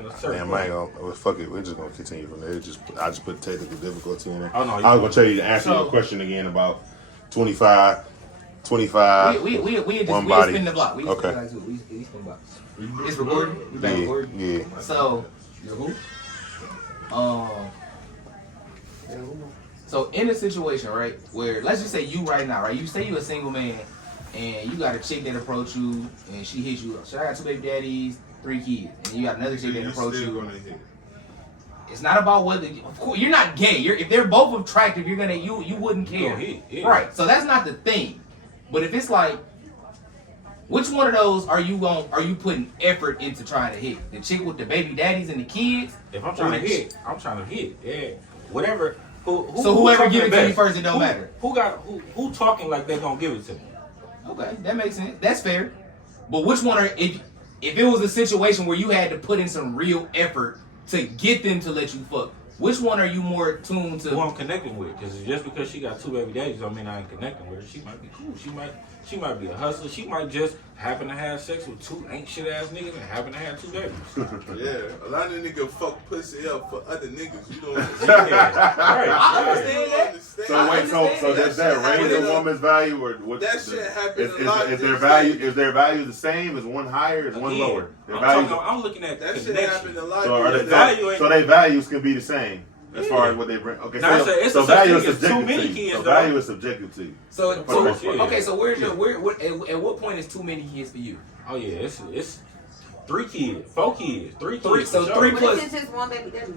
man, fuck it. We're just gonna continue from there. I just put technical difficulty in there. Oh, no, I was gonna tell you to answer So- your question again about 25. We One just body. spin the block. We Okay. spin the block. It's recording. We back Yeah, recording. yeah. So, so in a situation, right, where let's just say you right now, right, you say you a single man, and you got a chick that approach you, and she hits you up. So I got 2 baby daddies, 3 kids, and you got another chick that you approach still you. gonna hit. It's not about whether of course you're not gay. If they're both attractive, you're gonna you wouldn't care, gonna hit, yeah. right? So that's not the thing. But if it's like, which one of those are you putting effort into trying to hit? The chick with the baby daddies and the kids? If I'm trying to hit, I'm trying to hit. Yeah, whatever. So whoever talking give it to best? you first, it don't matter. Who talking like they gonna give it to me? Okay, that makes sense. That's fair. But which one are if it was a situation where you had to put in some real effort to get them to let you fuck, which one are you more tuned to? Who I'm connecting with? Because just because she got 2 baby daddies, don't mean I ain't connecting with her. She might be cool. She might be a hustler. She might just happen to have sex with 2 ain't shit ass niggas and happen to have 2 babies. Yeah, a lot of niggas fuck pussy up for other niggas. You don't understand. Yeah, right. I Yeah. understand that. So wait, so does that raise a woman's value or what? That shit happens a lot. Is their value the same? Is one higher? Is one Again, lower? Their values. I'm looking at That shit connection. happens a lot. So are they value ain't- so their values can be the same as far Yeah. as what they bring. Okay, Now, so, it's so a such value is thing as too subjective many to you. kids, So though. value is subjective to you. So Yeah. okay, so where's your at what point is too many kids for you? Oh yeah, it's 3 kids, 4 kids, 3 kids. Three, so for 3 sure. plus. What if it's just one baby daddy?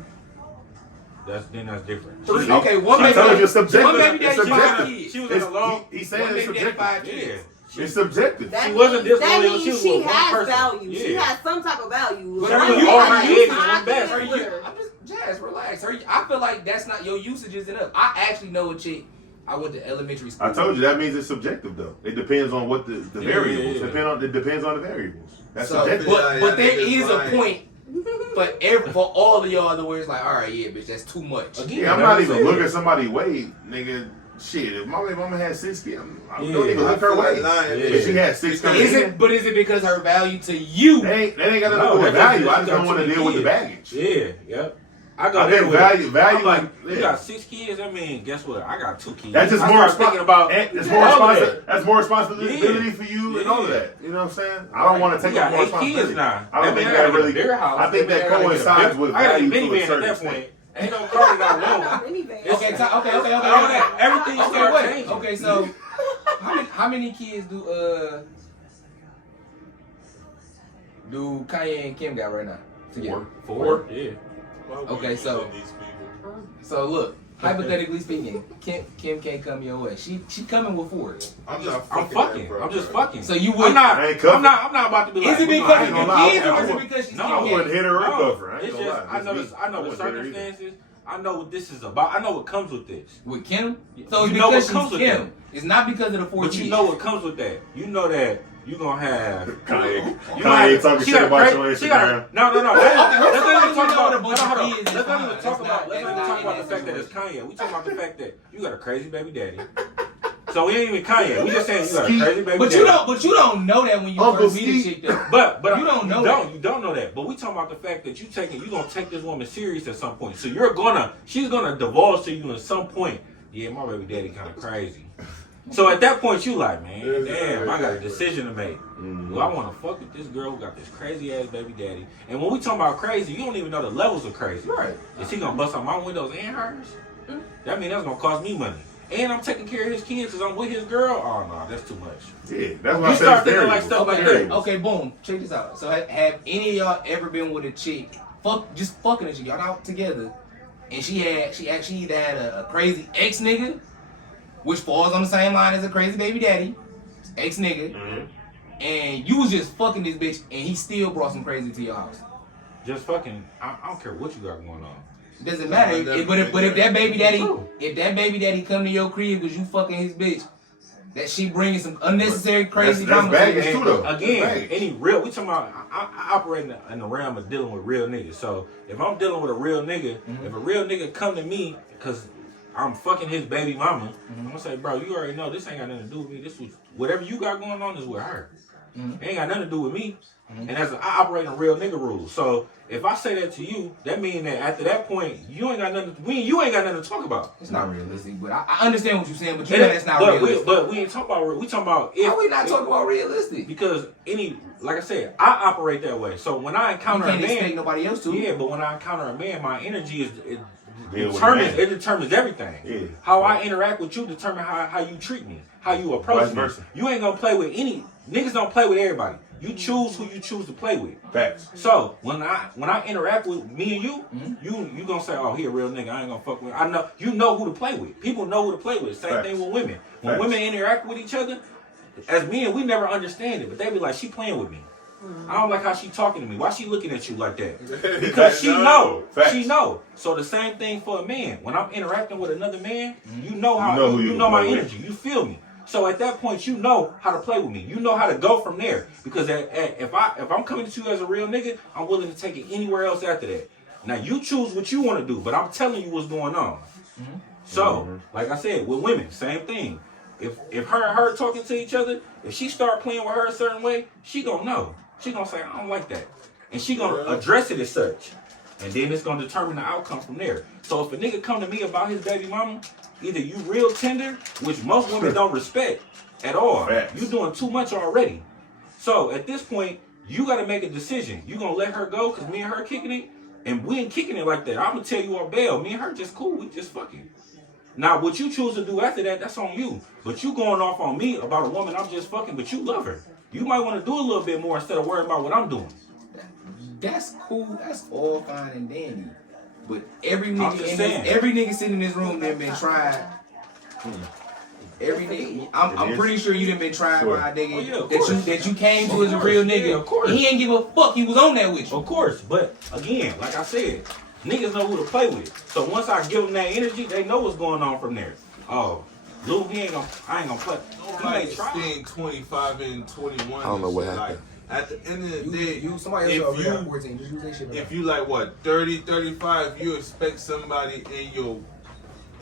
That's different. 3. She- Okay, one I baby told you daddy. it's subjective. One baby It's daddy, subjective. 5 kids. She was in a long. He's saying One it's baby daddy, subjective. 5 Yeah. kids. It's subjective. That She wasn't means, disloyal. that means She was she with one has person. value. She Yeah. has some type of value. But One are you baby all daddy, right? you One not best. gonna Are with you, her. I'm just Jazz, relax. I feel like that's not your usage isn't enough. I actually know a chick. I went to elementary school. I told you that means it's subjective though. It depends on what the Yeah, variables. yeah. It depends on the variables. That's So, subjective. but there Yeah, is a right. point for all of y'all where it's like, all right, yeah, bitch, that's too much. Again, Yeah, I'm that's not what even I'm looking saying. at somebody weight, nigga. Shit, if my baby mama had 6 kids, I Yeah. don't even I look her feel like weight. lying. Yeah. If she had 6 coming Is in, it? But is it because her value to you? that ain't got nothing to No, do with that value. I just just don't got want to too deal with the many baggage. Yeah, yep. I go I there think with value, I'm like, yeah. you got 6 kids. I mean, guess what? I got 2 kids. That's just I more start thinking about That's more all of responsibility. that. That's more responsibility Yeah. for you and all of Yeah. that. You know what I'm saying? I don't want to take We up got more 8 kids responsibility. now. I don't That think mean, that I gotta really. get a bigger house. I think that I gotta get a coincides big- with I got a value to a minivan at certain that extent. point. Ain't no car that I want. Minivan. It's- Okay, okay. All that, everything Okay, started wait. changing. Okay, so how many kids do Kanye and Kim got right now? together? 4? Yeah. Why would Okay, you so- love these people? So look, hypothetically speaking, Kim can't come your way. She coming with 4. I'm not I'm fucking. fucking. that, bro, I'm just bro. fucking. So you would. I'm not. I ain't cuffing. I'm not about to be like. Is it we because gonna- of gonna the lie, kids, I or is it wouldn't- because she's No, I still wouldn't gay? hit her or No, cuff her. I ain't it's gonna just lie. I know Just this. I know me. the I wouldn't hit her either. circumstances. I know what this is about. I know what comes with this. With Kim? So it's You know what because comes she's with Kim. It's not because of the 4 But kids. you know what comes with that. You know that you're gonna have Kanye you talking she shit got about cra- you on she got Instagram. No. Let's not even talk about. a bunch of Hold on. kids, Let's not even it's talk fine. about. Let's That's not even not talk in about that the fact that it's situation. Kanye. We talking about the fact that you got a crazy baby daddy. So we ain't even Kanye. We just saying you got a crazy baby But daddy. you don't know that when you Uncle first meet a Steve. chick though. But You don't know you don't know that. But we talking about the fact that you gonna take this woman serious at some point. So she's gonna divulge to you at some point. Yeah, my baby daddy kind of crazy. So at that point you like, man, damn, I got a decision to make. Do I want to fuck with this girl who got this crazy ass baby daddy? And when we talking about crazy, you don't even know the levels of crazy. Right. Is he gonna bust on my windows and hers? That means that's gonna cost me money. And I'm taking care of his kids because I'm with his girl. Oh no, that's too much. Yeah, that's why You I start said thinking like stuff like that. Okay, boom. Check this out. So have any of y'all ever been with a chick, just fucking a chick, y'all out together, and she actually either had a crazy ex nigga, which falls on the same line as a crazy baby daddy, ex nigga, and you was just fucking this bitch, and he still brought some crazy to your house. Just fucking, I don't care what you got going on. Doesn't matter. But if that baby daddy come to your crib because you fucking his bitch, that she bringing some unnecessary crazy drama. That's baggage too, though. Again, we talking about. I operate in the realm of dealing with real niggas. So if I'm dealing with a real nigga, if a real nigga come to me because I'm fucking his baby mama, I'm gonna say, bro, you already know this ain't got nothing to do with me. This was whatever you got going on is with her. It ain't got nothing to do with me. And I operate in real nigga rules. So if I say that to you, that means that after that point, you ain't got nothing to talk about. It's not realistic, but I understand what you're saying. But you know that's not realistic. But we ain't talking about. We talking about if. How we not talking about realistic? Because like I said, I operate that way. So when I encounter You can't a man, expect nobody else to. yeah. But when I encounter a man, my energy Deal with determines everything. Yeah. How I interact with you determine how you treat me, how you approach Vice me. versa. You ain't gonna play with niggas. Don't play with everybody. You choose who you choose to play with. Facts. So when I interact with me and you, you gonna say, oh, he a real nigga. I ain't gonna fuck with him. I know you know who to play with. People know who to play with. Same Facts. thing with women. When Facts. women interact with each other, as men, we never understand it. But they be like, she playing with me. I don't like how she talking to me. Why she looking at you like that? Because she know. Facts. She know. So the same thing for a man. When I'm interacting with another man, you know how who you know my play with. energy. You feel me. So at that point, you know how to play with me. You know how to go from there. Because if I'm coming to you as a real nigga, I'm willing to take it anywhere else after that. Now you choose what you want to do, but I'm telling you what's going on. So, like I said, with women, same thing. If her and her talking to each other, if she start playing with her a certain way, she gonna know. She gonna say, I don't like that. And she gonna address it as such. And then it's gonna determine the outcome from there. So if a nigga come to me about his baby mama, either you real tender, which most women don't respect at all. Facts. You doing too much already. So at this point, you gotta make a decision. You gonna let her go because me and her kicking it? And we ain't kicking it like that. I'm gonna tell you on bail. Me and her just cool. We just fucking. Now, what you choose to do after that, that's on you. But you going off on me about a woman I'm just fucking, but you love her. You might want to do a little bit more instead of worrying about what I'm doing. That's cool. That's all fine and dandy. But every I'm nigga just saying. every nigga sitting in this room that been tried. Every nigga, I'm pretty sure you done been tried by a nigga Oh, yeah, of course. that you came to as a real nigga. Yeah, of course. And he ain't give a fuck. He was on that with you. Of course, but again, like I said, niggas know who to play with. So once I give them that energy, they know what's going on from there. Oh, Lou, I ain't gonna play. Nobody staying 25 and 21. I don't know what and shit. happened. Like, at the end of the day, Somebody else if over there you 14. Just use that shit. if you like what 30, 35, you expect somebody in your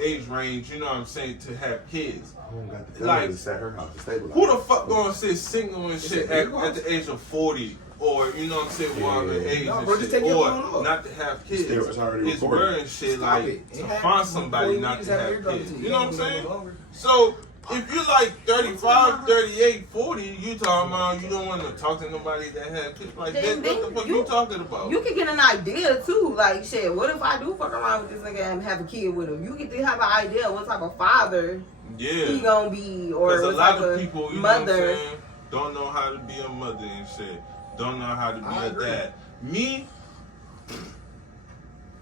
age range, you know what I'm saying, to have kids. Like, at her house to stabilize. who the fuck gonna sit single and shit at the age of 40? Or, you know what I'm saying, while the age No, and bro, just shit, take your or phone off. not to have kids. It's already It's recorded. weird and shit, Stop like, it. to It happened find somebody before not you to just have had your kids. dog You know what I'm too. saying? So, if you're like 35, 38, 40, you talking about you don't want to talk to nobody that have kids. Like, Then what the fuck you talking about? You can get an idea too. Like, shit, what if I do fuck around with this nigga and have a kid with him? You get to have an idea what type of father he Yeah. gonna be, or Because a what lot type of people, you know what I'm mother. saying, don't know how to be a mother and shit. Don't know how to be I a agree. dad. Me,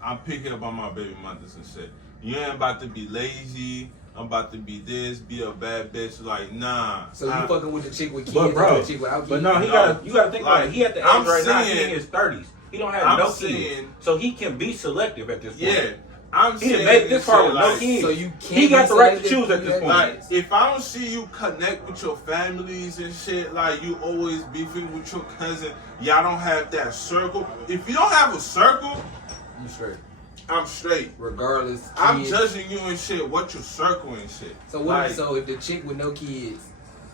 I'm picking up on my baby mothers and shit. You ain't about to be lazy. I'm about to be this, be a bad bitch. Like, nah. So you fucking with the chick with kids, But bro, the chick without kids? but no, you gotta think about it. He at the age right now. He in his 30s. He don't have no kids, so he can be selective at this point. Yeah, I'm he saying made this far with like, no kids. So you can't he got be the right to selective choose at this point. Like, if I don't see you connect with your families and shit, like you always beefing with your cousin, y'all don't have that circle. If you don't have a circle, You straight. I'm straight. Regardless, kids. I'm judging you and shit, what your circle and shit. So what? So if the chick with no kids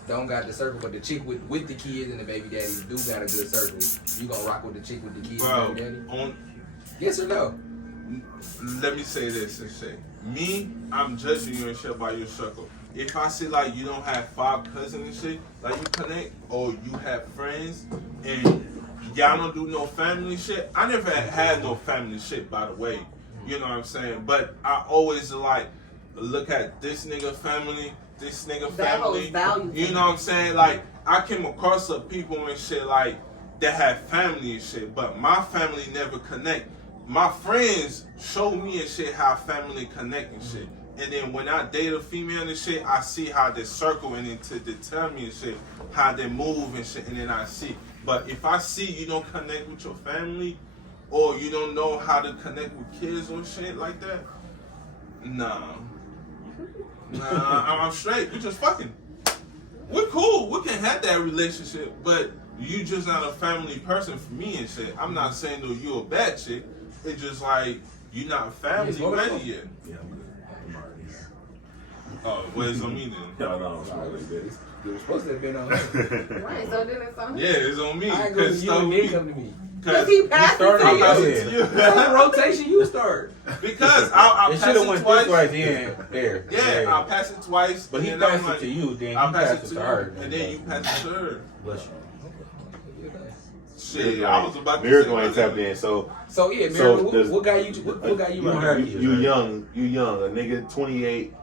don't got the circle, but the chick with the kids and the baby daddies do got a good circle, you gonna rock with the chick with the kids and the baby daddy? Yes or no? Let me say this and say, me, I'm judging you and shit by your circle. If I see like you don't have 5 cousins and shit, like you connect, or you have friends, and y'all don't do no family shit. I never had no family shit, by the way. You know what I'm saying? But I always like look at this nigga family, this nigga family. You know what I'm saying? Like I came across some people and shit like that have family and shit, but my family never connect. My friends show me and shit how family connect and shit. And then when I date a female and shit, I see how they circle and then they tell me and shit, how they move and shit, and then I see. But if I see you don't connect with your family, or you don't know how to connect with kids or shit like that, nah, I'm straight. We just fucking. We're cool. We can have that relationship, but you just not a family person for me and shit. I'm not saying though you a bad chick. It's just like you not family ready yet. Yeah, I'm already here. Oh, where's on me then? No, I'm sorry, bitch. You were supposed to have been on her. Right, so then it's on him. Yeah, it's on me. I agree with you and then come to me. Because he passed it started to you. out to you. That's the rotation you start. Because I It passed should have it went twice. this way, then there. Yeah, I passed it twice. But he and then passed I'm it to you, then I you passed passed it it to to her. you, and then you passed it to her. Bless you. Shit, I was about to Miracle say ain't that. tapped in, so So yeah, So Mary, does- what got you? What got you? don't right have now? kids, you right? young, a nigga 28,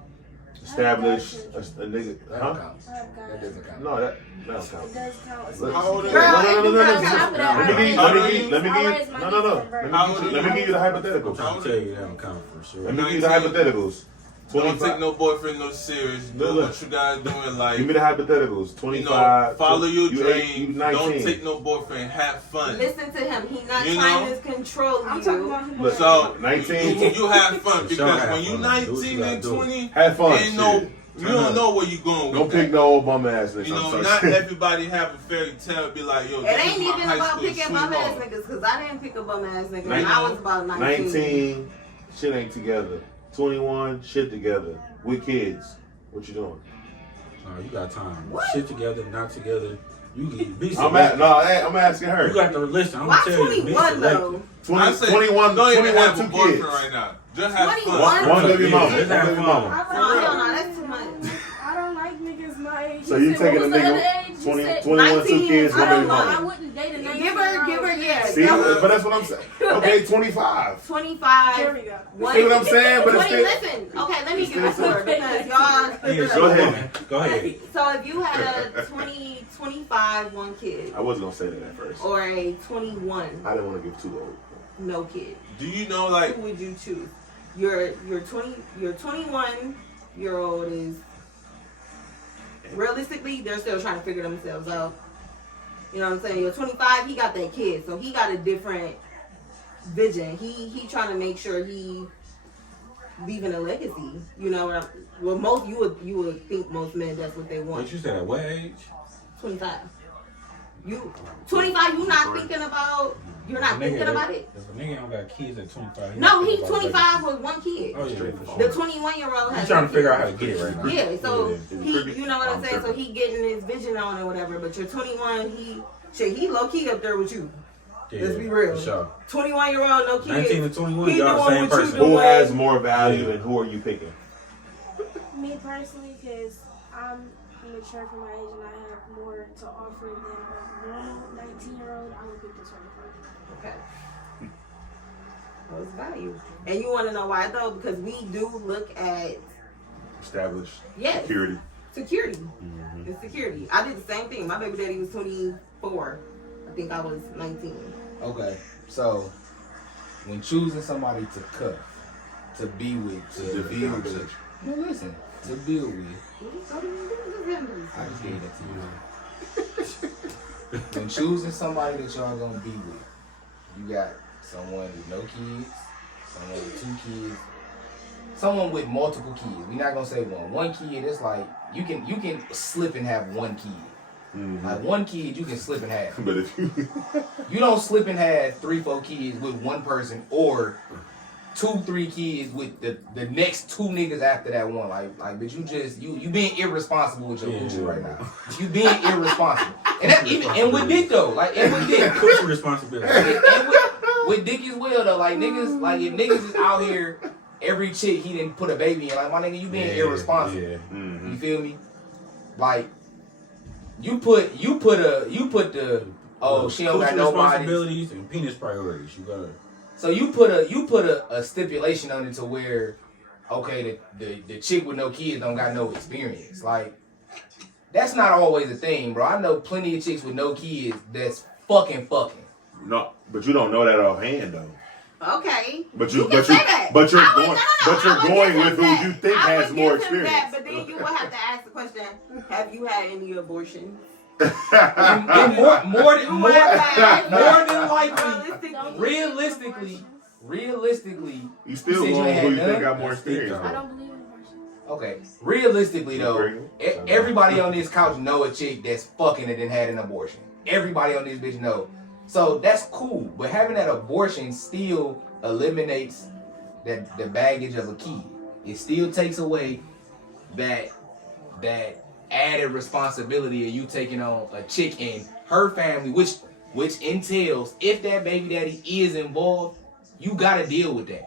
established, a nigga, That huh? don't count. That doesn't count. No, that don't count. It does count. Look. How old are Girl, you? if you got top of that, Let me give you, How old are let you? me give you, let me give you the hypotheticals. I'm trying to tell you that don't count for sure. Let me give you the hypotheticals. Don't take 25. no boyfriend no serious. Do Look. what you guys doing. Like, Give me the hypotheticals. you 25. know, follow your you dream. 19. Don't take no boyfriend. Have fun. Listen to him. He's not You trying know? to control I'm you. talking about him. Look, So 19. you have fun Sure because have when you fun. Do what 19 you and gotta do. 20, Have fun. ain't no, shit. you don't know where you going. Don't with pick that. no old bum ass nigga. You know, I'm not sorry. everybody have a fairy tale. Be like, yo, It this ain't is my even high about school picking bum ass sweetheart. niggas, because I didn't pick a bum ass nigga when 19. I was about 19. 19, shit ain't together. 21, shit together. With kids. What you doing? No, you got time. What? Shit together, not together. You get be I'm selective. I'm asking her. You got to listen. I'm Why gonna tell you. Be 21 selective. though? 20, I said, 21, don't even 21, have a 2 boyfriend kids. right now. Just have 21? fun. One baby mama. Let's One have baby fun. mama. No, hell no, that's too much. I don't like niggas my age. So you taking a nigga 20, 21, 2 kids, one I baby don't know. I mama. wouldn't date a 19. Give her, yeah. See, go. but that's what I'm saying. Okay, 25. 25. There we go. One, See what I'm saying? But it's 20, still- listen, okay, let me it's give it to still- her because Yeah, y'all. go ahead. Go ahead. So if you had a 20, 25, one kid, I wasn't gonna say that at first. or a 21, I didn't want to give too old. no kid, Do you know, like, who would you choose? Your 21-year-old is realistically they're still trying to figure themselves out. You know what I'm saying? Your 25, he got that kid, so he got a different vision. He trying to make sure he leaving a legacy. You know, well, most you would think most men that's what they want. What you said at what age? 25. You 25. You not thinking about. You're not thinking about it. If a nigga don't got kids at 25. No, not he's thinking about 25 with one kid. Oh, yeah, for sure. The 21-year-old has. He's trying to figure out how to get it right now. Yeah, so Yeah. he, you know what I'm saying. So he getting his vision on or whatever. But you're 21. He low key up there with you. Yeah, Let's be real. For sure. 21-year-old, no kids. 19 to 21, He y'all the doing same what you person. doing. Who has more value and who are you picking? Me personally, because I'm mature for my age and I have more to offer than a normal 19-year-old, I would pick this one first. Okay. What's value? And you want to know why though? Because we do look at Established. yes, Security. security. It's security. I did the same thing. My baby daddy was 24. I think I was 19. Okay, so when choosing somebody to cuff, to be with, to build with. No, listen, to build with. I just gave that to you. When choosing somebody that y'all gonna be with, you got someone with no kids, someone with 2 kids, someone with multiple kids. We're not gonna say one. One kid, it's like you can slip and have 1 kid. Like 1 kid, you can slip and have. But if you You don't slip and have 3-4 kids with 1 person, or 2-3 kids with the next 2 niggas after that one. Like, but you being irresponsible with your Gucci right now. You being irresponsible, and that even with dick though. Like, and with dick, Coochie responsibility. and with dick as well though. Like niggas, like if niggas is out here, every chick he didn't put a baby in. Like my nigga, you being irresponsible. Yeah. You feel me? Like you put the she don't got Coochie nobody. responsibilities and penis priorities. You gotta. So you put a stipulation on it to where, okay, the chick with no kids don't got no experience. Like that's not always a thing, bro. I know plenty of chicks with no kids that's fucking. no, but you don't know that offhand though. Okay. But you can say that. But you're I would- going. no, But you're I would going give with him who that. you think I has would more give him that, experience. but then you will have to ask the question: have you had any abortions? And more than likely, realistically, You still said you going with had who you none? think got more experience. I don't believe in abortion. okay. Realistically though, Pregnant? everybody on this couch know a chick that's fucking and then had an abortion. Everybody on this bitch know. So that's cool, but having that abortion still eliminates the baggage of a kid. It still takes away that added responsibility of you taking on a chick and her family, which entails if that baby daddy is involved, you gotta deal with that.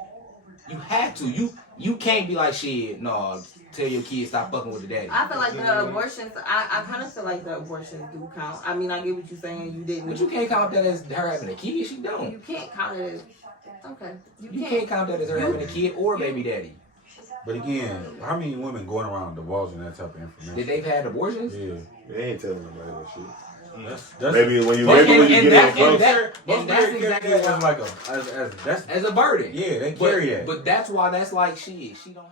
You have to. You can't be like shit. No, tell your kids stop fucking with the daddy. I feel like the abortions. I kind of feel like the abortions do count. I mean, I get what you're saying. You didn't. But you can't count that as her having a kid. She You don't. can't count it as. Okay. You can't count that as her having a kid or baby daddy. But again, how many women going around divulging that type of That information? they've had abortions. Yeah. They ain't telling nobody that shit. That's Maybe when you But- get in and close. that's exactly exactly as why, like that's as a burden. yeah, they carry that. But that's why that's like shit. She don't have